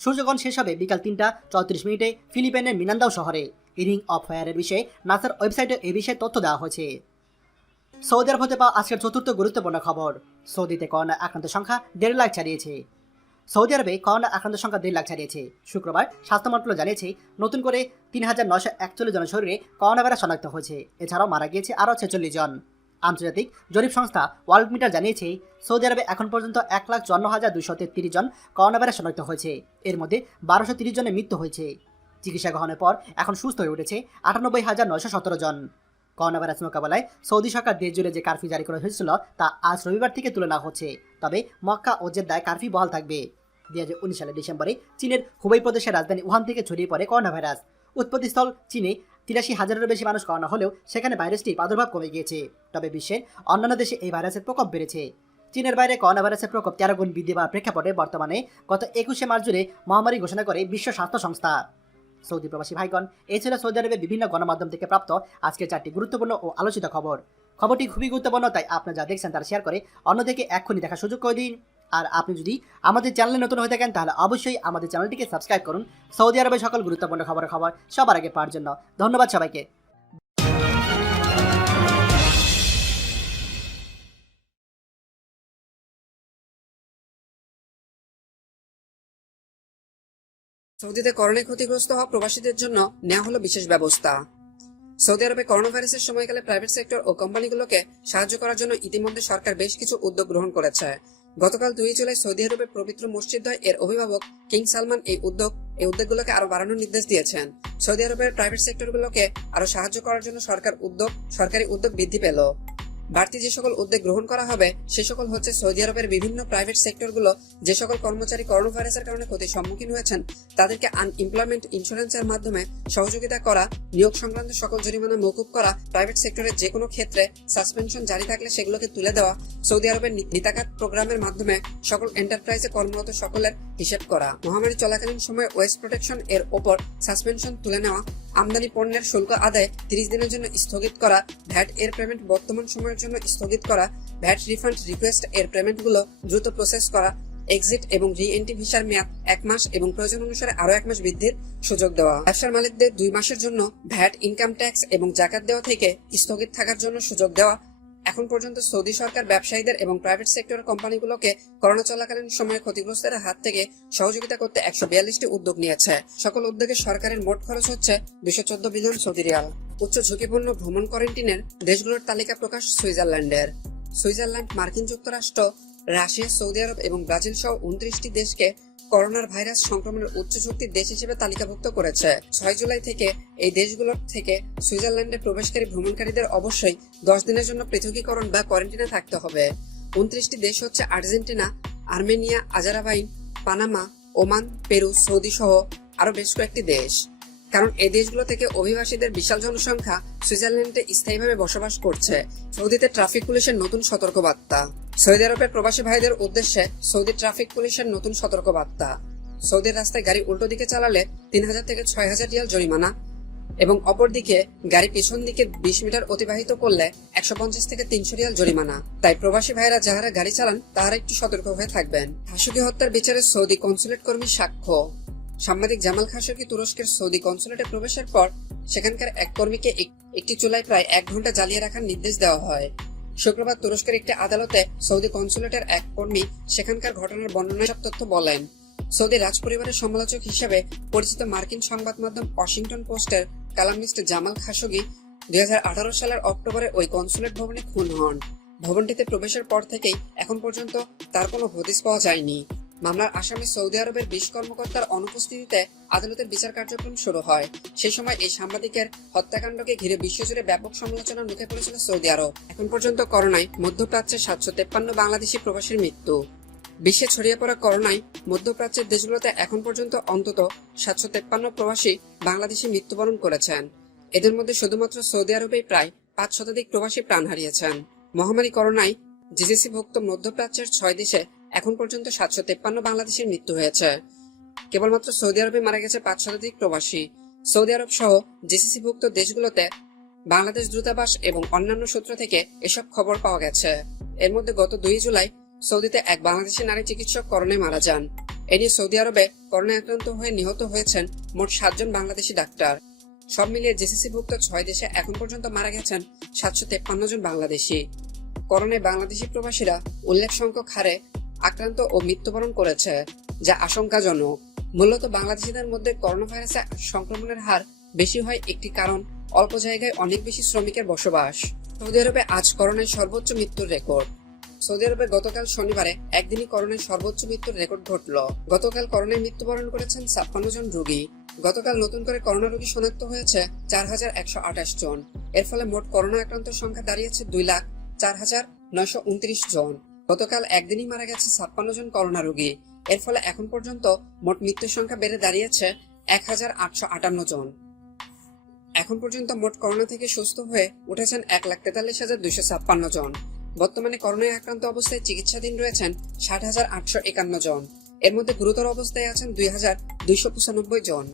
সূর্যগ্রহণ শেষ হবে বিকাল 3টা 34 মিনিটে ফিলিপাইনের মিনান্দাও শহরে। রিং অফ ফায়ারের বিষয়ে নাসার ওয়েবসাইটে এই বিষয়ে তথ্য দেওয়া হয়েছে। সৌদি আরব হতে পাওয়া আজকের চতুর্থ গুরুত্বপূর্ণ খবর। সৌদিতে করোনা আক্রান্তের সংখ্যা 1.5 লাখ ছাড়িয়েছে। সৌদি আরবে করোনা আক্রান্তের সংখ্যা 1.5 লাখ ছাড়িয়েছে। শুক্রবার স্বাস্থ্য মন্ত্রণালয় জানিয়েছে নতুন করে 3,941 জনের শরীরে করোনা ভাইরাস শনাক্ত হয়েছে। এছাড়াও মারা গিয়েছে আরও 46 জন। আন্তর্জাতিক জরিপ সংস্থা ওয়ার্ল্ড মিটার জানিয়েছে সৌদি আরবে এখন পর্যন্ত 1,54,233 জন করোনা ভাইরাস শনাক্ত হয়েছে। এর মধ্যে 1230 জনের মৃত্যু হয়েছে। চিকিৎসা গ্রহণের পর এখন সুস্থ হয়ে উঠেছে 98,917 জন। করোনা ভাইরাস মোকাবেলায় সৌদি সরকার দেশ জুড়ে যে কারফিউ জারি করা হয়েছিল তা আজ রবিবার থেকে তুলে নেওয়া হচ্ছে। তবে মক্কা ও জেদ্দায় কারফিউ বহাল থাকবে। 2019 সালের ডিসেম্বরে চীনের হুবেই প্রদেশের রাজধানী উহান থেকে ছড়িয়ে পড়ে করোনা ভাইরাস। উৎপত্তিস্থল চীনে 83,000-এরও বেশি মানুষ করোনা হলেও সেখানে ভাইরাসটির প্রাদুর্ভাব কমে গিয়েছে। তবে বিশ্বের অন্যান্য দেশে এই ভাইরাসের প্রকোপ বেড়েছে। চীনের বাইরে করোনা ভাইরাসের প্রকোপ 13 গুণ বৃদ্ধি পাওয়ার প্রেক্ষাপটে বর্তমানে গত 21শে মার্চ জুড়ে মহামারী ঘোষণা করে বিশ্ব স্বাস্থ্য সংস্থা। সৌদি প্রবাসী ভাইগণ, এই ছিল সৌদি আরবের বিভিন্ন গণমাধ্যম থেকে প্রাপ্ত আজকের 4টি গুরুত্বপূর্ণ ও আলোচিত খবর। খবরটি খুবই গুরুত্বপূর্ণ, তাই আপনারা যা দেখছেন তারা শেয়ার করে অন্যদেরকে এক্ষুনি দেখার সুযোগ করে দিন। আর আপনি যদি আমাদের চ্যানেলে নতুন হয়ে থাকেন তাহলে অবশ্যই আমাদের চ্যানেলটিকে সাবস্ক্রাইব করুন সৌদি আরবের সকল গুরুত্বপূর্ণ খবর সবার আগে পাওয়ার জন্য। ধন্যবাদ সবাইকে। সৌদিতে করোনায় ক্ষতিগ্রস্ত হওয়া প্রবাসীদের জন্য নেওয়া হলো বিশেষ ব্যবস্থা। সৌদি আরবে করোনা ভাইরাসের সময়কালে প্রাইভেট সেক্টর ও কোম্পানিগুলোকে সাহায্য করার জন্য ইতিমধ্যে সরকার বেশ কিছু উদ্যোগ গ্রহণ করেছে। গতকাল 2 জুলাই সৌদি আরবের পবিত্র মসজিদদ্বয় এর অভিভাবক কিং সালমান এই উদ্যোগগুলোকে আরো বাড়ানোর নির্দেশ দিয়েছেন। সৌদি আরবের প্রাইভেট সেক্টরগুলোকে আরো সাহায্য করার জন্য সরকারি উদ্যোগ বৃদ্ধি পেল। বাড়তি যে সকল উদ্যোগ গ্রহণ করা হবে সে সকল হচ্ছে সৌদি আরবের বিভিন্ন প্রাইভেট সেক্টরগুলো যে সকল কর্মচারী করোনা ভাইরাসের কারণে ক্ষতির সম্মুখীন হয়েছেন তাদেরকে আনএমপ্লয়মেন্ট ইন্স্যুরেন্সের মাধ্যমে সহযোগিতা করা, নিয়োগ সংক্রান্ত সকল জরিমানা মওকুফ করা, প্রাইভেট সেক্টরের যে কোনো ক্ষেত্রে সাসপেনশন জারি থাকলে সেগুলোকে তুলে দেওয়া, সৌদি আরবের নিতাকাত প্রোগ্রামের মাধ্যমে সকল এন্টারপ্রাইজে কর্মরত সকলের হিসেব করা, মহামারী চলাকালীন সময়ে ওয়েস্ট প্রোটেকশন এর ওপর সাসপেনশন তুলে নেওয়া, আমদানি পণ্যের শুল্ক আদায় 30 দিনের জন্য স্থগিত করা, ভ্যাট এর পেমেন্ট বর্তমান সময়ের জন্য স্থগিত করা, ভ্যাট রিফান্ড রিকোয়েস্ট এর পেমেন্টগুলো দ্রুত প্রসেস করা, এক্সিট এবং রি এন্ট্রি ভিসার মেয়াদ 1 মাস এবং প্রয়োজন অনুসারে আরো 1 মাস বৃদ্ধির সুযোগ দেওয়া, ব্যবসার মালিকদের 2 মাসের জন্য ভ্যাট, ইনকাম ট্যাক্স এবং জাকাত দেওয়া থেকে স্থগিত থাকার জন্য সুযোগ দেওয়া। এখন পর্যন্ত সৌদি সরকার ব্যবসায়ীদের এবং প্রাইভেট সেক্টরের কোম্পানিগুলোকে করোনা চলাকালীন সময়ে ক্ষতিগ্রস্তদের হাত থেকে সহযোগিতা করতে 142টি উদ্যোগ নিয়েছে। সকল উদ্যোগে সরকারের মোট খরচ হচ্ছে 214 বিলিয়ন সৌদি রিয়াল। উচ্চ ঝুঁকিপূর্ণ ভ্রমণ কোয়ারেন্টিনের দেশগুলোর তালিকা প্রকাশ সুইজারল্যান্ডের। সুইজারল্যান্ড, মার্কিন যুক্তরাষ্ট্র, রাশিয়া, সৌদি আরব এবং ব্রাজিল সহ 29টি দেশকে করোনার ভাইরাস সংক্রমণের উচ্চ ঝুঁকির দেশ হিসেবে তালিকাভুক্ত করেছে। 6 জুলাই থেকে এই দেশগুলোর থেকে সুইজারল্যান্ডে প্রবেশকারী ভ্রমণকারীদের অবশ্যই 10 দিনের জন্য পৃথকীকরণ বা কোয়ারেন্টিনে থাকতে হবে। 29টি দেশ হচ্ছে Argentina, Armenia, Azerbaijan, Panama, Oman, Peru, Saudi সহ আরো বেশ কয়েকটি দেশ। কারণ এই দেশগুলো থেকে অভিবাসীদের বিশাল জনসংখ্যা সুইজারল্যান্ডে স্থায়ীভাবে বসবাস করছে। সৌদিতে ট্রাফিক পুলিশের নতুন সতর্কবার্তা। সৌদি আরবের প্রবাসী ভাইদের উদ্দেশ্যে সৌদি ট্রাফিক পুলিশের নতুন সতর্কবার্তা। সৌদির রাস্তায় গাড়ি উল্টো দিকে চালালে 3000 থেকে 6000 রিয়াল জরিমানা এবং অপরদিকে গাড়ি পিছন দিকে 20 মিটার অতিবাহিত করলে 150 থেকে 300 রিয়াল জরিমানা। তাই প্রবাসী ভাইরা যারা গাড়ি চালান তারা একটু সতর্ক হয়ে থাকবেন। খাশোগি হত্যার বিচারে সৌদি কনসুলেট কর্মীর সাক্ষ্য। সাংবাদিক জামাল খাশোগি তুরস্কের সৌদি কনসুলেটে প্রবেশের পর সেখানকার এক কর্মীকে একটি চুলায় প্রায় 1 ঘন্টা জ্বালিয়ে রাখার নির্দেশ দেওয়া হয়। শুক্রবার তুরস্কের একটি আদালতে সৌদি কনসুলেটের এক কর্মী সেখানকার ঘটনার বর্ণনায় সব তথ্য বলেন। সৌদি রাজপরিবারের সমালোচক হিসেবে পরিচিত মার্কিন সংবাদ মাধ্যম ওয়াশিংটন পোস্টের কালামিস্ট জামাল খাশোগি 2018 সালের অক্টোবরে ওই কনসুলেট ভবনে খুন হন। ভবনটিতে প্রবেশের পর থেকেই এখন পর্যন্ত তার কোনো হদিস পাওয়া যায়নি। মামলার আসামি সৌদি আরবের 20 কর্মকর্তার অনুপস্থিতিতে আদালতের বিচার কার্যক্রম শুরু হয়। সেই সময় এই সাংবাদিকের হত্যাকাণ্ডকে ঘিরে বিশ্বজুড়ে ব্যাপক সমালোচনার মুখে পড়েছিল সৌদি আরব। এখন পর্যন্ত করোনায় মধ্যপ্রাচ্যের 753 বাংলাদেশি প্রবাসীর মৃত্যু। বিশ্বে ছড়িয়ে পড়া করোনায় মধ্যপ্রাচ্যের দেশগুলোতে এখন পর্যন্ত অন্তত 753 প্রবাসী বাংলাদেশি মৃত্যুবরণ করেছেন। এদের মধ্যে শুধুমাত্র সৌদি আরবেই প্রায় 5 শতাধিক প্রবাসী প্রাণ হারিয়েছেন। মহামারী করোনায় জিসিসি-ভুক্ত মধ্যপ্রাচ্যের 6 দেশে এখন পর্যন্ত 753 বাংলাদেশের মৃত্যু হয়েছে। কেবলমাত্র সৌদি আরবে মারা গেছে 5 শতাধিক প্রবাসী। সৌদি আরব সহ জিসিসি-ভুক্ত দেশগুলোতে বাংলাদেশ দূতাবাস এবং অন্যান্য সূত্র থেকে এসব খবর পাওয়া গেছে। এর মধ্যে গত 2 জুলাই সৌদিতে এক বাংলাদেশি নারী চিকিৎসক করোনায় মারা যান। এ নিয়ে সৌদি আরবে করোনায় আক্রান্ত হয়ে নিহত হয়েছেন মোট 7 জন বাংলাদেশি ডাক্তার। সব মিলিয়ে জিসিসি-ভুক্ত 6 দেশে এখন পর্যন্ত মারা গেছেন 753 জন বাংলাদেশি। করোনায় বাংলাদেশি প্রবাসীরা উল্লেখ সংখ্যক হারে আক্রান্ত ও মৃত্যুবরণ করেছে, যা আশঙ্কাজনক। মূলত বাংলাদেশিদের মধ্যে করোনা ভাইরাসে সংক্রমণের হার বেশি হয় একটি কারণ অল্প জায়গায় অনেক বেশি শ্রমিকের বসবাস। সৌদি আরবে আজ করোনায় সর্বোচ্চ মৃত্যুর রেকর্ড। সৌদি আরবে গতকাল শনিবারে একদিনই করোনায় সর্বোচ্চ মৃত্যুর রেকর্ড ঘটল। গতকাল করোনায় মৃত্যুবরণ করেছেন 56 জন রোগী। গতকাল নতুন করে করোনা রোগী শনাক্ত হয়েছে 4128 জন। এর ফলে মোট করোনা আক্রান্তের সংখ্যা দাঁড়িয়েছে 2,04,929 জন। গতকাল একদিনই মারা গেছে 56 জন করোনা রোগী। এর ফলে এখন পর্যন্ত মোট মৃত্যুর সংখ্যা বেড়ে দাঁড়িয়েছে 1858 জন। এখন পর্যন্ত মোট করোনা থেকে সুস্থ হয়ে উঠেছেন 1,43,256 জন। বর্তমানে করোনায় আক্রান্ত অবস্থায় চিকিৎসাধীন রয়েছেন 60,851 জন। এর মধ্যে গুরুতর অবস্থায় আছেন 2,295 জন।